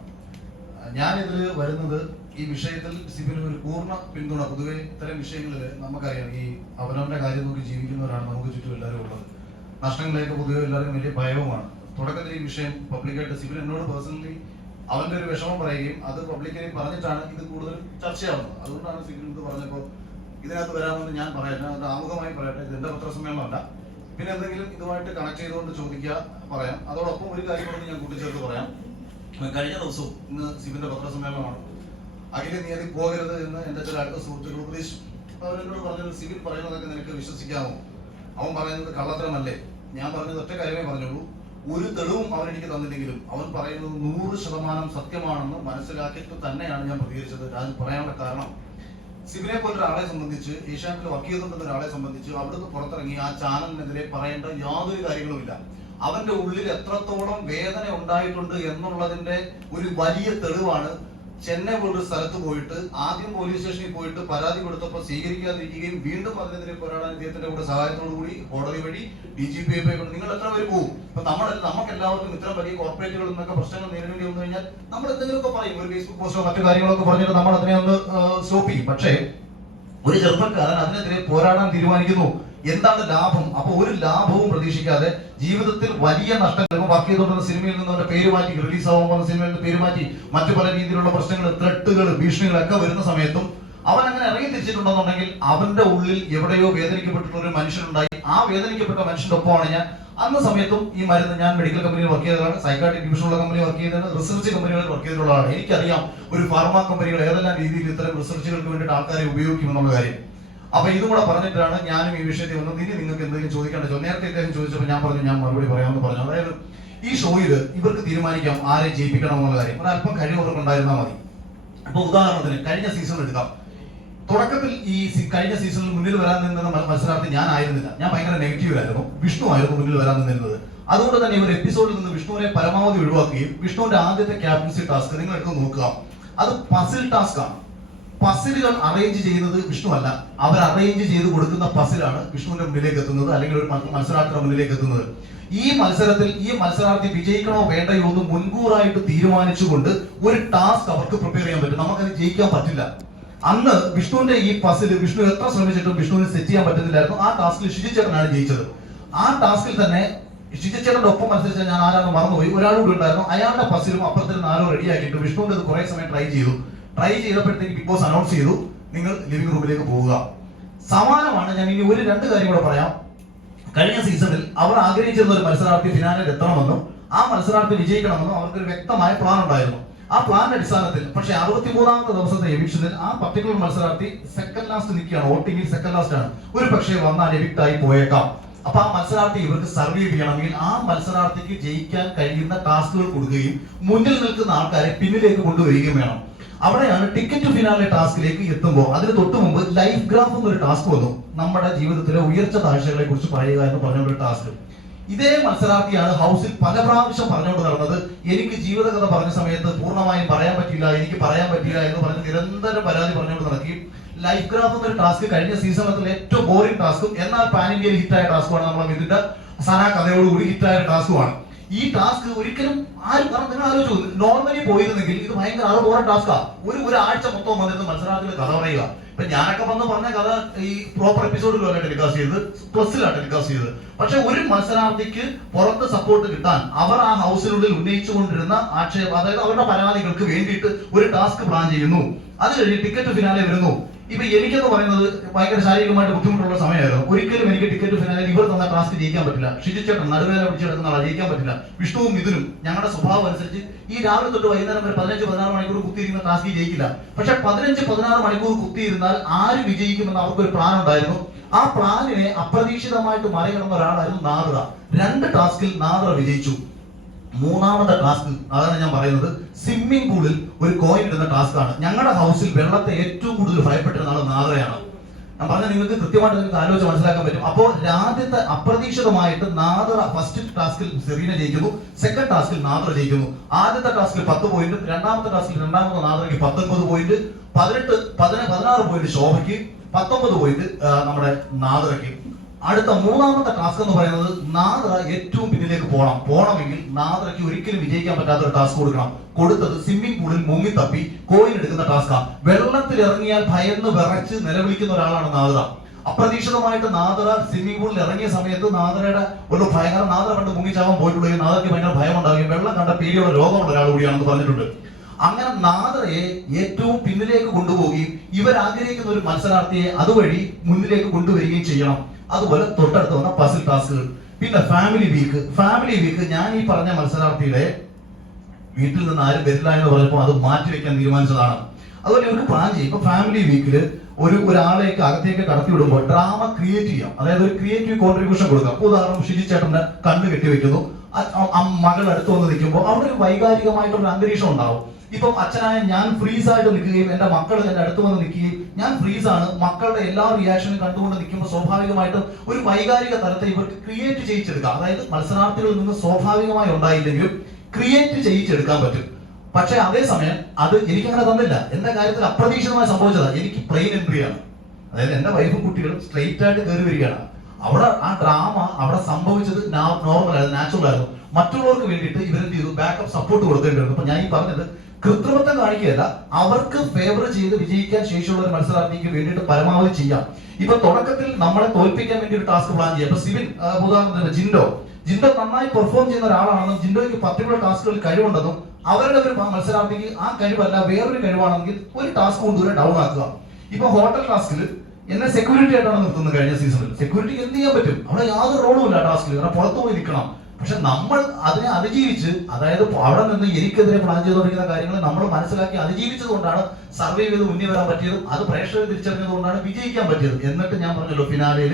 ഞാനിതിൽ വരുന്നത് ഈ വിഷയത്തിൽ സിബിന് ഒരു പൂർണ്ണ പിന്തുണ. പൊതുവെ ഇത്തരം വിഷയങ്ങളിൽ നമുക്കറിയാം, ഈ അവനവന്റെ കാര്യം നോക്കി ജീവിക്കുന്നവരാണ് നമുക്ക് ചുറ്റും എല്ലാവരും ഉള്ളത്. നഷ്ടങ്ങളിലേക്ക് പൊതുവെ എല്ലാവർക്കും വലിയ ഭയവുമാണ്. തുടക്കത്തിൽ ഈ വിഷയം പബ്ലിക്കായിട്ട് സിബിൻ എന്നോട് പേഴ്സണലി അവന്റെ ഒരു വിഷമം പറയുകയും അത് പബ്ലിക്കലി പറഞ്ഞിട്ടാണ് ഇത് കൂടുതൽ ചർച്ചയാവുന്നത്. അതുകൊണ്ടാണ് സിബിൻ ഇത് പറഞ്ഞപ്പോൾ ഇതിനകത്ത് വരാമെന്ന് ഞാൻ പറയാം. അത് ആമുഖമായി പറയട്ടെ, ഇത് എന്റെ പത്രസമ്മേളനമല്ല. പിന്നെ എന്തെങ്കിലും ഇതുമായിട്ട് കണക്ട് ചെയ്തുകൊണ്ട് ചോദിക്കുക, പറയാം. അതോടൊപ്പം ഒരു കാര്യം കൂടി ഞാൻ കൂട്ടിച്ചേർത്ത് പറയാം. കഴിഞ്ഞ ദിവസവും ഇന്ന് സിബിന്റെ പത്രസമ്മേളനമാണ്. അഖില നീ അതിൽ പോകരുത് എന്ന് എന്റെ ചില അടുത്ത സുഹൃത്തുക്കൾ ഉപദേശിച്ചു. അപ്പൊ അവരെന്നോട് പറഞ്ഞത്, സിബിൻ പറയുന്നതൊക്കെ നിനക്ക് വിശ്വസിക്കാമോ? അവൻ പറയുന്നത് കള്ളത്തരമല്ലേ? ഞാൻ പറഞ്ഞത് ഒറ്റ കാര്യമേ പറഞ്ഞുള്ളൂ. ഒരു തെളിവും അവൻ എനിക്ക് തന്നില്ലെങ്കിലും അവൻ പറയുന്നത് 100% സത്യമാണെന്ന് മനസ്സിലാക്കിയിട്ട് തന്നെയാണ് ഞാൻ പ്രതികരിച്ചത്. അത് പറയാനുള്ള കാരണം, സിബിനെ പോലൊരു ആളെ സംബന്ധിച്ച്, ഏഷ്യാനെറ്റിൽ വർക്ക് ചെയ്തുകൊണ്ടിരുന്ന ഒരാളെ സംബന്ധിച്ച് അവിടുന്ന് പുറത്തിറങ്ങി ആ ചാനലിനെതിരെ പറയേണ്ട യാതൊരു കാര്യങ്ങളുമില്ല. അവന്റെ ഉള്ളിൽ എത്രത്തോളം വേദന ഉണ്ടായിട്ടുണ്ട് എന്നുള്ളതിന്റെ ഒരു വലിയ തെളിവാണ് ചെന്നൈ പോലൊരു സ്ഥലത്ത് പോയിട്ട് ആദ്യം പോലീസ് സ്റ്റേഷനിൽ പോയിട്ട് പരാതി കൊടുത്തപ്പോൾ സ്വീകരിക്കാതിരിക്കുകയും വീണ്ടും അതിനെതിരെ പോരാടാൻ ഇദ്ദേഹത്തിന്റെ കൂടെ സഹായത്തോടു കൂടി കോടതി വഴി DGP കൊണ്ട് നിങ്ങൾ എത്ര പേര് പോകും? ഇപ്പൊ നമുക്ക് എല്ലാവർക്കും ഇത്ര വലിയ കോർപ്പറേറ്റുകളിൽ നിന്നൊക്കെ പ്രശ്നങ്ങൾ നേരിടേണ്ടി വന്നു കഴിഞ്ഞാൽ നമ്മൾ എന്തെങ്കിലുമൊക്കെ പറയും, ഒരു ഫേസ്ബുക്ക് പോസ്റ്റോ മറ്റു കാര്യങ്ങളൊക്കെ പറഞ്ഞിട്ട് നമ്മൾ അതിനെ ഒന്ന് സ്റ്റോപ്പ് ചെയ്യും. പക്ഷേ ഒരു ചെറുപ്പക്കാരൻ അതിനെതിരെ പോരാടാൻ തീരുമാനിക്കുന്നു. എന്താണ് ലാഭം? അപ്പൊ ഒരു ലാഭവും പ്രതീക്ഷിക്കാതെ ജീവിതത്തിൽ വലിയ നഷ്ടങ്ങൾ, വർക്ക് ചെയ്തുകൊണ്ടിരുന്ന സിനിമയിൽ നിന്ന് അവരുടെ പേര് മാറ്റി, റിലീസ് ആവാൻ പോകുന്ന സിനിമയിൽ നിന്ന് പേര് മാറ്റി, മറ്റു പല രീതിയിലുള്ള പ്രശ്നങ്ങൾ, ത്രെട്ടുകൾ, ഭീഷണികളൊക്കെ വരുന്ന സമയത്തും അവൻ അങ്ങനെ ഇറങ്ങി തിരിച്ചിട്ടുണ്ടെന്നുണ്ടെങ്കിൽ അവന്റെ ഉള്ളിൽ എവിടെയോ വേദനിക്കപ്പെട്ടിട്ടുള്ള ഒരു മനുഷ്യനുണ്ടായി. ആ വേദനിക്കപ്പെട്ട മനുഷ്യന്റെ ഒപ്പമാണ് ഞാൻ അന്ന സമയത്തും ഈ മരുന്ന്, ഞാൻ മെഡിക്കൽ കമ്പനിയിൽ വർക്ക് ചെയ്തതാണ്, സൈക്കാട്രിക് ഡിവിഷനുള്ള കമ്പനി വർക്ക് ചെയ്തതാണ്, റിസർച്ച് കമ്പനികളിൽ വർക്ക് ചെയ്തിട്ടുള്ള ആളാണ്. എനിക്കറിയാം ഒരു ഫാർമ കമ്പനികൾ ഏതെല്ലാം രീതിയിൽ ഇത്തരം റിസർച്ചുകൾക്ക് വേണ്ടിയിട്ട് ആൾക്കാരെ ഉപയോഗിക്കുമെന്നുള്ള കാര്യം. അപ്പൊ ഇതും കൂടെ പറഞ്ഞിട്ടാണ് ഞാനും ഈ വിഷയത്തിൽ വന്നത്. ഇനി നിങ്ങൾക്ക് എന്തെങ്കിലും ചോദിക്കേണ്ട നേരത്തെ ഇദ്ദേഹം ചോദിച്ചപ്പോൾ ഞാൻ പറഞ്ഞു ഞാൻ മറുപടി പറയാമെന്ന് പറഞ്ഞു. അതായത് ഈ ഷോയിൽ ഇവർക്ക് തീരുമാനിക്കാം ആരെ ജയിപ്പിക്കണം എന്നുള്ള കാര്യം. ഒരല്പം കഴിവർക്ക് ഉണ്ടായിരുന്നാൽ മതി. അപ്പൊ ഉദാഹരണത്തിന് കഴിഞ്ഞ സീസൺ എടുക്കാം. തുടക്കത്തിൽ ഈ കഴിഞ്ഞ സീസണിൽ മുന്നിൽ വരാൻ നിന്ന മത്സരാർത്ഥി ഞാൻ ആയിരുന്നില്ല. ഞാൻ ഭയങ്കര നെഗറ്റീവിലായിരുന്നു. വിഷ്ണു ആയിരുന്നു മുന്നിൽ വരാൻ നിന്നിരുന്നത്. അതുകൊണ്ട് തന്നെ ഒരു എപ്പിസോഡിൽ നിന്ന് വിഷ്ണുവിനെ പരമാവധി ഒഴിവാക്കുകയും വിഷ്ണുവിന്റെ ആദ്യത്തെ ക്യാപ്റ്റൻസി ടാസ്ക് നിങ്ങൾ എടുത്ത് നോക്കുക, അത് പസിൽ ടാസ്ക് ആണ്. പസിലുകൾ അറേഞ്ച് ചെയ്യുന്നത് വിഷ്ണു അല്ല, അവർ അറേഞ്ച് ചെയ്ത് കൊടുക്കുന്ന പസിലാണ് വിഷ്ണുവിന്റെ മുന്നിലേക്ക് എത്തുന്നത്, അല്ലെങ്കിൽ ഒരു മത്സരാർത്ഥിയുടെ മുന്നിലേക്ക് എത്തുന്നത്. ഈ മത്സരത്തിൽ ഈ മത്സരാർത്ഥി വിജയിക്കണോ വേണ്ടയോ എന്ന് മുൻകൂറായിട്ട് തീരുമാനിച്ചുകൊണ്ട് ഒരു ടാസ്ക് അവർക്ക് പ്രിപ്പയർ ചെയ്യാൻ പറ്റും. നമുക്കത് ജയിക്കാൻ പറ്റില്ല. അന്ന് വിഷ്ണുവിന്റെ ഈ പസിൽ വിഷ്ണു എത്ര ശ്രമിച്ചിട്ടും വിഷ്ണുവിന് സെറ്റ് ചെയ്യാൻ പറ്റുന്നില്ലായിരുന്നു. ആ ടാസ്കിൽ ഷിജിച്ചേട്ടനാണ് ജയിച്ചത്. ആ ടാസ്കിൽ തന്നെ ഷിജിച്ചേട്ടന്റെ ഒപ്പം മത്സരിച്ച ഞാൻ ആരാന്ന് മറന്നുപോയി, ഒരാളുകൂടി ഉണ്ടായിരുന്നു. അയാളുടെ പസിലും അപ്പുറത്തിന് ആരോ റെഡിയാക്കിയിട്ട് വിഷ്ണുവിന്റെ അത് കുറെ സമയം ട്രൈ ചെയ്തപ്പോഴത്തേക്ക് ബിഗ് ബോസ് അനൗൺസ് ചെയ്തു, നിങ്ങൾ ലിവിംഗ് റൂമിലേക്ക് പോവുക. സമാനമാണ്. ഞാൻ ഇനി ഒരു രണ്ട് കാര്യം കൂടെ പറയാം. കഴിഞ്ഞ സീസണിൽ അവർ ആഗ്രഹിച്ചിരുന്ന ഒരു മത്സരാർത്ഥി ഫിനാലിൽ എത്തണമെന്നും ആ മത്സരാർത്ഥി വിജയിക്കണമെന്നും അവർക്കൊരു വ്യക്തമായ പ്ലാൻ ഉണ്ടായിരുന്നു. ആ പ്ലാന്റെ അടിസ്ഥാനത്തിൽ പക്ഷേ 63ാമത്തെ ദിവസത്തെ എവിക്ഷനിൽ ആ പർട്ടിക്കുലർ മത്സരാർത്ഥി സെക്കൻഡ് ലാസ്റ്റ് നിൽക്കുകയാണ്, വോട്ടിംഗിൽ സെക്കൻഡ് ലാസ്റ്റ് ആണ്. ഒരു പക്ഷേ വന്നാൽ എവിക്ട് ആയി പോയേക്കാം. അപ്പൊ ആ മത്സരാർത്ഥി ഇവർക്ക് സർവൈവ് ചെയ്യണമെങ്കിൽ ആ മത്സരാർത്ഥിക്ക് ജയിക്കാൻ കഴിയുന്ന ടാസ്കുകൾ കൊടുക്കുകയും മുന്നിൽ നിൽക്കുന്ന ആൾക്കാരെ പിന്നിലേക്ക് കൊണ്ടുവരികയും വേണം. അവിടെയാണ് ടിക്കറ്റ് ഫിനാലെ ടാസ്കിലേക്ക് എത്തുമ്പോൾ അതിന് തൊട്ട് മുമ്പ് ലൈഫ് ഗ്രാഫ് എന്നൊരു ടാസ്ക് വന്നു. നമ്മുടെ ജീവിതത്തിലെ ഉയർച്ച താഴ്ചകളെ കുറിച്ച് പറയുക എന്ന് പറഞ്ഞൊരു ടാസ്ക്. ഇതേ മത്സരാർത്ഥിയാണ് ഹൗസിൽ പല പ്രാവശ്യം പറഞ്ഞുകൊണ്ട് നടന്നത്. എനിക്ക് ജീവിതകഥ പറഞ്ഞ സമയത്ത് പൂർണ്ണമായും പറയാൻ പറ്റില്ല, എനിക്ക് പറയാൻ പറ്റില്ല എന്ന് പറഞ്ഞ് നിരന്തരം പരാതി പറഞ്ഞുകൊണ്ട് നടക്കുകയും ലൈഫ് ഗ്രാഫ് എന്നൊരു ടാസ്ക് കഴിഞ്ഞ സീസണിലെ ഏറ്റവും ബോറിംഗ് ടാസ്കും എന്നാൽ പാൻ ഇന്ത്യയിൽ ഹിറ്റായ ടാസ്കുമാണ്. നമ്മളെ ഇതിന്റെ സന കഥയോടുകൂടി ഹിറ്റായ ടാസ്കുമാണ്. ഈ ടാസ്ക് ഒരിക്കലും ആരും, കാരണം നിങ്ങൾ ആലോചിച്ചു, നോർമലി പോയിരുന്നെങ്കിൽ ഇത് ഭയങ്കര ബോറിംഗ് ടാസ്കാ. ഒരാഴ്ച മൊത്തം വന്നിരുന്ന മത്സരാർത്ഥികൾ കഥ പറയുക. ഇപ്പൊ ഞാനൊക്കെ വന്ന് പറഞ്ഞ കഥ ഈ പ്രോപ്പർ എപ്പിസോഡിലല്ല ടെലികാസ്റ്റ് ചെയ്തത്, പ്ലസിലാണ് ടെലികാസ്റ്റ് ചെയ്തത്. പക്ഷെ ഒരു മത്സരാർത്ഥിക്ക് പുറത്ത് സപ്പോർട്ട് കിട്ടാൻ അവർ ആ ഹൗസിനുള്ളിൽ ഉന്നയിച്ചുകൊണ്ടിരുന്ന ആക്ഷേപം, അതായത് അവരുടെ പരാതികൾക്ക് വേണ്ടിയിട്ട് ഒരു ടാസ്ക് പ്ലാൻ ചെയ്യുന്നു. അത് കഴിഞ്ഞ് ടിക്കറ്റ് ഫിനാലെ വരുന്നു. ഇപ്പൊ എനിക്കെന്ന് പറയുന്നത് ഭയങ്കര ശാരീരികമായിട്ട് ബുദ്ധിമുട്ടുള്ള സമയമായിരുന്നു. ഒരിക്കലും എനിക്ക് ടിക്കറ്റ് ഫിനാലെ ഇവർ തന്ന ടാസ്ക് ജയിക്കാൻ പറ്റില്ല. ഷിജിച്ചേട്ടൻ നടുവേല പിടിച്ചെടുക്കുന്ന ആളെ ജയിക്കാൻ പറ്റില്ല. വിഷ്ണുവും ഇതിനും ഞങ്ങളുടെ സ്വഭാവം അനുസരിച്ച് ഈ രാവിലെ തൊട്ട് വൈകുന്നേരം വരെ 15-16 മണിക്കൂർ കുത്തിയിരിക്കുന്ന ടാസ്ക് ജയിക്കില്ല. പക്ഷെ 15-16 മണിക്കൂർ കുത്തിയിരുന്നാൽ ആര് വിജയിക്കുമെന്ന് അവർക്കൊരു പ്ലാൻ ഉണ്ടായിരുന്നു. ആ പ്ലാനിനെ അപ്രതീക്ഷിതമായിട്ട് മറികടന്ന ഒരാളായിരുന്നു നാദ്ര. 2 ടാസ്കിൽ നാദ്ര വിജയിച്ചു. 3ാമത്തെ ടാസ്ക്, അതാണ് ഞാൻ പറയുന്നത്, സ്വിമ്മിംഗ് പൂളിൽ ഒരു കോയിൻ ഇടുന്ന ടാസ്ക് ആണ്. ഞങ്ങളുടെ ഹൗസിൽ വെള്ളത്തെ ഏറ്റവും കൂടുതൽ ഭയപ്പെട്ടിരുന്ന ആൾ നാദ്രയാണ്. ഞാൻ പറഞ്ഞാൽ നിങ്ങൾക്ക് കൃത്യമായിട്ട് നിങ്ങൾക്ക് ആലോചിച്ച് മനസ്സിലാക്കാൻ പറ്റും. അപ്പോൾ രാജ്യത്തെ അപ്രതീക്ഷിതമായിട്ട് നാദ്ര ഫസ്റ്റ് ടാസ്കിൽ സെറീന ജയിക്കുന്നു, സെക്കൻഡ് ടാസ്കിൽ നാദ്ര ജയിക്കുന്നു. ആദ്യത്തെ ടാസ്കിൽ 10 പോയിന്റും രണ്ടാമത്തെ ടാസ്കിൽ രണ്ടാമത്തെ നാദ്രയ്ക്ക് 19 പോയിന്റ്, 16 പോയിന്റ് ശോഭയ്ക്ക്, 19 പോയിന്റ് നമ്മുടെ നാദ്രയ്ക്ക്. അടുത്ത 3ാമത്തെ ടാസ്ക് എന്ന് പറയുന്നത് നാദ്ര ഏറ്റവും പിന്നിലേക്ക് പോകണമെങ്കിൽ നാദ്രയ്ക്ക് ഒരിക്കലും വിജയിക്കാൻ പറ്റാത്ത ഒരു ടാസ്ക് കൊടുത്തത് സ്വിമ്മിംഗ് പൂളിൽ മുങ്ങിത്തപ്പി കോയിൻ എടുക്കുന്ന ടാസ്കാണ്. വെള്ളത്തിൽ ഇറങ്ങിയാൽ ഭയന്ന് വിറച്ച് നിലവിളിക്കുന്ന ഒരാളാണ് നാദ്ര. അപ്രതീക്ഷിതമായിട്ട് നാദ്ര സ്വിമ്മിംഗ് പൂളിൽ ഇറങ്ങിയ സമയത്ത് നാദ്രയുടെ ഒരു ഭയങ്കര, നാദ്ര കണ്ട് മുങ്ങിച്ചാവാൻ പോയിട്ടുള്ളൂ, നാദ്രയ്ക്ക് ഭയങ്കര ഭയം ഉണ്ടാവുകയും വെള്ളം കണ്ട പേടിയുള്ള രോഗമുള്ള ഒരാൾ കൂടിയാണെന്ന് പറഞ്ഞിട്ടുണ്ട്. അങ്ങനെ നാദ്രയെ ഏറ്റവും പിന്നിലേക്ക് കൊണ്ടുപോവുകയും ഇവർ ആഗ്രഹിക്കുന്ന ഒരു മത്സരാർത്ഥിയെ അതുവഴി മുന്നിലേക്ക് കൊണ്ടുവരികയും ചെയ്യണം. അതുപോലെ തൊട്ടടുത്ത് വന്ന പസിൽ ടാസ്കുകൾ. പിന്നെ ഫാമിലി വീക്ക് ഞാൻ ഈ പറഞ്ഞ മത്സരാർത്ഥിയുടെ വീട്ടിൽ നിന്ന് ആരും വരില്ല എന്ന് പറഞ്ഞപ്പോൾ അത് മാറ്റിവെക്കാൻ തീരുമാനിച്ചതാണ്. അതുപോലെ ഇവർക്ക് പ്ലാൻ ചെയ്യും. ഇപ്പൊ ഫാമിലി വീക്കില് ഒരാളേക്ക് അകത്തേക്ക് കടത്തി വിടുമ്പോൾ ഡ്രാമ ക്രിയേറ്റ് ചെയ്യാം, അതായത് ഒരു ക്രിയേറ്റീവ് കോൺട്രിബ്യൂഷൻ കൊടുക്കാം. ഉദാഹരണം, ഷിജി ചേട്ടന്റെ കണ്ണ് കെട്ടിവെക്കുന്നു, മകൾ അടുത്ത് വന്ന് നിൽക്കുമ്പോൾ അവിടെ ഒരു വൈകാരികമായിട്ടുള്ള അന്തരീക്ഷം ഉണ്ടാവും. ഇപ്പം അച്ഛനായ ഞാൻ ഫ്രീസ് ആയിട്ട് നിൽക്കുകയും എന്റെ മക്കൾ എന്റെ അടുത്ത് വന്ന് നിൽക്കുകയും ഞാൻ ഫ്രീസ് ആണ്, മക്കളുടെ എല്ലാ റിയാക്ഷനും കണ്ടുകൊണ്ട് നിൽക്കുമ്പോൾ സ്വാഭാവികമായിട്ടും ഒരു വൈകാരിക തലത്തെ ഇവർക്ക് ക്രിയേറ്റ് ചെയ്യിച്ചെടുക്കാം. അതായത് മത്സരാർത്ഥികളിൽ നിന്ന് സ്വാഭാവികമായി ഉണ്ടായില്ലെങ്കിലും ക്രിയേറ്റ് ചെയ്യിച്ചെടുക്കാൻ പറ്റും. പക്ഷെ അതേസമയം അത് എനിക്കങ്ങനെ തന്നില്ല. എന്റെ കാര്യത്തിൽ അപ്രതീക്ഷിതമായി സംഭവിച്ചതാണ്. എനിക്ക് പ്ലെയിൻ എൻട്രിയാണ്. അതായത് എന്റെ വൈഫും കുട്ടികളും സ്ട്രെയിറ്റ് ആയിട്ട് കയറി വരികയാണ്. അവിടെ ആ ഡ്രാമ അവിടെ സംഭവിച്ചത് നോർമൽ ആയിരുന്നു, നാച്ചുറൽ ആയിരുന്നു. മറ്റുള്ളവർക്ക് വേണ്ടിയിട്ട് ഇവരെന്ത് ചെയ്തു, ബാക്കപ്പ് സപ്പോർട്ട് കൊടുക്കേണ്ടിരുന്നു. അപ്പൊ ഞാൻ ഈ പറഞ്ഞത് കൃത്രിമത്വം കാണിക്കുകയല്ല, അവർക്ക് ഫേവർ ചെയ്ത് വിജയിക്കാൻ ശേഷിയുള്ള ഒരു മത്സരാർത്ഥിക്ക് വേണ്ടിയിട്ട് പരമാവധി ചെയ്യാം. ഇപ്പൊ തുടക്കത്തിൽ നമ്മളെ തോൽപ്പിക്കാൻ വേണ്ടി ഒരു ടാസ്ക് പ്ലാൻ ചെയ്യാം. ഇപ്പൊ സിവിൻ ഉദാഹരണത്തിന് ജിൻഡോ നന്നായി പെർഫോം ചെയ്യുന്ന ഒരാളാണെന്നും ജിൻഡോയ്ക്ക് പർട്ടിക്കുലർ ടാസ്കുകളിൽ കഴിവുണ്ടെന്നും അവരുടെ ഒരു മത്സരാർത്ഥിക്ക് ആ കഴിവല്ല വേറൊരു കഴിവാണെങ്കിൽ ഒരു ടാസ്ക് കൊണ്ടുവരെ ഡൗൺ ആക്കുക. ഇപ്പൊ ഹോട്ടൽ ടാസ്കിൽ എന്നെ സെക്യൂരിറ്റി ആയിട്ടാണ് നിർത്തുന്നത്. കഴിഞ്ഞ സീസണിൽ സെക്യൂരിറ്റിക്ക് എന്ത് ചെയ്യാൻ പറ്റും? അവിടെ യാതൊരു റോളും ഇല്ല ടാസ്കിൽ, കാരണം പുറത്തു പോയി നിൽക്കണം. പക്ഷെ നമ്മൾ അതിനെ അതിജീവിച്ച്, അതായത് അവിടെ നിന്ന് എനിക്കെതിരെ പ്ലാൻ ചെയ്തുകൊണ്ടിരിക്കുന്ന കാര്യങ്ങൾ നമ്മൾ മനസ്സിലാക്കി അതിജീവിച്ചത് കൊണ്ടാണ് സർവൈവ് ചെയ്ത് മുന്നേ വരാൻ പറ്റിയതും അത് പ്രേക്ഷകർ തിരിച്ചറിഞ്ഞത് കൊണ്ടാണ് വിജയിക്കാൻ പറ്റിയത്. എന്നിട്ട് ഞാൻ പറഞ്ഞല്ലോ, ഫിനാലയിൽ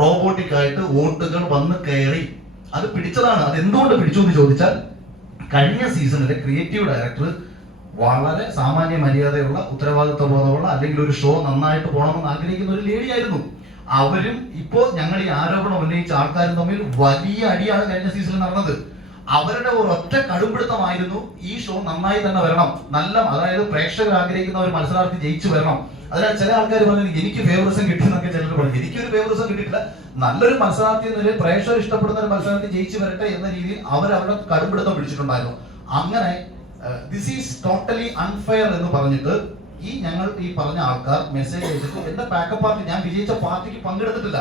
റോബോട്ടിക് ആയിട്ട് വോട്ടുകൾ വന്ന് കയറി അത് പിടിച്ചതാണ്. അത് എന്തുകൊണ്ട് പിടിച്ചു എന്ന് ചോദിച്ചാൽ, കഴിഞ്ഞ സീസണിലെ ക്രിയേറ്റീവ് ഡയറക്ടർ വളരെ സാമാന്യ മര്യാദയുള്ള, ഉത്തരവാദിത്വ ബോധമുള്ള, അല്ലെങ്കിൽ ഒരു ഷോ നന്നായിട്ട് പോകണമെന്ന് ആഗ്രഹിക്കുന്ന ഒരു ലേഡി ആയിരുന്നു. അവരും ഇപ്പോ ഞങ്ങൾ ഈ ആരോപണം ഉന്നയിച്ച ആൾക്കാരും തമ്മിൽ വലിയ അടിയാണ് കഴിഞ്ഞ സീസണിൽ നടന്നത്. അവരുടെ ഒരൊറ്റ കടുംപിടുത്തമായിരുന്നു ഈ ഷോ നന്നായി തന്നെ വരണം, നല്ല, അതായത് പ്രേക്ഷകർ ആഗ്രഹിക്കുന്ന ഒരു മത്സരാർത്ഥി ജയിച്ചു വരണം. അതിനാൽ ചില ആൾക്കാർ പറഞ്ഞു എനിക്ക് ഫേവറിസം കിട്ടുന്നൊക്കെ ചിലർ പറഞ്ഞു. എനിക്കൊരു ഫേവറിസം കിട്ടിയിട്ടില്ല. നല്ലൊരു മത്സരാർത്ഥി എന്ന നിലയിൽ പ്രേക്ഷകർ ഇഷ്ടപ്പെടുന്ന ഒരു മത്സരാർത്ഥി ജയിച്ചു വരട്ടെ എന്ന രീതിയിൽ അവരുടെ കടുംപിടുത്തം പിടിച്ചിട്ടുണ്ടായിരുന്നു. അങ്ങനെ ദിസ് ഈസ് ടോട്ടലി അൺഫെയർ എന്ന് പറഞ്ഞിട്ട് ഞങ്ങൾ ഈ പറഞ്ഞ ആൾക്കാർ മെസ്സേജ് അയച്ചിട്ട് എന്റെ പാക്കപ്പ് പാർട്ടി, ഞാൻ വിജയിച്ച പാർട്ടിക്ക് പങ്കെടുത്തിട്ടില്ല.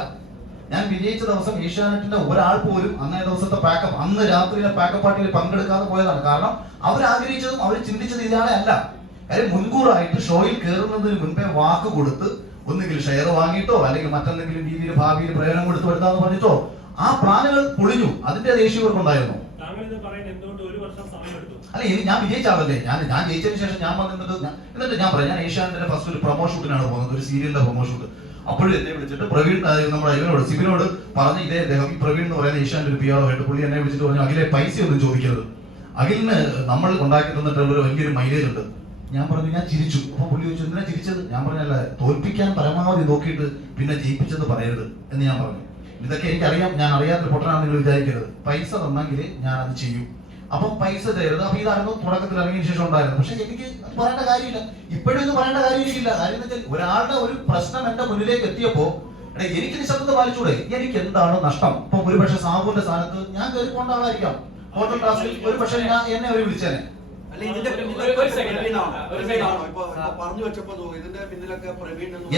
ഞാൻ വിജയിച്ച ദിവസം ഏഷ്യാനെറ്റിന്റെ ഒരാൾ പോലും അന്നേ ദിവസത്തെ പാക്കപ്പ്, അന്ന് രാത്രിയിലെ പാക്കപ്പ് പാർട്ടിയിൽ പങ്കെടുക്കാതെ പോയതാണ്. കാരണം അവർ ആഗ്രഹിച്ചതും അവർ ചിന്തിച്ചത് ഇതാണ് അല്ല. കാര്യം മുൻകൂറായിട്ട് ഷോയിൽ കയറുന്നതിന് മുൻപേ വാക്ക് കൊടുത്ത് ഒന്നുകിൽ ഷെയർ വാങ്ങിയിട്ടോ അല്ലെങ്കിൽ മറ്റെന്തെങ്കിലും രീതിയിൽ ഭാവിയിൽ പ്രയോജനം കൊടുത്ത് വരുത്താന്ന് പറഞ്ഞിട്ടോ ആ പ്ലാനുകൾ പൊളിഞ്ഞു. അതിന്റെ ദേഷ്യം ഇവർക്കുണ്ടായിരുന്നു. അല്ല, ഞാൻ വിജയിച്ച ആളല്ലേ, ഞാൻ ജയിച്ചതിന് ശേഷം ഞാൻ വന്നിട്ട് എന്നിട്ട് ഞാൻ പറയാം, ഞാൻ ഏഷ്യാനെറ്റിന്റെ ഫസ്റ്റ് ഒരു പ്രൊമോ ഷൂട്ടിനാണ് പോകുന്നത്, ഒരു സീരിയലിന്റെ പ്രൊമോ ഷൂട്ട്. അപ്പോഴും എന്നെ വിളിച്ചിട്ട് പ്രവീൺ, നമ്മുടെ ഇവനോട് സിബിനോട് പറഞ്ഞ് അദ്ദേഹം ഈ പ്രവീൺ എന്ന് പറയുന്ന ഏഷ്യാനെറ്റ് ഒരു PR ആയിട്ട് പുള്ളി എന്നെ വിളിച്ചിട്ട് പറഞ്ഞു, അഖിലെ പൈസ ഒന്നും ചോദിക്കരുത്, അഖിലിന് നമ്മൾ ഉണ്ടാക്കി തന്നിട്ടുള്ള ഒരു വലിയൊരു മൈലേജ് ഉണ്ട്. ഞാൻ പറഞ്ഞു, ഞാൻ ചിരിച്ചു. അപ്പൊ പുള്ളി ചോദിച്ചു എന്തിനാ ചിരിച്ചത്? ഞാൻ പറഞ്ഞല്ല, തോൽപ്പിക്കാൻ പരമാവധി നോക്കിയിട്ട് പിന്നെ ജയിപ്പിച്ചെന്ന് പറയരുത് എന്ന് ഞാൻ പറഞ്ഞു. ഇതൊക്കെ എനിക്കറിയാം, ഞാൻ അറിയാത്തൊരു പൊട്ടനാണെന്ന് നിങ്ങൾ വിചാരിക്കരുത്. പൈസ തന്നെങ്കിൽ ഞാൻ അത് ചെയ്യും. അപ്പം പൈസ തരരുത്. അപ്പൊ ഇതായിരുന്നു തുടക്കത്തിൽ ഇറങ്ങിയ ശേഷം ഉണ്ടായിരുന്നത്. പക്ഷെ എനിക്ക് അത് പറയേണ്ട കാര്യമില്ല, ഇപ്പോഴും ഇത് പറയേണ്ട കാര്യം എനിക്കില്ല. കാര്യം എന്ന് വെച്ചാൽ ഒരാളുടെ ഒരു പ്രശ്നം എന്റെ മുന്നിലേക്ക് എത്തിയപ്പോ എനിക്ക് നിശബ്ദത പാലിച്ചൂടെ? എനിക്ക് എന്താണ് നഷ്ടം? ഇപ്പൊ ഒരുപക്ഷെ സാബുവിന്റെ സ്ഥാനത്ത് ഞാൻ കയറി പോകേണ്ട ആളായിരിക്കാം. ഹോട്ടൽ ടാസ്കിൽ ഒരു പക്ഷെ എന്നെ അവർ വിളിച്ചേനെ.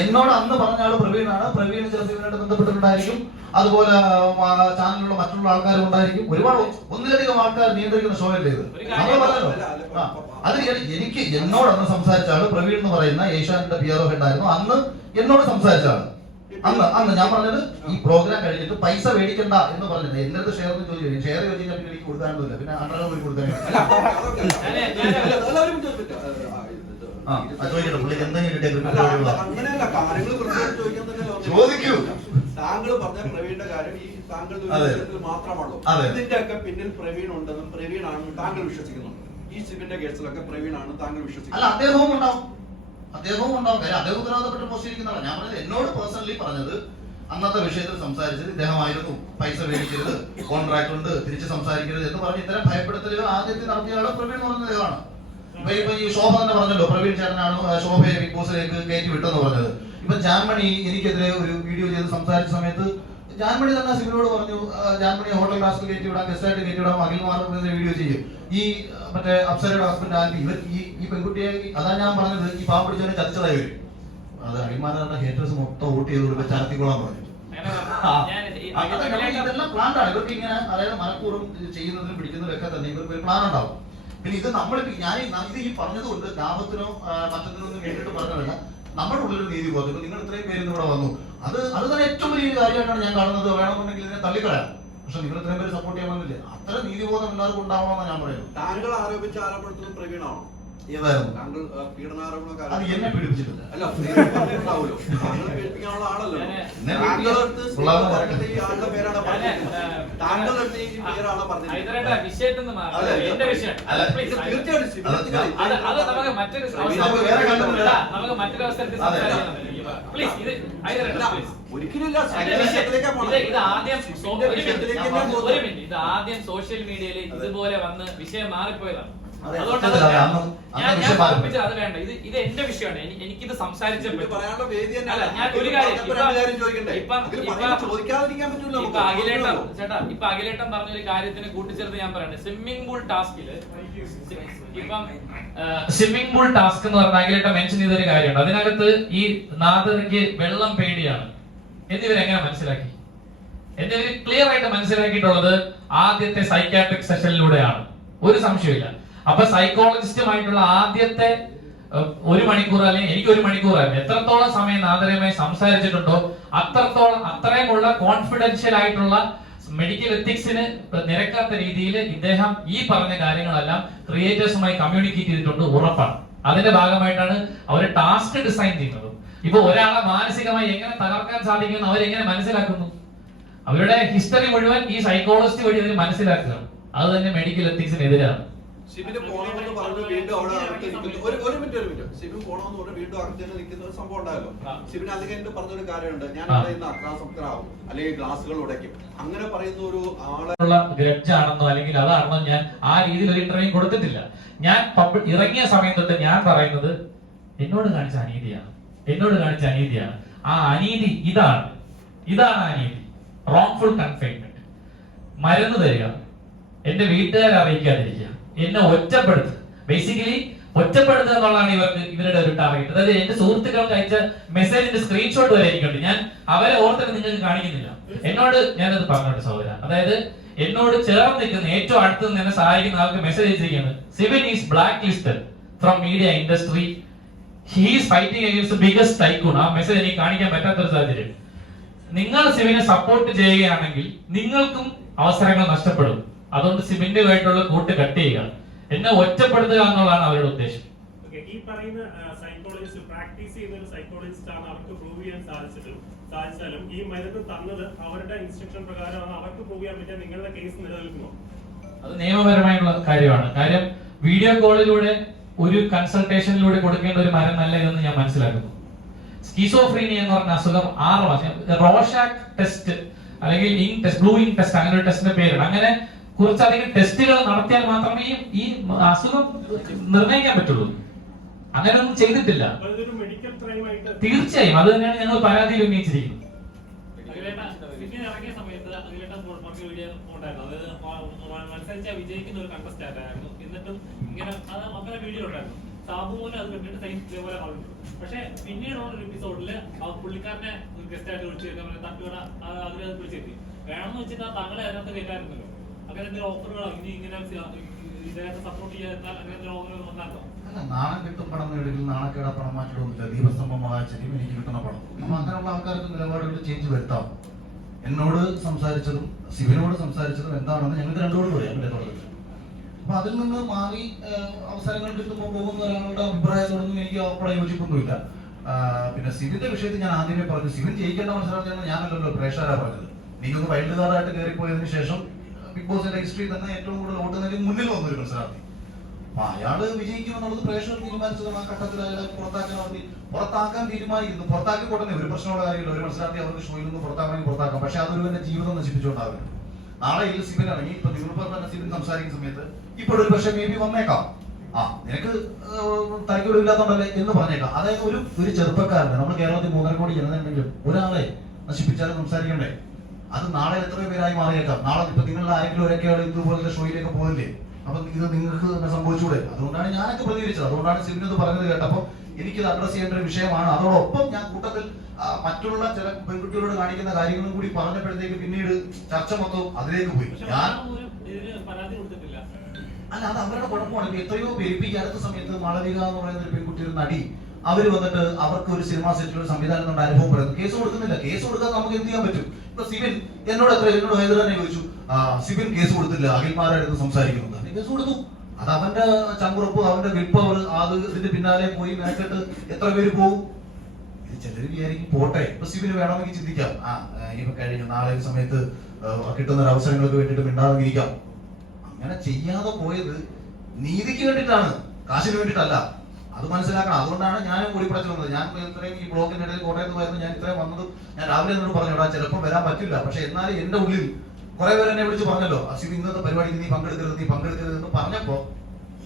എന്നോട് അന്ന് പറഞ്ഞ ആള് പ്രവീണാണ്. പ്രവീൺ ചിലപ്പോൾ ഇവനായിട്ട് ബന്ധപ്പെട്ടിട്ടുണ്ടായിരിക്കും. അതുപോലെ ചാനലിലുള്ള മറ്റുള്ള ആൾക്കാരും ഉണ്ടായിരിക്കും. ഒരുപാട് ഒന്നിലധികം ആൾക്കാർ നിയന്ത്രിക്കുന്ന ഷോ അല്ലേ ഇത്? നമ്മൾ പറഞ്ഞല്ലോ. അത് എനിക്ക് എന്നോട് അന്ന് സംസാരിച്ച ആള് പ്രവീൺ എന്ന് പറയുന്ന ഏഷ്യാനെറ്റിന്റെ PR ഹെഡ് ആയിരുന്നു. അന്ന് എന്നോട് സംസാരിച്ച ആള് അന്ന് ഞാൻ പറഞ്ഞത് ഈ പ്രോഗ്രാം കഴിഞ്ഞിട്ട് പൈസ മേടിക്കണ്ട എന്ന് പറഞ്ഞിട്ട് എന്റെ അടുത്ത് ഷെയർ ചോദിച്ചു. ഷെയർ ചോദിച്ചാൽ പിന്നെ എനിക്ക് കൊടുക്കാനൊന്നുമില്ല, പിന്നെ അണ്ടർ പോയി കൊടുക്കാനില്ല. ചോദിക്കട്ടെ, പുള്ളിക്ക് എന്തെങ്കിലും ചോദിക്കൂ. താങ്കൾ പറഞ്ഞ പ്രവീണിന്റെ കാര്യം ഈ താങ്കളുടെ മാത്രമാണല്ലോ. ഇതിന്റെയൊക്കെ പിന്നിൽ പ്രവീൺ ഉണ്ടെന്നും പ്രവീണാണെന്നും താങ്കൾ വിശ്വസിക്കുന്നുണ്ട്. ഈ സിബിന്റെ കേസിലൊക്കെ പ്രവീണാണ് താങ്കൾ വിശ്വസിക്കുന്നത്? അല്ല, അദ്ദേഹവും ഉണ്ടാവും. കാര്യം അദ്ദേഹം ഉത്തരവാദപ്പെട്ട് പോസ്റ്റിരിക്കുന്നതാണ്. ഞാൻ പറഞ്ഞത്, എന്നോട് പേഴ്സണലി പറഞ്ഞത്, അന്നത്തെ വിഷയത്തിൽ സംസാരിച്ചത് ഇദ്ദേഹമായിരുന്നു. പൈസ മേടിക്കരുത്, കോൺട്രാക്ട് ഉണ്ട്, തിരിച്ച് സംസാരിക്കരുത് എന്ന് പറഞ്ഞ് ഇത്തരം ഭയപ്പെടുത്തലുകൾ ആദ്യത്തെ നടത്തിയ ആള് പ്രവീൺ എന്ന് പറഞ്ഞ ഇദ്ദേഹമാണ്. ഇപ്പൊ ഈ ശോഭ തന്നെ പറഞ്ഞല്ലോ, പ്രവീൺ ചേട്ടനാണ് ശോഭയെ ബിഗ് ബോസിലേക്ക് കയറ്റി വിട്ടെന്ന് പറഞ്ഞത്. ഇപ്പൊ ജാൻമണി എനിക്കെതിരെ ഒരു വീഡിയോ ചെയ്ത് സംസാരിച്ച സമയത്ത് ജാൻമണി തന്നെ സിബിനോട് പറഞ്ഞു, ജാൻമണി ഹോട്ടൽ ടാസ്ക് കയറ്റി വിടാം, ഗസ്റ്റായിട്ട് കയറ്റി വിടാം, അഖിൽമാർക്കെതിരെ വീഡിയോ ചെയ്യും. ഈ മറ്റേ അപ്സരയുടെ ഹസ്ബൻഡ് ആൻറ്റി ഇവർ ഈ പെൺകുട്ടിയെ, അതാ ഞാൻ പറഞ്ഞത്, ഈ പാവം പിടിച്ചവനെ ചതിച്ചതായി വരും. അത് അഖിൽമാരുടെ ഹേറ്റേഴ്സ് മൊത്തം വോട്ട് ചെയ്ത് കൊടുക്കുക, ചാർത്തിക്കോളാൻ പറഞ്ഞു. ഇതെല്ലാം പ്ലാൻഡാണ് ഇവർക്ക് ഇങ്ങനെ, അതായത് മനഃപൂർവ്വം ചെയ്യുന്നതിനും പിടിക്കുന്നതിനും ഒക്കെ തന്നെ ഇവർക്ക് ഒരു പ്ലാൻ ഉണ്ടാവും. പിന്നെ ഇത് നമ്മളിപ്പോ ഇത് ഈ പറഞ്ഞതുകൊണ്ട് ലാഭത്തിനോ മറ്റത്തിനോ ഒന്നും വേണ്ടിയിട്ട് പറഞ്ഞതല്ല, നമ്മുടെ ഉള്ളിലൊരു നീതി ബോധം. നിങ്ങൾ ഇത്രയും പേര് ഇവിടെ വന്നു, അത് തന്നെ ഏറ്റവും വലിയ കാര്യമായിട്ടാണ് ഞാൻ കാണുന്നത്. വേണമെന്നുണ്ടെങ്കിൽ ഇതിനെ തള്ളിക്കളയാം. പക്ഷെ നിങ്ങൾ ഇത്രയും പേര് സപ്പോർട്ട് ചെയ്യാൻ വന്നില്ലേ? അത്ര നീതിബോധം എല്ലാവർക്കും ഉണ്ടാവണമെന്നാണ് ഞാൻ പറയുന്നത്. താങ്കൾ ആരോപിച്ച ആരോപണത്തിലും പ്രവീണാണോ? ഏതായിരുന്നു? താങ്കൾ പീഡനാരോപണ അത് എന്നെ പീഡിപ്പിച്ചിട്ടില്ല. അല്ല, ഉണ്ടാവുമല്ലോ. താങ്കളെ പീഡിപ്പിക്കാനുള്ള ആളല്ലോ. ഈ ആളുടെ പേരാണ് പറഞ്ഞത്. താങ്കളുടെ അടുത്ത് ഈ പേരാണ് പറഞ്ഞത്. ഹൈദരാബാദ് വിഷയത്തിൽ നിന്ന് മാറി. എന്റെ വിഷയം. Please. തീർച്ചയായിട്ടും ശിവൻ അത് നമുക്ക് മറ്റൊരു നമുക്ക് മറ്റൊരു അവസരത്തിൽ സംസാരിക്കണം. പ്ലീസ് ഇത് ഹൈദരാബാദ് പ്ലീസ്. ഒരിക്കലുമില്ല. ഇത് ആദ്യം ഇത് ആദ്യം സോഷ്യൽ മീഡിയയിൽ ഇതുപോലെ വന്ന് വിഷയം മാറിപ്പോയതാണ്. അതുകൊണ്ടാണ് ഞാൻ ഓർപ്പിച്ചത്. അത് വേണ്ട, ഇത് എന്റെ വിഷയമാണ്. എനിക്കിത് സംസാരിച്ചപ്പോൾ പറയാനുള്ള വേദി അല്ല, ഞാൻ ഒരു കാര്യം ചോദിക്കണ്ടേ? ചോദിക്കാതിരിക്കാൻ പറ്റൂല. ഇപ്പൊ അഖിലേട്ടൻ പറഞ്ഞൊരു കാര്യത്തിന് കൂട്ടിച്ചേർത്ത് ഞാൻ പറയട്ടെ. സ്വിമ്മിംഗ് പൂൾ ടാസ്കില് ഇപ്പം സ്വിമ്മിംഗ് പൂൾ ടാസ്ക് എന്ന് പറഞ്ഞ അഖിലേട്ടൻ മെൻഷൻ ചെയ്തൊരു കാര്യമുണ്ട്. അതിനകത്ത് ഈ നാദർക്ക് വെള്ളം പേടിയാണ് എന്നിവരെങ്ങനെ മനസ്സിലാക്കി? എന്നിവർ ക്ലിയർ ആയിട്ട് മനസ്സിലാക്കിയിട്ടുള്ളത് ആദ്യത്തെ സൈക്കാട്രിക് സെഷനിലൂടെയാണ്, ഒരു സംശയമില്ല. അപ്പൊ സൈക്കോളജിസ്റ്റുമായിട്ടുള്ള ആദ്യത്തെ 1 മണിക്കൂർ അല്ലെങ്കിൽ എനിക്ക് 1 മണിക്കൂറായിരുന്നു. എത്രത്തോളം സമയം നാദരയുമായി സംസാരിച്ചിട്ടുണ്ടോ അത്രയുമുള്ള കോൺഫിഡൻഷ്യൽ ആയിട്ടുള്ള മെഡിക്കൽ എത്തിക്സിന് നിരക്കാത്ത രീതിയിൽ ഇദ്ദേഹം ഈ പറഞ്ഞ കാര്യങ്ങളെല്ലാം ക്രിയേറ്റേഴ്സുമായി കമ്മ്യൂണിക്കേറ്റ് ചെയ്തിട്ടുണ്ട്, ഉറപ്പാണ്. അതിന്റെ ഭാഗമായിട്ടാണ് അവർ ടാസ്ക് ഡിസൈൻ ചെയ്യുന്നത്. ഇപ്പൊ ഒരാളെ മാനസികമായി എങ്ങനെ തകർക്കാൻ സാധിക്കുമെന്ന് അവരെങ്ങനെ മനസ്സിലാക്കുന്നു? അവരുടെ ഹിസ്റ്ററി മുഴുവൻ ഈ സൈക്കോളജിസ്റ്റ് വഴി അവർ മനസ്സിലാക്കുക. അത് തന്നെ മെഡിക്കൽ എത്തിക്സിനെതിരാണ്. ഷിബിന് പോണമെന്ന് പറഞ്ഞു വീണ്ടും അവിടെ അകത്ത് നിൽക്കുന്നു. ഒരു മിനിറ്റ് ഷിബിൻ പോണമെന്ന് പറഞ്ഞു വീണ്ടും അകത്ത് നിൽക്കുന്ന ഒരു സംഭവം ഉണ്ടായല്ലോ. ഷിബിൻ അത് കഴിഞ്ഞിട്ട് പറഞ്ഞൊരു കാര്യമുണ്ട്, ഞാൻ അവിടെ നിന്ന് അക്രാസക്തരാകും അല്ലെങ്കിൽ ഗ്ലാസുകൾ ഉടയ്ക്കും, അങ്ങനെ പറയുന്ന ഒരു ആളെ ഗ്രഡ്ജ് ആണെന്നോ അല്ലെങ്കിൽ അതാണെന്നോ ഞാൻ ആ രീതിയിൽ ഒരു ഇന്റർവ്യൂ കൊടുത്തിട്ടില്ല. ഞാൻ ഇറങ്ങിയ സമയം തൊട്ട് ഞാൻ പറയുന്നത് എന്നോട് കാണിച്ച അനീതിയാണ്. ആ അനീതി ഇതാണ് അനീതി. റോങ്ഫുൾ കൺഫൈൻമെന്റ്, മരുന്ന് തരിക, എന്റെ വീട്ടുകാരെ അറിയിക്കാതിരിക്കുക, എന്നെ ഒറ്റപ്പെടുത്തുക. ബേസിക്കലി ഒറ്റപ്പെടുത്തുക എന്നുള്ളതാണ് ഇവരുടെ ഒരു ടാർഗറ്റ്. അതായത് എന്റെ സുഹൃത്തുക്കൾക്ക് അയച്ച മെസ്സേജിന്റെ സ്ക്രീൻഷോട്ട് വരെ എനിക്കുണ്ട്. ഞാൻ അവരെ ഓർത്തിട്ട് നിങ്ങൾക്ക് കാണിക്കുന്നില്ല. എന്നോട് ഞാനത് പറഞ്ഞോട്ടെ സഹോദര, അതായത് എന്നോട് ചേർന്ന് നിൽക്കുന്ന ഏറ്റവും അടുത്ത് നിന്ന് എന്നെ സഹായിക്കുന്ന ആൾക്ക് മെസ്സേജ് അയച്ചിരിക്കുന്നത്, Sivin is black listed from media industry, he is fighting against biggest tycoon. ആ മെസ്സേജ് എനിക്ക് കാണിക്കാൻ പറ്റാത്തൊരു സാഹചര്യം. നിങ്ങൾ സിവിനെ സപ്പോർട്ട് ചെയ്യുകയാണെങ്കിൽ നിങ്ങൾക്കും അവസരങ്ങൾ നഷ്ടപ്പെടും. അതുകൊണ്ട് സിബിന്റെതായിട്ടുള്ള കൂട്ട് കട്ട് ചെയ്യുക, എന്നെ ഒറ്റപ്പെടുത്തുക എന്നുള്ളതാണ് അവരുടെ ഉദ്ദേശം. ഈ പറയുന്ന സൈക്കോളജിസ്റ്റ് പ്രാക്ടീസ് ചെയ്യുന്ന ഒരു സൈക്കോളജിസ്റ്റ് ആണ്, അവർക്ക് പ്രൂവ് ചെയ്യാൻ സാധിച്ചാലും ഈ മരുന്ന് തന്നത് അവരുടെ ഇൻസ്ട്രക്ഷൻ പ്രകാരമാണ്, അവർക്ക് പ്രൂവ് ചെയ്യാൻ പറ്റിയ നിങ്ങളുടെ കേസ് നിലനിൽക്കുമോ? അത് നിയമപരമായിട്ടുള്ള കാര്യമാണ്. കാര്യം വീഡിയോ കോളിലൂടെ ഒരു കൺസൾട്ടേഷനിലൂടെ കൊടുക്കേണ്ട ഒരു മരുന്ന് അല്ല ഇതെന്ന് ഞാൻ മനസ്സിലാക്കുന്നു. സ്കിസോഫ്രീനിയ എന്ന് പറഞ്ഞ അസുഖം 6 മാസം റോഷാക്ക് ടെസ്റ്റ് അല്ലെങ്കിൽ ink test, blue ink test, അങ്ങനെ ഒരു ടെസ്റ്റിന്റെ പേരാണ്. അങ്ങനെ കുറച്ചധികം ടെസ്റ്റുകൾ നടത്തിയാൽ മാത്രമേ ഈ അസുഖം നിർണ്ണയിക്കാൻ പറ്റുള്ളൂ. അങ്ങനെ ഒന്നും ചെയ്തിട്ടില്ല. തീർച്ചയായും അത് തന്നെയാണ് ഞങ്ങൾ പരാതിയിൽ ഉന്നയിച്ചിരിക്കുന്നത്. ഇറങ്ങിയ സമയത്ത് വിജയിക്കുന്ന ഒരു കണ്ടസ്റ്റന്റ് ആയിരുന്നു. എന്നിട്ടും ഇങ്ങനെ അങ്ങനെ വീഡിയോ ഉണ്ടായിരുന്നു. സാബുമോനെ അത് കണ്ടിട്ട് സെയിം ഇതേപോലെ പറഞ്ഞു. പക്ഷെ പിന്നീട് ഒരു എപ്പിസോഡില് പുള്ളിക്കാരനെ ഗസ്റ്റ് ആയിട്ട് വിളിച്ചു തട്ടുകട അതിനെ വിളിച്ചെത്തി. വേണമെന്ന് വെച്ചിട്ട് താങ്കളെ അതിനകത്ത് കേൾക്കാറുണ്ടല്ലോ. അങ്ങനെ എന്തെങ്കിലും ഓഫറുകളോ ഇങ്ങനെ ഇദ്ദേഹത്തെ സപ്പോർട്ട് ചെയ്യാൻ അങ്ങനെ എന്തെങ്കിലും ഓഫറുകൾ വന്നാലോ? നാണം കിട്ടും പണം നേടുകയും നാണക്കേട പണം മാറ്റിടുന്നില്ല. ദീപസ്തംഭം മഹാചര്യം എനിക്ക് കിട്ടുന്ന പണം. അപ്പൊ അങ്ങനെയുള്ള ആൾക്കാർക്ക് നിലപാടുകൾ ചേഞ്ച് വരുത്താം. എന്നോട് സംസാരിച്ചതും സിബിനോട് സംസാരിച്ചതും എന്താണെന്ന് ഞങ്ങൾക്ക് രണ്ടോട് പറയാം എന്റെ തുടക്കത്തിൽ. അപ്പൊ അതിൽ നിന്ന് മാറി അവസരങ്ങൾ കിട്ടുമ്പോൾ പോകുന്ന ഒരാളുടെ അഭിപ്രായത്തോടൊന്നും എനിക്ക് അവിടെ യോജിപ്പൊന്നുമില്ല. പിന്നെ സിബിന്റെ വിഷയത്തിൽ ഞാൻ ആദ്യമേ പറഞ്ഞു, സിബിൻ ജയിക്കേണ്ട മത്സരം ഞാനല്ലല്ലോ, പ്രേക്ഷകരാ പറഞ്ഞത്. എനിക്കൊന്ന് വൈൽഡ് കാർഡായിട്ട് കയറിപ്പോയതിനു ശേഷം ബിഗ് ബോസിന്റെ ഹിസ്റ്ററി തന്നെ ഏറ്റവും കൂടുതൽ വോട്ട് നേടി മുന്നിൽ വന്നൊരു മത്സരാർത്ഥി. അപ്പൊ അയാള് വിജയിക്കുമെന്നുള്ളത് പ്രേക്ഷകർ തീരുമാനിച്ചതാണ്. ആ ഘട്ടത്തിൽ അയാളെ പുറത്താക്കാൻ തീരുമാനിക്കുന്നു. പുറത്താക്കി കൊടുക്കുന്നേ ഒരു പ്രശ്നമുള്ള കാര്യമില്ല. ഒരു മത്സരാർത്ഥി അവർക്ക് ഷോയിൽ നിന്ന് പുറത്താക്കാം. പക്ഷെ അതൊരു ജീവിതം നശിപ്പിച്ചുകൊണ്ടാവില്ല. നാളെ ഈ സിബിൻ ഇറങ്ങി ഇപ്പൊ നിങ്ങൾ പറഞ്ഞ സിബിൻ സംസാരിക്കുന്ന സമയത്ത് ഇപ്പോഴൊരു പക്ഷെ മേ ബി വന്നേക്കാം, നിനക്ക് തലക്കൊടില്ലാത്തോണ്ടല്ലേ എന്ന് പറഞ്ഞേക്കാം. അതായത് ഒരു ചെറുപ്പക്കാരന് നമ്മൾ കേരളത്തിൽ 3.5 കോടി ജനതയുണ്ടെങ്കിലും ഒരാളെ നശിപ്പിച്ചാലും സംസാരിക്കണ്ടേ? അത് നാളെ എത്രയോ പേരായി മാറിയേക്കാം. നാളെ ഇപ്പൊ നിങ്ങളുടെ ആരെങ്കിലും ഒരൊക്കെ ഇതുപോലത്തെ ഷോയിലേക്ക് പോകില്ലേ? അപ്പൊ ഇത് നിങ്ങൾക്ക് സംഭവിച്ചൂടെ? അതുകൊണ്ടാണ് ഞാനൊക്കെ പ്രതികരിച്ചത്. അതുകൊണ്ടാണ് സിബിൻ പറഞ്ഞത് കേട്ടപ്പോ എനിക്കിത് അഡ്രസ് ചെയ്യേണ്ട ഒരു വിഷയമാണ്. അതോടൊപ്പം ഞാൻ കൂട്ടത്തിൽ മറ്റുള്ള ചില പെൺകുട്ടികളോട് കാണിക്കുന്ന കാര്യങ്ങളും കൂടി പറഞ്ഞപ്പോഴത്തേക്ക് പിന്നീട് ചർച്ച മൊത്തം അതിലേക്ക് പോയി. ഞാൻ അല്ല, അത് അവരുടെ കുഴപ്പമാണ്. എത്രയോ പേരിപ്പിക്കുക. അടുത്ത സമയത്ത് മാളവിക എന്ന് പറയുന്ന ഒരു പെൺകുട്ടി, ഒരു നടി, അവര് വന്നിട്ട് അവർക്ക് ഒരു സിനിമാ സെറ്റിൽ ഒരു സംവിധാനം കൊണ്ട് അനുഭവം പറയുന്നു. കേസ് കൊടുക്കുന്നില്ല. കേസ് കൊടുക്കാൻ നമുക്ക് എന്ത് ചെയ്യാൻ പറ്റും? ഇപ്പൊ സിബിൻ എന്നോട് ഹൈദർ തന്നെ ചോദിച്ചു, സിബിൻ കേസ് കൊടുത്തില്ല, അഖിൽമാരുടെ അടുത്ത് സംസാരിക്കുന്നു. കേസ് കൊടുത്തു. അത് അവന്റെ ചങ്കുറപ്പ്, അവന്റെ വിൽ പവർ, അത് ഇതിന്റെ പിന്നാലെ പോയി മെനക്കെട്ട് എത്ര പേര് പോകും? ഇത് ചിലർ വിചാരിക്കും പോട്ടെ, ഇപ്പൊ സിബിന് വേണമെങ്കിൽ ചിന്തിക്കാം, ഇപ്പൊ കഴിഞ്ഞ നാളെ ഒരു സമയത്ത് കിട്ടുന്ന ഒരു അവസരങ്ങൾക്ക് വേണ്ടിയിട്ട് മിണ്ടാതിരിക്കാം. അങ്ങനെ ചെയ്യാതെ പോയത് നീതിക്ക് വേണ്ടിയിട്ടാണ്, കാശിന് വേണ്ടിയിട്ടല്ല. അത് മനസ്സിലാക്കണം. അതുകൊണ്ടാണ് ഞാനും കൂടി പഠിച്ചു വന്നത്. ഞാൻ ഇത്രയും ഈ ബ്ലോക്കിന്റെ ഇടയിൽ കോട്ടയത്ത് പോയത്, ഞാൻ ഇത്രയും വന്നതും ഞാൻ രാവിലെ എന്നോട് പറഞ്ഞു, ഇവിടെ ചിലപ്പോൾ വരാൻ പറ്റില്ല, പക്ഷെ എന്നാലും എന്റെ ഉള്ളിൽ കുറെ പേര് എന്നെ വിളിച്ച് പറഞ്ഞല്ലോ, അസിബ് ഇന്നത്തെ പരിപാടിക്ക് നീ പങ്കെടുക്കരുത് എന്ന് പറഞ്ഞപ്പോ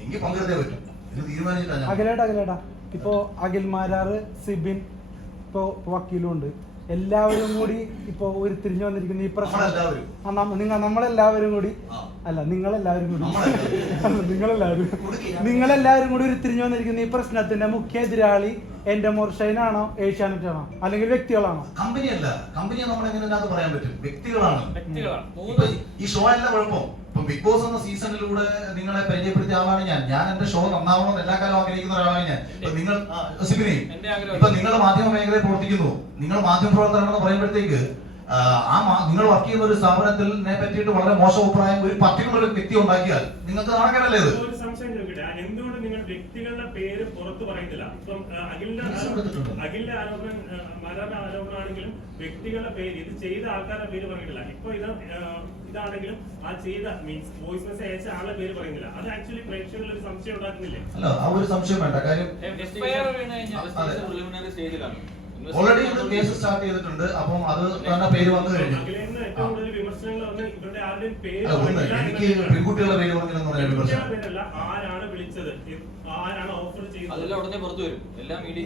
എനിക്ക് പങ്കെടുത്തേ പറ്റും. ഇത് തീരുമാനിച്ചിട്ടാണ് ഞാൻ. അഖിലേട്ടാ ഇപ്പോ അഖിൽ മാരാറ്, സിബിൻ, ഇപ്പോ വക്കീലും ഉണ്ട്, എല്ലാവരും കൂടി ഇപ്പൊ ഉരുത്തിരിഞ്ഞു വന്നിരിക്കുന്ന ഈ പ്രശ്നം, നമ്മളെല്ലാവരും കൂടി അല്ല നിങ്ങളെല്ലാവരും കൂടി ഉരുത്തിരിഞ്ഞു വന്നിരിക്കുന്ന ഈ പ്രശ്നത്തിന്റെ മുഖ്യ എതിരാളി എന്റെ മോർഷൈനാണോ, ഏഷ്യാനെറ്റ് ആണോ, അല്ലെങ്കിൽ വ്യക്തികളാണോ? കമ്പനിയല്ല, കമ്പനിയെ നമ്മൾ എങ്ങനെ പറയാൻ പറ്റും? വ്യക്തികളാണ്. ഈ ഷോ അല്ല കുഴപ്പം. ഇപ്പൊ ബിഗ് ബോസ് എന്ന സീസണിലൂടെ നിങ്ങളെ പരിചയപ്പെടുത്തിയ ആളാണ് ഞാൻ എന്റെ ഷോ നന്നാവണം എല്ലാ കാലം ആഗ്രഹിക്കുന്ന ഒരാളാണ് ഞാൻ. ഇപ്പൊ നിങ്ങൾ സിബിനെയും, ഇപ്പൊ നിങ്ങൾ മാധ്യമ മേഖലയിൽ പ്രവർത്തിക്കുന്നു, നിങ്ങൾ മാധ്യമ പ്രവർത്തകരാണെന്ന് പറയുമ്പോഴത്തേക്ക് നിങ്ങൾ വർക്ക് ചെയ്യുന്ന ഒരു സ്ഥാപനത്തിനെ പറ്റിയിട്ട് വളരെ മോശം അഭിപ്രായം ഒരു പർട്ടിക്കുലർ വ്യക്തി ഉണ്ടാക്കിയാൽ നിങ്ങൾക്ക് നടക്കണല്ലേ ഇത്? ഒരു സംശയം ചോദിക്കട്ടെ, എന്തുകൊണ്ട് നിങ്ങൾ വ്യക്തികളുടെ പേര് പുറത്തു പറയുന്നില്ല? ഇപ്പം അഖിലിന്റെ ആരോപണം, മാരാന്റെ ആരോപണമാണെങ്കിലും വ്യക്തികളുടെ പേര്, ഇത് ചെയ്ത ആൾക്കാരുടെ പേര് പറഞ്ഞിട്ടില്ല. ഇപ്പൊ ഇതാണെങ്കിലും ആ ചെയ്ത മീൻസ് വോയിസ് മെസ്സേജ് അയച്ച ആളുടെ പേര് പറയുന്നില്ല. അത് ആക്ച്വലി പ്രേക്ഷകരിൽ ഒരു സംശയം ഉണ്ടാക്കുന്നില്ലേ? അല്ല, ആ ഒരു സംശയം വേണ്ട. കാര്യം പ്രിലിമിനറി സ്റ്റേജിലാണ്. ഓൾറെഡി കേസ് സ്റ്റാർട്ട് ചെയ്തിട്ടുണ്ട്. അപ്പം അത് തന്നെ പേര് വന്നു കഴിഞ്ഞു. ഏറ്റവും കൂടുതൽ വിമർശനങ്ങൾ വന്ന് ഇവരുടെ ആരുടെയും പേര് എനിക്ക് പെൺകുട്ടികളുടെ പേര് പറഞ്ഞില്ലെന്ന് പറയാൻ വിമർശനം. ആരാണ് വിളിച്ചത്, ആരാണ് ഓഫർ ചെയ്തത്, അതെല്ലാം ഉടനെ പുറത്തു വരും. എല്ലാ മീഡിയ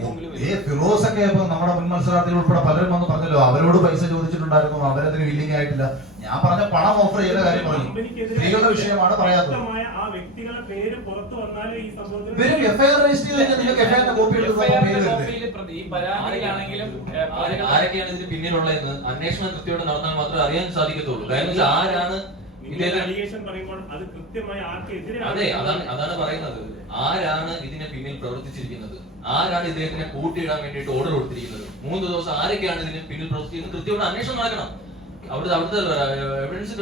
ഫിറോസ് ഒക്കെ ഇപ്പൊ നമ്മുടെ മുൻ മത്സരാർത്ഥികൾ ഉൾപ്പെടെ പലരും വന്ന് പറഞ്ഞല്ലോ, അവരോട് പൈസ ചോദിച്ചിട്ടുണ്ടായിരുന്നു, അവരതിന് വില്ലിംഗ് ആയിട്ടില്ല. ഞാൻ പറഞ്ഞ പണം ഓഫർ ചെയ്ത കാര്യം പറഞ്ഞു. സ്ത്രീകളുടെ വിഷയമാണ് പറയാത്തത്. ആ വ്യക്തികളുടെ പേര് പുറത്തു വന്നാലേ ഈ സംഭവത്തിൽ വരും. എഫ്ഐആർ രജിസ്റ്റർ ചെയ്ത് കഴിഞ്ഞാൽ നിങ്ങൾക്ക് എഫ്ഐആറിന്റെ കോപ്പി എടുത്ത് ആരൊക്കെയാണ് ഇതിന് പിന്നിലുള്ളതെന്ന് അന്വേഷണം കൃത്യമായിട്ട് നടന്നാൽ മാത്രമേ അറിയാൻ സാധിക്കത്തുള്ളൂ. കാരണം ആരാണ് അതെ, അതാണ് പറയുന്നത്. ആരാണ് ഇതിന് പിന്നിൽ പ്രവർത്തിച്ചിരിക്കുന്നത്, ആരാണ് ഇദ്ദേഹത്തിനെ കൂട്ടിയിടാൻ വേണ്ടിയിട്ട് ഓർഡർ കൊടുത്തിരിക്കുന്നത്, 3 ദിവസം ആരൊക്കെയാണ് ഇതിന് പിന്നിൽ പ്രവർത്തിച്ചിരിക്കുന്നത് കൃത്യമായിട്ട് അന്വേഷണം നടക്കണം. അവിടുത്തെ എവിഡൻസ്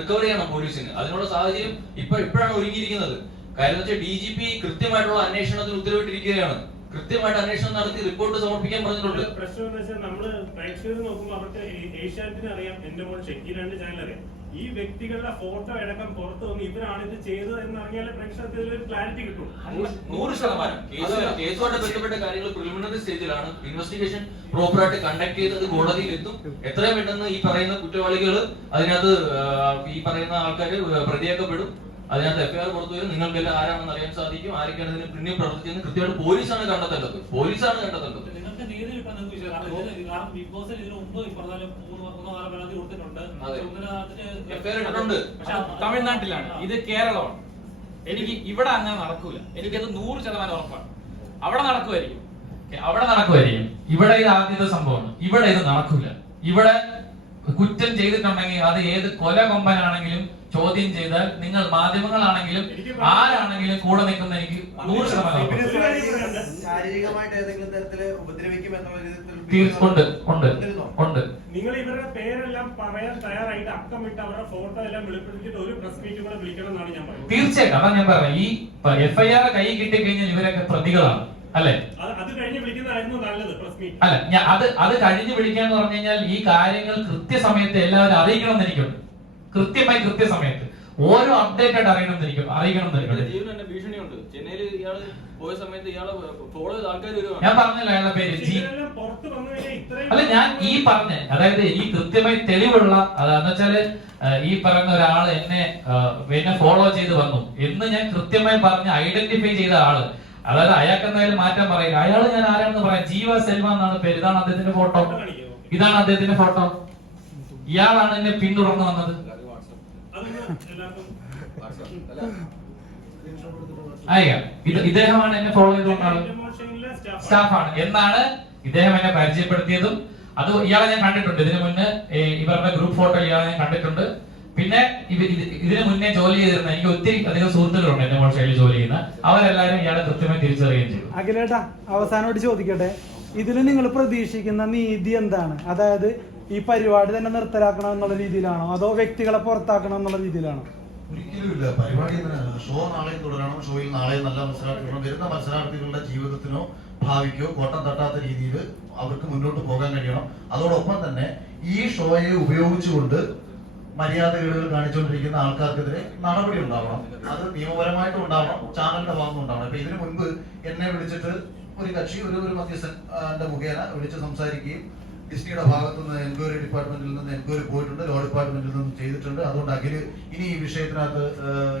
റിക്കവർ ചെയ്യണം പോലീസിന്. അതിനുള്ള സാഹചര്യം ഇപ്പോഴാണ് ഒരുങ്ങിയിരിക്കുന്നത്. കാര്യം വെച്ചാൽ DGP കൃത്യമായിട്ടുള്ള അന്വേഷണത്തിന് ഉത്തരവിട്ടിരിക്കുകയാണ്. കൃത്യമായിട്ട് അന്വേഷണം നടത്തി റിപ്പോർട്ട് സമർപ്പിക്കാൻ പറഞ്ഞിട്ടുണ്ട്. പ്രശ്നം എന്ന് വെച്ചാൽ നമ്മള് പ്രേക്ഷകർ നോക്കുമ്പോൾ അവർക്ക് ഏഷ്യാനെറ്റിന് അറിയാം, എന്റെ മോൾ ഷെക്കി 2 ചാനൽ അറിയാം. ഈ വ്യക്തികളുടെ ഫോട്ടോ അടക്കം പുറത്തു വന്ന് ഇവരാണ് ഇത് ചെയ്തത് എന്നറിഞ്ഞാൽ പ്രേക്ഷകർക്ക് ഇതിലൊരു ക്ലാരിറ്റി കിട്ടും. 100% കേസുമായിട്ട് ബന്ധപ്പെട്ട കാര്യങ്ങൾ പ്രിലിമിനറി സ്റ്റേജിലാണ്. ഇൻവെസ്റ്റിഗേഷൻ പ്രോപ്പറായിട്ട് കണ്ടക്ട് ചെയ്തത് കോടതിയിൽ എത്തും. എത്രയും പെട്ടെന്ന് ഈ പറയുന്ന കുറ്റവാളികൾ അതിനകത്ത് ഈ പറയുന്ന ആൾക്കാർ പ്രതിയാക്കപ്പെടും. അതിനകത്ത് എഫ്ഐആർ പുറത്തു വരും. നിങ്ങൾക്കെല്ലാം ആരാണെന്ന് അറിയാൻ സാധിക്കും. ആരൊക്കെയാണ് ഇതിന് പിന്നിൽ പ്രവർത്തിച്ചതെന്ന് കൃത്യമായിട്ട് പോലീസാണ് കണ്ടെത്തേണ്ടത്. നിങ്ങൾക്ക് നീതി കിട്ടാൻ ബിഗ് ബോസിൽ ഇതിനു മുമ്പ് പരാതി കൊടുത്തിട്ടുണ്ട്. പക്ഷെ തമിഴ്നാട്ടിലാണ്, ഇത് കേരളമാണ്. എനിക്ക് ഇവിടെ അങ്ങനെ നടക്കൂല. എനിക്കത് 100% ഉറപ്പാണ്. അവിടെ നടക്കുമായിരിക്കും. ഇവിടെ ഇത് ആദ്യത്തെ സംഭവമാണ്. ഇവിടെ ഇത് നടക്കൂല. ഇവിടെ കുറ്റം ചെയ്തിട്ടുണ്ടെങ്കിൽ അത് ഏത് കൊല കൊമ്പനാണെങ്കിലും ചോദ്യം ചെയ്താൽ നിങ്ങൾ മാധ്യമങ്ങളാണെങ്കിലും ആരാണെങ്കിലും കൂടെ നിൽക്കുന്ന എനിക്ക് 100% ശാരീരികമായിട്ട് ഏതെങ്കിലും തരത്തില് ഉപദ്രവിക്കുമെന്നുള്ള ഉണ്ട്. നിങ്ങൾ ഇവരുടെ പേരെല്ലാം പറയാൻ തയ്യാറായിട്ട് അക്കമിട്ട് അവരുടെ ഫോട്ടോ എല്ലാം വെളിപ്പെടുത്തിയിട്ട് ഒരു പ്രസ് മീറ്റ് കൂടെ വിളിക്കണം എന്നാണ് ഞാൻ പറയുന്നത്. തീർച്ചയായിട്ടും അതാണ് ഞാൻ പറഞ്ഞത്. ഈ എഫ്ഐആർ കൈ കിട്ടി കഴിഞ്ഞാൽ ഇവരൊക്കെ പ്രതികളാണ് അല്ലെ? അത് കഴിഞ്ഞ് വിളിക്കുന്നതായിരുന്നു നല്ലത് പ്രസ് മീറ്റ്. അല്ല, അത് കഴിഞ്ഞ് വിളിക്കാന്ന് പറഞ്ഞു കഴിഞ്ഞാൽ ഈ കാര്യങ്ങൾ കൃത്യസമയത്ത് എല്ലാവരും അറിയിക്കണം എന്ന് എനിക്കുണ്ട്. കൃത്യസമയത്ത് ഓരോ അപ്ഡേറ്റ് അറിയണം എന്ന് ജീവൻ ഭീഷണിയുണ്ട്. ചെന്നൈയിൽ ഇയാള് പോയ സമയത്ത് ഇയാളെ ഫോളോ ചെയ്ത ആൾക്കാർ വരുവാണ്. ഞാൻ പറഞ്ഞല്ലോ അയാളുടെ പേര് അല്ല, ഞാൻ ഈ പറഞ്ഞ അതായത് ഈ കൃത്യമായി തെളിവുള്ള അതെന്ന് വെച്ചാല് ഈ പറയുന്ന ഒരാള് എന്നെ ഫോളോ ചെയ്ത് വന്നു എന്ന് ഞാൻ കൃത്യമായി പറഞ്ഞ് ഐഡന്റിഫൈ ചെയ്ത ആള്, അതായത് അയാൾക്ക് എന്തായാലും മാറ്റാൻ പറയില്ല. അയാള് ഞാൻ ആരാണെന്ന് പറയാം. ജീവ സെൽവ എന്നാണ് പേര്. ഇതാണ് അദ്ദേഹത്തിന്റെ ഫോട്ടോ. ഇയാളാണ് എന്നെ പിന്തുടർന്ന് വന്നത്. ഇദ്ദേഹമാണ് എന്നെ ഫോളോ ചെയ്തുകൊണ്ടാണ് സ്റ്റാഫാണ് എന്നാണ് ഇദ്ദേഹം എന്നെ പരിചയപ്പെടുത്തിയതും. അത് ഇയാളെ ഞാൻ കണ്ടിട്ടുണ്ട്. ഇതിനു മുന്നേ ഇവരുടെ ഗ്രൂപ്പ് ഫോട്ടോ ഇയാളെ ഞാൻ കണ്ടിട്ടുണ്ട്. പിന്നെ ഇതിനു മുന്നേ ജോലി ചെയ്തിരുന്ന എനിക്ക് ഒത്തിരി അധികം സുഹൃത്തുക്കളുണ്ട് എന്റെ മോശയിൽ ജോലി ചെയ്യുന്ന. അവരെല്ലാരും ഇയാളെ കൃത്യമായി തിരിച്ചറിയുകയും ചെയ്തു. അഖിലേട്ടാ, അവസാനമായിട്ട് ചോദിക്കട്ടെ, ഇതിൽ നിങ്ങൾ പ്രതീക്ഷിക്കുന്ന നീതി എന്താണ്? അതായത് ഈ പരിപാടി തന്നെ നിർത്തലാക്കണം എന്നുള്ള രീതിയിലാണോ, അതോ വ്യക്തികളെ പുറത്താക്കണം എന്നുള്ള രീതിയിലാണോ? ഒരിക്കലും ഇല്ല. പരിപാടി ഷോ നാളെയും തുടരണം. ഷോയിൽ നാളെയും നല്ല മത്സരാർത്ഥികളും വരുന്ന മത്സരാർത്ഥികളുടെ ജീവിതത്തിനോ ഭാവിക്കോ കോട്ടം തട്ടാത്ത രീതിയിൽ അവർക്ക് മുന്നോട്ട് പോകാൻ കഴിയണം. അതോടൊപ്പം തന്നെ ഈ ഷോയെ ഉപയോഗിച്ചുകൊണ്ട് മര്യാദകൾ കാണിച്ചുകൊണ്ടിരിക്കുന്ന ആൾക്കാർക്കെതിരെ നടപടി ഉണ്ടാവണം. അത് നിയമപരമായിട്ടും ഉണ്ടാവണം, ചാനലിന്റെ ഭാഗത്തും ഉണ്ടാവണം. ഇപ്പൊ ഇതിനു മുൻപ് എന്നെ വിളിച്ചിട്ട് ഒരു കക്ഷി ഒരു മധ്യസ്ഥന്റെ മുഖേന വിളിച്ച് സംസാരിക്കുകയും ഡിസ്നിയുടെ ഭാഗത്തു നിന്ന് എൻക്വയറി ഡിപ്പാർട്ട്മെന്റിൽ നിന്ന് എൻക്വയറി പോയിട്ടുണ്ട്, ലോ ഡിപ്പാർട്ട്മെന്റിൽ നിന്ന് ചെയ്തിട്ടുണ്ട്. അതുകൊണ്ട് അഖില് ഇനി ഈ വിഷയത്തിനകത്ത്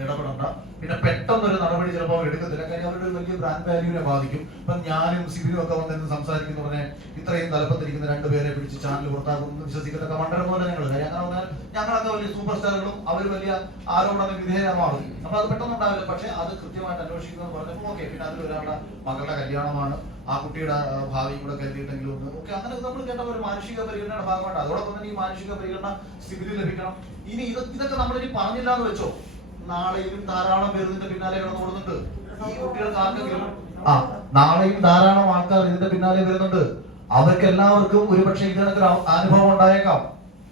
ഇടപെടണ്ട. പിന്നെ പെട്ടെന്നൊരു നടപടി ചിലപ്പോൾ അവർ എടുക്കത്തില്ല. കാര്യം അവരുടെ വലിയ ബ്രാൻഡ് വാല്യൂവിനെ ബാധിക്കും. ഇപ്പൊ ഞാനും സിബിനും ഒക്കെ വന്നിരുന്ന് സംസാരിക്കുന്ന പറഞ്ഞാൽ ഇത്രയും തലപ്പത്തിരിക്കുന്ന രണ്ടുപേരെ പിടിച്ച് ചാനൽ പുറത്താക്കുമെന്ന് വിശ്വസിക്കുന്ന മണ്ടരം പോലെ ഞങ്ങൾ. കാര്യം അങ്ങനെ പറഞ്ഞാൽ ഞങ്ങളൊക്കെ വലിയ സൂപ്പർ സ്റ്റാറുകളും അവർ വലിയ ആരോപണ വിധേയമാകും. അപ്പൊ അത് പെട്ടെന്നുണ്ടാവില്ല. പക്ഷെ അത് കൃത്യമായിട്ട് അന്വേഷിക്കുന്നത് പറഞ്ഞപ്പോൾ ഓക്കെ. പിന്നെ അതിലൊരാളുടെ മകളുടെ കല്യാണമാണ്, ആ കുട്ടിയുടെ ഭാവിയും കൂടെ കരുതിയിട്ടെങ്കിലും ഒന്ന് ഓക്കെ. അങ്ങനെ നമ്മൾ കേട്ട ഒരു മാനുഷിക പരിഗണനയുടെ ഭാഗമായിട്ട് അതോടൊപ്പം തന്നെ ഈ മാനുഷിക പരിഗണന സിബിലിൽ ലഭിക്കണം. ഇനി ഇതൊക്കെ നമ്മളിനി പറഞ്ഞില്ല എന്ന് വെച്ചോ, നാളെയും ധാരാളം പേര് ഇതിന്റെ പിന്നാലെ കിടന്നോടുന്നുണ്ട്. ഈ കുട്ടികൾക്ക് ആർക്കെങ്കിലും നാളെയും ധാരാളം ആൾക്കാർ ഇതിന്റെ പിന്നാലെ വരുന്നുണ്ട്. അവർക്ക് എല്ലാവർക്കും ഒരുപക്ഷെ ഇതിനൊക്കെ അനുഭവം ഉണ്ടായേക്കാം.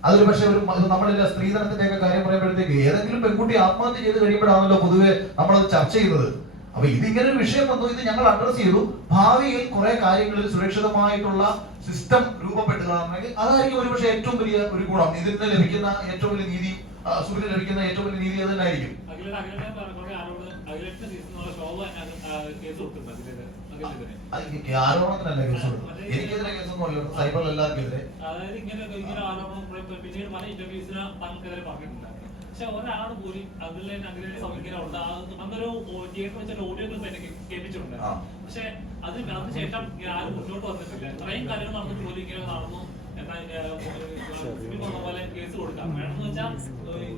അതൊരു പക്ഷെ നമ്മളില്ല സ്ത്രീധനത്തിന്റെ ഒക്കെ കാര്യം പറയുമ്പോഴത്തേക്ക് ഏതെങ്കിലും പെൺകുട്ടി ആത്മഹത്യ ചെയ്ത് കഴിയുമ്പോഴാണല്ലോ പൊതുവെ നമ്മളത് ചർച്ച ചെയ്യുന്നത്. അപ്പൊ ഇതിങ്ങനെ ഒരു വിഷയം വന്നു, ഇത് ഞങ്ങൾ അഡ്രസ് ചെയ്തു. ഭാവിയിൽ കുറെ കാര്യങ്ങളിൽ സുരക്ഷിതമായിട്ടുള്ള സിസ്റ്റം രൂപപ്പെടുകയാണെങ്കിൽ അതായിരിക്കും ഒരുപക്ഷെ ഏറ്റവും വലിയ ഒരു ഗുണം. ഇതിന് ലഭിക്കുന്ന ഏറ്റവും വലിയ നീതി, സൂര്യന് ലഭിക്കുന്ന ഏറ്റവും വലിയ നീതി അത് തന്നെയായിരിക്കും. ആരോപണത്തിനല്ല കേസ് കൊടുക്കുന്നത്. എനിക്കെതിരെ കേസൊന്നും അല്ല, സൈബറിൽ എല്ലാവർക്കെതിരെ. അതായത് ഇങ്ങനെ ആരോപണം പിന്നീട് പല ഇന്റർവ്യൂസിന് താങ്കൾക്കെതിരെ പറഞ്ഞിട്ടുണ്ട്. പക്ഷെ ഒരാൾ പോലും അതിൽ അങ്ങനെ ഇങ്ങനെ അന്നൊരു തിയേറ്റർ വെച്ച ഓഡിയോ കേൾപ്പിച്ചിട്ടുണ്ട്. പക്ഷെ അതിനുശേഷം ആരും മുന്നോട്ട് വന്നിട്ടില്ല. ഇത്രയും കാര്യങ്ങൾ നടന്നിട്ട് പോലും ഇങ്ങനെ നടന്നു പോലെ കേസ് കൊടുക്കാം. വേണമെന്ന് വെച്ചാൽ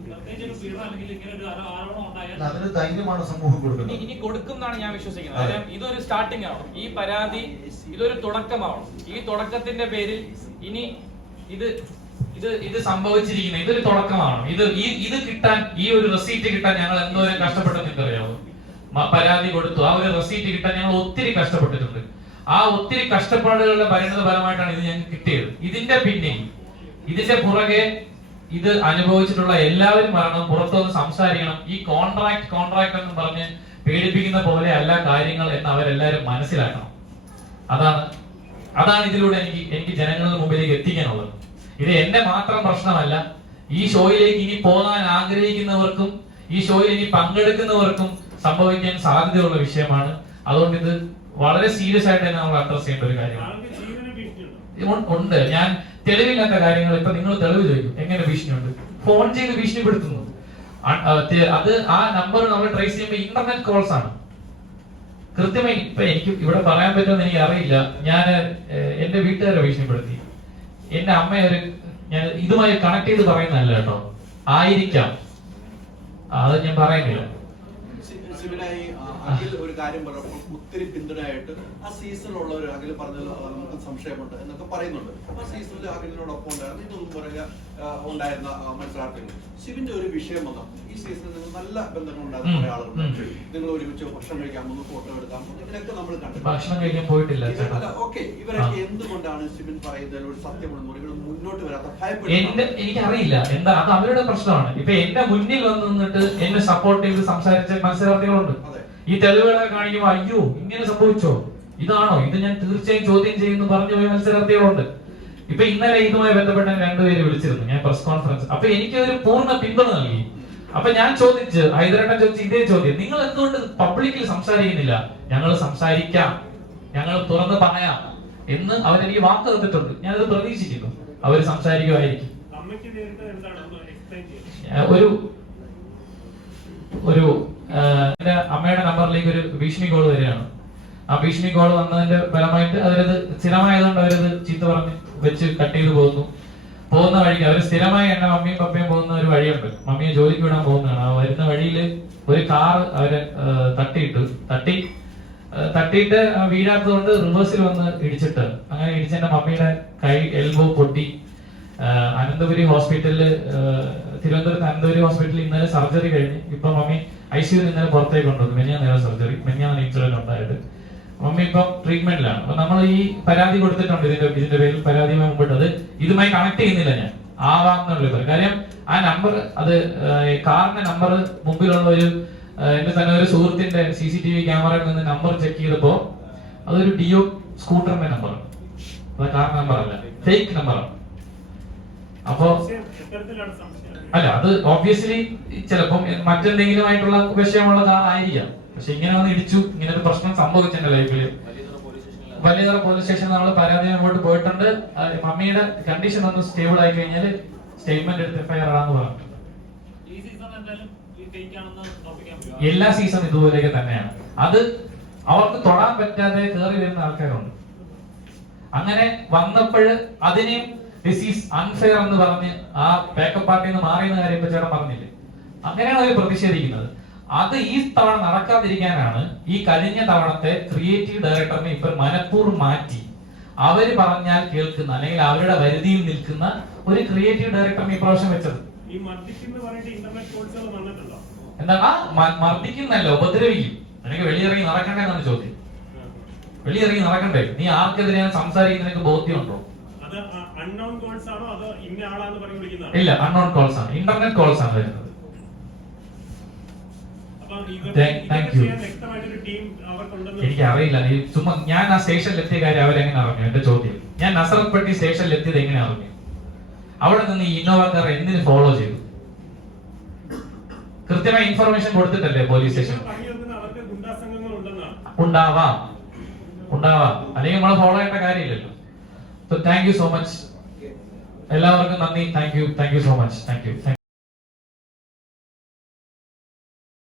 പ്രത്യേകിച്ച് ഒരു പീഡനം അല്ലെങ്കിൽ ഇങ്ങനെ ഒരു ആരോപണം ഉണ്ടായാൽ അതിന് ധൈര്യമാണ് സമൂഹം കൊടുക്കുന്നത്. ഇനി കൊടുക്കും എന്നാണ് ഞാൻ വിശ്വസിക്കുന്നത്. കാര്യം ഇതൊരു സ്റ്റാർട്ടിംഗ് ആവണം. ഈ പരാതി ഇതൊരു തുടക്കമാവണം. ഈ തുടക്കത്തിന്റെ പേരിൽ ഇനി ഇത് സംഭവിച്ചിരിക്കുന്നത് ഇതൊരു തുടക്കമാണ്. ഇത് കിട്ടാൻ, ഈ ഒരു റെസീറ്റ് കിട്ടാൻ ഞങ്ങൾ എന്തോരം കഷ്ടപ്പെട്ടെന്ന് എനിക്കറിയാമോ. പരാതി കൊടുത്തു, ആ ഒരു റെസീറ്റ് കിട്ടാൻ ഞങ്ങൾ ഒത്തിരി കഷ്ടപ്പെട്ടിട്ടുണ്ട്. ആ ഒത്തിരി കഷ്ടപ്പാടുകളുടെ പരിണത ഫലമായിട്ടാണ് ഇത് ഞങ്ങൾക്ക് കിട്ടിയത്. ഇതിന്റെ പിന്നിൽ, ഇതിന്റെ പുറകെ ഇത് അനുഭവിച്ചിട്ടുള്ള എല്ലാവരും പറയണം, പുറത്തുനിന്ന് സംസാരിക്കണം. ഈ കോൺട്രാക്ട് എന്ന് പറഞ്ഞ് പേടിപ്പിക്കുന്ന പോലെ അല്ല കാര്യങ്ങൾ എന്ന് അവരെല്ലാവരും മനസ്സിലാക്കണം. അതാണ് ഇതിലൂടെ എനിക്ക് ജനങ്ങളുടെ മുമ്പിലേക്ക് എത്തിക്കാനുള്ളത്. ഇത് എന്റെ മാത്രം പ്രശ്നമല്ല. ഈ ഷോയിലേക്ക് ഇനി പോകാൻ ആഗ്രഹിക്കുന്നവർക്കും ഈ ഷോയിൽ ഇനി പങ്കെടുക്കുന്നവർക്കും സംഭവിക്കാൻ സാധ്യതയുള്ള വിഷയമാണ്. അതുകൊണ്ട് ഇത് വളരെ സീരിയസ് ആയിട്ട് തന്നെ നമ്മൾ അഡ്രസ് ചെയ്യേണ്ട ഒരു കാര്യമാണ്. ഉണ്ട്. ഞാൻ തെളിവില്ലാത്ത കാര്യങ്ങൾ ഇപ്പൊ നിങ്ങൾ തെളിവ് ചോദിക്കും, എങ്ങനെ ഭീഷണിയുണ്ട്? ഫോൺ ചെയ്ത് ഭീഷണിപ്പെടുത്തുന്നു. അത് ആ നമ്പർ നമ്മൾ ട്രേസ് ചെയ്യുമ്പോൾ ഇന്റർനെറ്റ് കോൾസ് ആണ്. കൃത്യമായി ഇപ്പൊ എനിക്ക് ഇവിടെ പറയാൻ പറ്റുമെന്ന് എനിക്ക് അറിയില്ല. ഞാൻ എന്റെ വീട്ടുകാരെ ഭീഷണിപ്പെടുത്തി. എന്റെ അമ്മയെ ഞാൻ ഇതുമായി കണക്ട് ചെയ്ത് പറയുന്നതല്ല കേട്ടോ, ആയിരിക്കാം, അത് ഞാൻ പറയുന്നില്ല. അഖിൽ ഒരു കാര്യം പറഞ്ഞപ്പോൾ ഒത്തിരി പിന്തുണയായിട്ട് ആ സീസണിലുള്ള ഒരു അഖിൽ പറഞ്ഞത് നമുക്ക് സംശയമുണ്ട് എന്നൊക്കെ പറയുന്നുണ്ട്. ആ സീസണിൽ അഖിലിനോടൊപ്പം ഉണ്ടായിരുന്നു ഇതൊന്നും പുറകെ ഉണ്ടായിരുന്ന മത്സരാർത്ഥികൾ. ശിവന്റെ ഒരു വിഷയം വന്നു. ഈ സീസണിൽ നിങ്ങൾ നല്ല ബന്ധങ്ങൾ ഉണ്ടായിരുന്ന കുറെ ആളുകളുണ്ട്. നിങ്ങൾ ഒരുമിച്ച് ഭക്ഷണം കഴിക്കാൻ പോകുന്നു, ഫോട്ടോ എടുക്കാൻ പോകുന്നു, ഇതിനൊക്കെ നമ്മൾ കണ്ടു. ഭക്ഷണം കഴിക്കാൻ പോയിട്ടില്ല. ഓക്കെ, ഇവരൊക്കെ എന്തുകൊണ്ടാണ് ശിവൻ പറയുന്നതിൽ ഒരു സത്യമുണ്ടെന്ന് ഇവർ മുന്നോട്ട് വരാത്ത ഭയപ്പെടുന്നത്? എനിക്കറിയില്ല. എന്താ, അത് അവരുടെ പ്രശ്നമാണ്. ഇപ്പൊ എന്റെ മുന്നിൽ വന്ന് നിന്നിട്ട് എന്നെ സപ്പോർട്ട് ചെയ്ത് സംസാരിച്ച മത്സരാർത്ഥികളുണ്ട്. ഈ തെളിവുകളെ കാണിക്കുമ്പോ അയ്യോ ഇങ്ങനെ സംഭവിച്ചോ, ഇതാണോ ഇത്, ഞാൻ തീർച്ചയായും ചോദ്യം ചെയ്യുന്നു പറഞ്ഞു പോയ മത്സരാർത്ഥികളുണ്ട്. ഇപ്പൊ ഇന്നലെ ഇതുമായി ബന്ധപ്പെട്ട രണ്ടുപേര് വിളിച്ചിരുന്നു ഞാൻ പ്രസ് കോൺഫറൻസ്. അപ്പൊ എനിക്ക് ഒരു പൂർണ്ണ പിന്തുണ നൽകി. അപ്പൊ ഞാൻ ചോദിച്ചു, ഹൈദരാബാദ് ചോദിച്ചു ഇതേ ചോദ്യം, നിങ്ങൾ എന്തുകൊണ്ട് പബ്ലിക്കിൽ സംസാരിക്കുന്നില്ല? ഞങ്ങൾ സംസാരിക്കാം, ഞങ്ങൾ തുറന്ന് പറയാം എന്ന് അവരെനിക്ക് വാക്ക് തന്നിട്ടുണ്ട്. ഞാനത് പ്രതീക്ഷിക്കുന്നു അവർ സംസാരിക്കുമായിരിക്കും. ഒരു എന്റെ അമ്മയുടെ നമ്പറിലേക്ക് ഒരു ഭീഷണി കോൾ വരികയാണ്. ആ ഭീഷണി കോൾ വന്നതിന്റെ ഫലമായിട്ട് അവരത് സ്ഥിരമായതുകൊണ്ട് അവരത് ചീത്ത പറഞ്ഞ് വെച്ച് കട്ട് ചെയ്ത് പോകുന്ന വഴിക്ക് അവർ സ്ഥിരമായി എന്നെ മമ്മിയും പപ്പയും പോകുന്ന ഒരു വഴിയുണ്ട്. മമ്മിയെ ജോലിക്ക് വിടാൻ പോകുന്നതാണ്. ആ വരുന്ന വഴിയിൽ ഒരു കാർ അവരെ തട്ടിയിട്ട് വീഴാത്തത് കൊണ്ട് റിവേഴ്സിൽ വന്ന് ഇടിച്ചിട്ട്, അങ്ങനെ ഇടിച്ച എന്റെ മമ്മിയുടെ കൈ എൽബോ പൊട്ടി. അനന്തപുരി ഹോസ്പിറ്റലില്, തിരുവനന്തപുരത്ത് അനന്തപുരി ഹോസ്പിറ്റലിൽ ഇന്നലെ സർജറി കഴിഞ്ഞ് ഇപ്പൊ മമ്മി ICU ഇന്നലെ പുറത്തേക്ക് കൊണ്ടുവന്നു. മെനിഞ്ഞാന്ന് സർജറി, മെനിഞ്ഞാന്ന് ഇൻസിഡന്റ് ഉണ്ടായത്. മമ്മി ഇപ്പം ട്രീറ്റ്മെന്റിലാണ്. അപ്പൊ നമ്മൾ ഈ പരാതി കൊടുത്തിട്ടുണ്ട് ഇതിന്റെ പേരിൽ. പരാതിയുമായി മുമ്പിട്ട് അത് ഇതുമായി കണക്ട് ചെയ്യുന്നില്ല ഞാൻ, ആവാം എന്നുള്ളത്. കാര്യം ആ നമ്പർ അത് കാറിന്റെ നമ്പർ മുമ്പിലുള്ള ഒരു എന്റെ തന്നെ ഒരു സുഹൃത്തിന്റെ CCTV ക്യാമറയിൽ നിന്ന് നമ്പർ ചെക്ക് ചെയ്തപ്പോ അതൊരു ഡിയോ സ്കൂട്ടറിന്റെ നമ്പർ, അത് കാർ നമ്പർ അല്ല, ഫേക്ക് നമ്പറാണ്. അപ്പോ എത്തരത്തിലാണ് സംശയം? അല്ല, അത് ഓബ്വിയസ്ലി ചിലപ്പം മറ്റെന്തെങ്കിലും ആയിട്ടുള്ള വിഷയമുള്ള കാർ ആയിരിക്കാം. പക്ഷെ ഇങ്ങനെ വന്ന് ഇടിച്ചു, ഇങ്ങനെ ഒരു പ്രശ്നം സംഭവിച്ചെന്റെ ലൈഫില്. വലിയതറ പോലീസ് സ്റ്റേഷൻ നമ്മൾ പരാതി മുമ്പോട്ട് പോയിട്ടുണ്ട്. മമ്മിയുടെ കണ്ടീഷൻ ഒന്ന് സ്റ്റേബിൾ ആയി കഴിഞ്ഞാൽ സ്റ്റേറ്റ്മെന്റ് എടുത്ത് FIR ആണെന്ന് പറഞ്ഞു. ഈ സീസൺ എന്തായാലും ഈ ഫേക്ക് ആണെന്ന് ഉറപ്പിക്കാൻ പറ്റുമോ? എല്ലാ സീസൺ ഇതുപോലെയൊക്കെ തന്നെയാണ്. അത് അവർക്ക് തൊടാൻ പറ്റാതെ കയറി വരുന്ന ആൾക്കാരുണ്ട്. അങ്ങനെ വന്നപ്പോൾ അതിനെയും ദിസ് അൺഫെയർ എന്ന് പറഞ്ഞ് ആ ബാക്കപ്പ് പാർട്ടിയിൽ നിന്ന് മാറിയെന്ന കാര്യം ഇപ്പൊ ചേട്ടൻ പറഞ്ഞില്ലേ, അങ്ങനെയാണ് അവർ പ്രതിഷേധിക്കുന്നത്. അത് ഈ തവണ നടക്കാതിരിക്കാനാണ് ഈ കഴിഞ്ഞ തവണത്തെ ക്രിയേറ്റീവ് ഡയറക്ടറിനെ ഇപ്പൊ മനഃപൂർവ്വം മാറ്റി അവര് പറഞ്ഞാൽ കേൾക്കുന്ന അല്ലെങ്കിൽ അവരുടെ പരിധിയിൽ നിൽക്കുന്ന ഒരു ക്രിയേറ്റീവ് ഡയറക്ടറിനെ ഇപ്രാവശ്യം വെച്ചത്. ഈ മർദ്ദിക്കുന്ന പറഞ്ഞിട്ട് ഇന്റർനെറ്റ് കോഴ്സുകൾ വന്നിട്ടുണ്ടോ? എന്താണ് മർദ്ദിക്കുന്നല്ല, ഉപദ്രവിക്കും. നിനക്ക് വെളിയിറങ്ങി നടക്കണ്ടേ എന്നാണ് ചോദ്യം. വെളിയിറങ്ങി നടക്കണ്ടേ? നീ ആർക്കെതിരെയാണ് സംസാരിക്കുന്നതിനൊക്കെ ബോധ്യമുണ്ടോ? അത് അൺനോൺ കോൾസ് ആണോ അതോ ഇന്ന ആളാന്ന് പറഞ്ഞു വിളിക്കുന്നതാണോ? ഇല്ല, അൺനോൺ കോൾസ് ആണ്, ഇന്റർനെറ്റ് കോൾസ് ആണ് വരുന്നത്. Thank you. എനിക്ക് അറിയില്ല, ചുമ്മാ ഞാൻ ആ സ്റ്റേഷനിൽ എത്തിയ കാര്യം അവരെങ്ങനെ അറിഞ്ഞു? എന്റെ ചോദ്യം, ഞാൻ നസറത്പട്ടി സ്റ്റേഷനിൽ എത്തിയത് എങ്ങനെ അറിഞ്ഞു? അവിടെ നിന്ന് ഈ ഇന്നോവക്കാർ എന്തിന് ഫോളോ ചെയ്തു? കൃത്യമായി ഇൻഫർമേഷൻ കൊടുത്തിട്ടല്ലേ പോലീസ് സ്റ്റേഷൻ? ഉണ്ടാവാം, അല്ലെങ്കിൽ നമ്മൾ ഫോളോ ചെയ്യേണ്ട കാര്യമില്ലല്ലോ. So thank you so much എല്ലാവർക്കും നന്ദി. Thank you so much. Thank you.